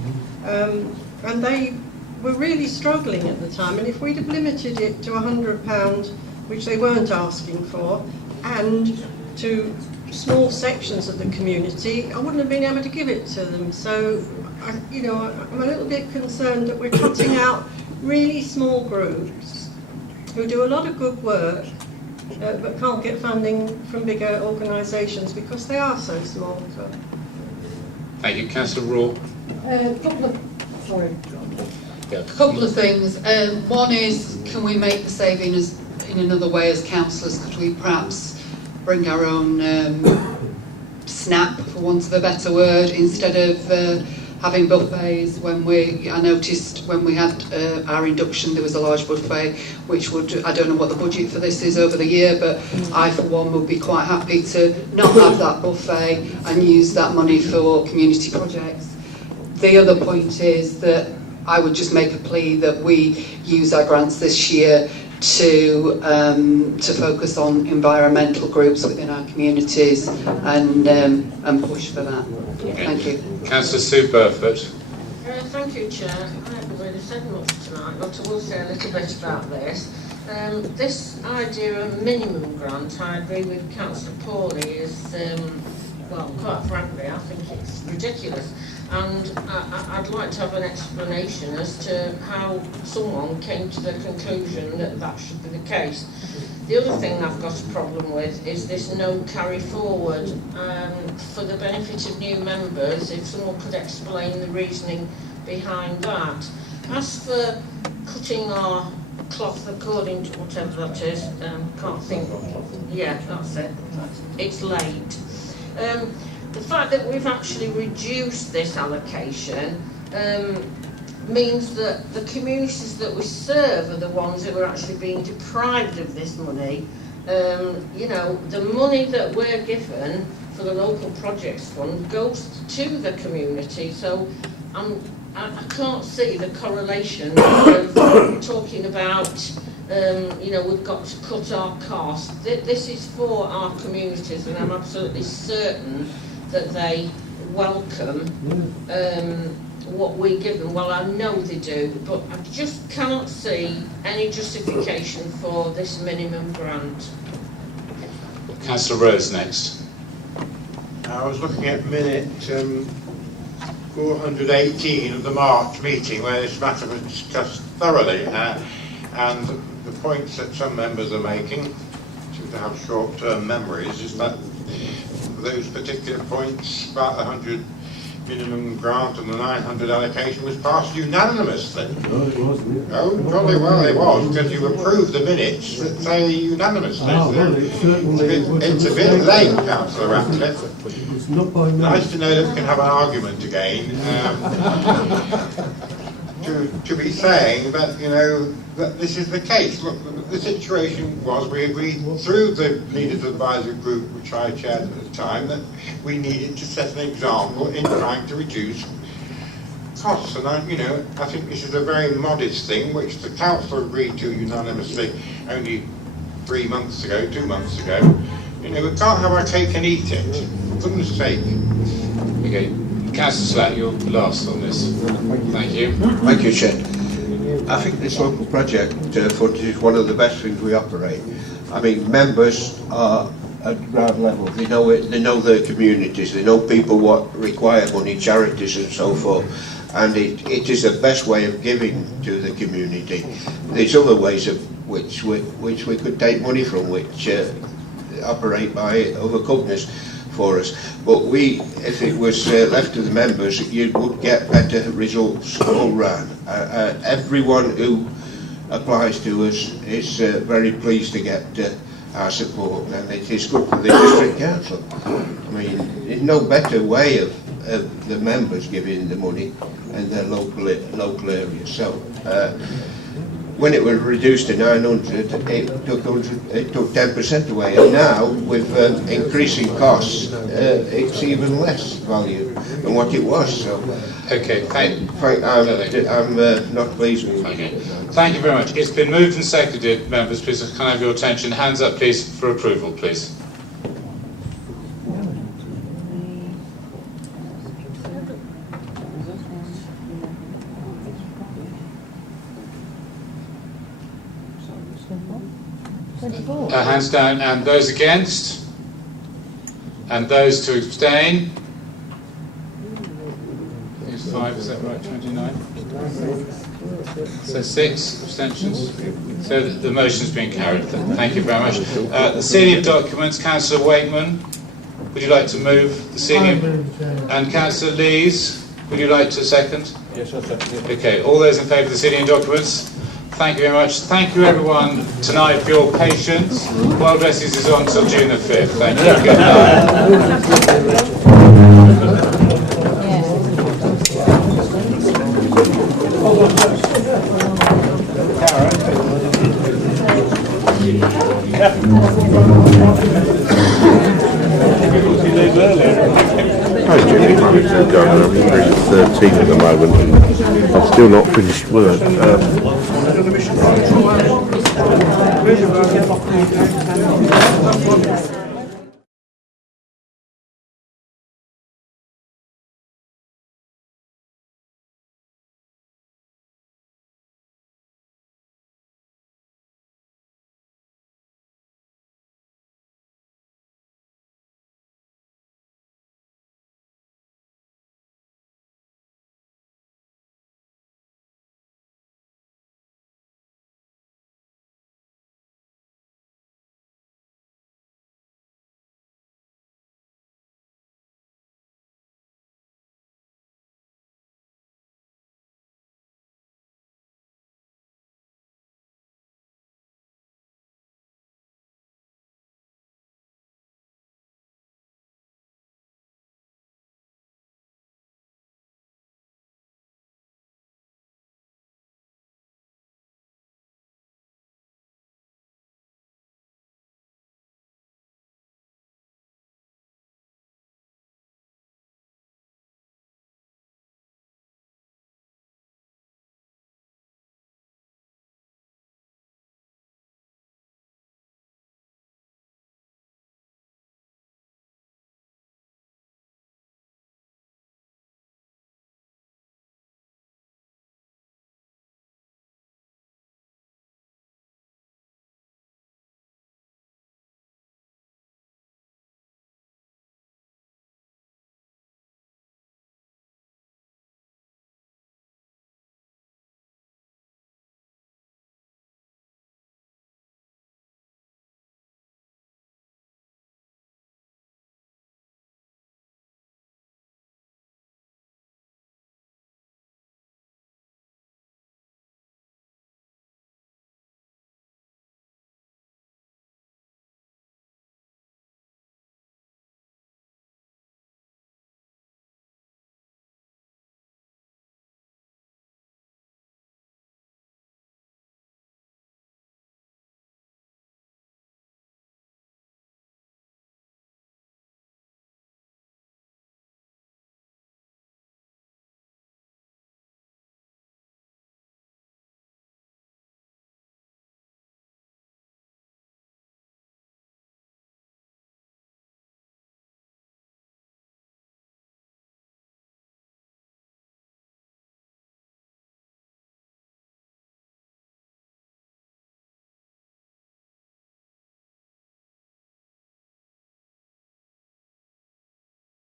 and they were really struggling at the time, and if we'd have limited it to £100, which they weren't asking for, and to small sections of the community, I wouldn't have been able to give it to them. So, I'm a little bit concerned that we're cutting out really small groups who do a lot of good work, but can't get funding from bigger organisations because they are so small. So. Thank you. Councillor Raw. A couple of things. One is, can we make the saving as in another way as councillors? Could we perhaps bring our own snap, for want of a better word, instead of having buffets? I noticed when we had our induction, there was a large buffet, which would, I don't know what the budget for this is over the year, but I for one would be quite happy to not have that buffet and use that money for community projects. The other point is that I would just make a plea that we use our grants this year to focus on environmental groups within our communities and push for that. Okay. Thank you. Councillor Sue Burford. Thank you, Chair. I haven't really said much tonight, but I will say a little bit about this. This idea of minimum grant, I agree with Councillor Pawley, is, quite frankly, I think it's ridiculous. And I'd like to have an explanation as to how someone came to the conclusion that that should be the case. The other thing I've got a problem with is this no carry forward. For the benefit of new members, if someone could explain the reasoning behind that. As for cutting our cloth according to whatever that is, can't think. Yeah, that's it. It's late. The fact that we've actually reduced this allocation means that the communities that we serve are the ones that are actually being deprived of this money. The money that we're given for the local projects fund goes to the community, so I can't see the correlation of talking about we've got to cut our costs. This is for our communities, and I'm absolutely certain that they welcome what we give them. Well, I know they do, but I just cannot see any justification for this minimum grant. Councillor Rose next. I was looking at minute 418 of the March meeting where this matter was discussed thoroughly, and the points that some members are making seem to have short-term memories, is that those particular points about the 100 minimum grant and the 900 allocation was passed unanimously. No, it wasn't. Oh, probably well it was, because you approved the minutes that say unanimously. It's a bit late, Councillor Ratcliffe. It's not by me. Nice to know that we can have an argument again. To be saying that, that this is the case. Look, the situation was we agreed through the Leaders Advisory Group, which I chaired at the time, that we needed to set an example in trying to reduce costs. And I think this is a very modest thing, which the Council agreed to unanimously only 2 months ago. We can't have our cake and eat it, for goodness sake. Okay. Councillor Slack, you're last on this. Thank you. Thank you, Chair. I think this local project fund is one of the best things we operate. I mean, members are at ground level. They know it. They know their communities. They know people what require money, charities and so forth. And it is the best way of giving to the community. There's other ways of which we could take money from, which operate by other companies for us. But if it was left to the members, you would get better results all round. Everyone who applies to us is very pleased to get our support, and it is good for the district council. I mean, there's no better way of the members giving the money in their local area. So when it was reduced to 900, it took 10% away, and now with increasing costs, it's even less value than what it was. So, okay, I'm not pleased with it. Okay. Thank you very much. It's been moved and seconded, members. Please, can I have your attention? Hands up, please, for approval, please. Hands down, and those against? And those to abstain? Here's 5, is that right? 29? So 6 abstentions. So the motion's been carried. Thank you very much. The sealing of documents, Councillor Wakeman, would you like to move the sealing? And Councillor Lees, would you like to second? Yes, I'll second. Okay, all those in favour of the sealing of documents? Thank you very much. Thank you everyone tonight for your patience. Wild Dresses is on till June the 5th. Thank you. Good night. Hi Jimmy, my name's Doug, I'm in 13 at the moment and I've still not finished work.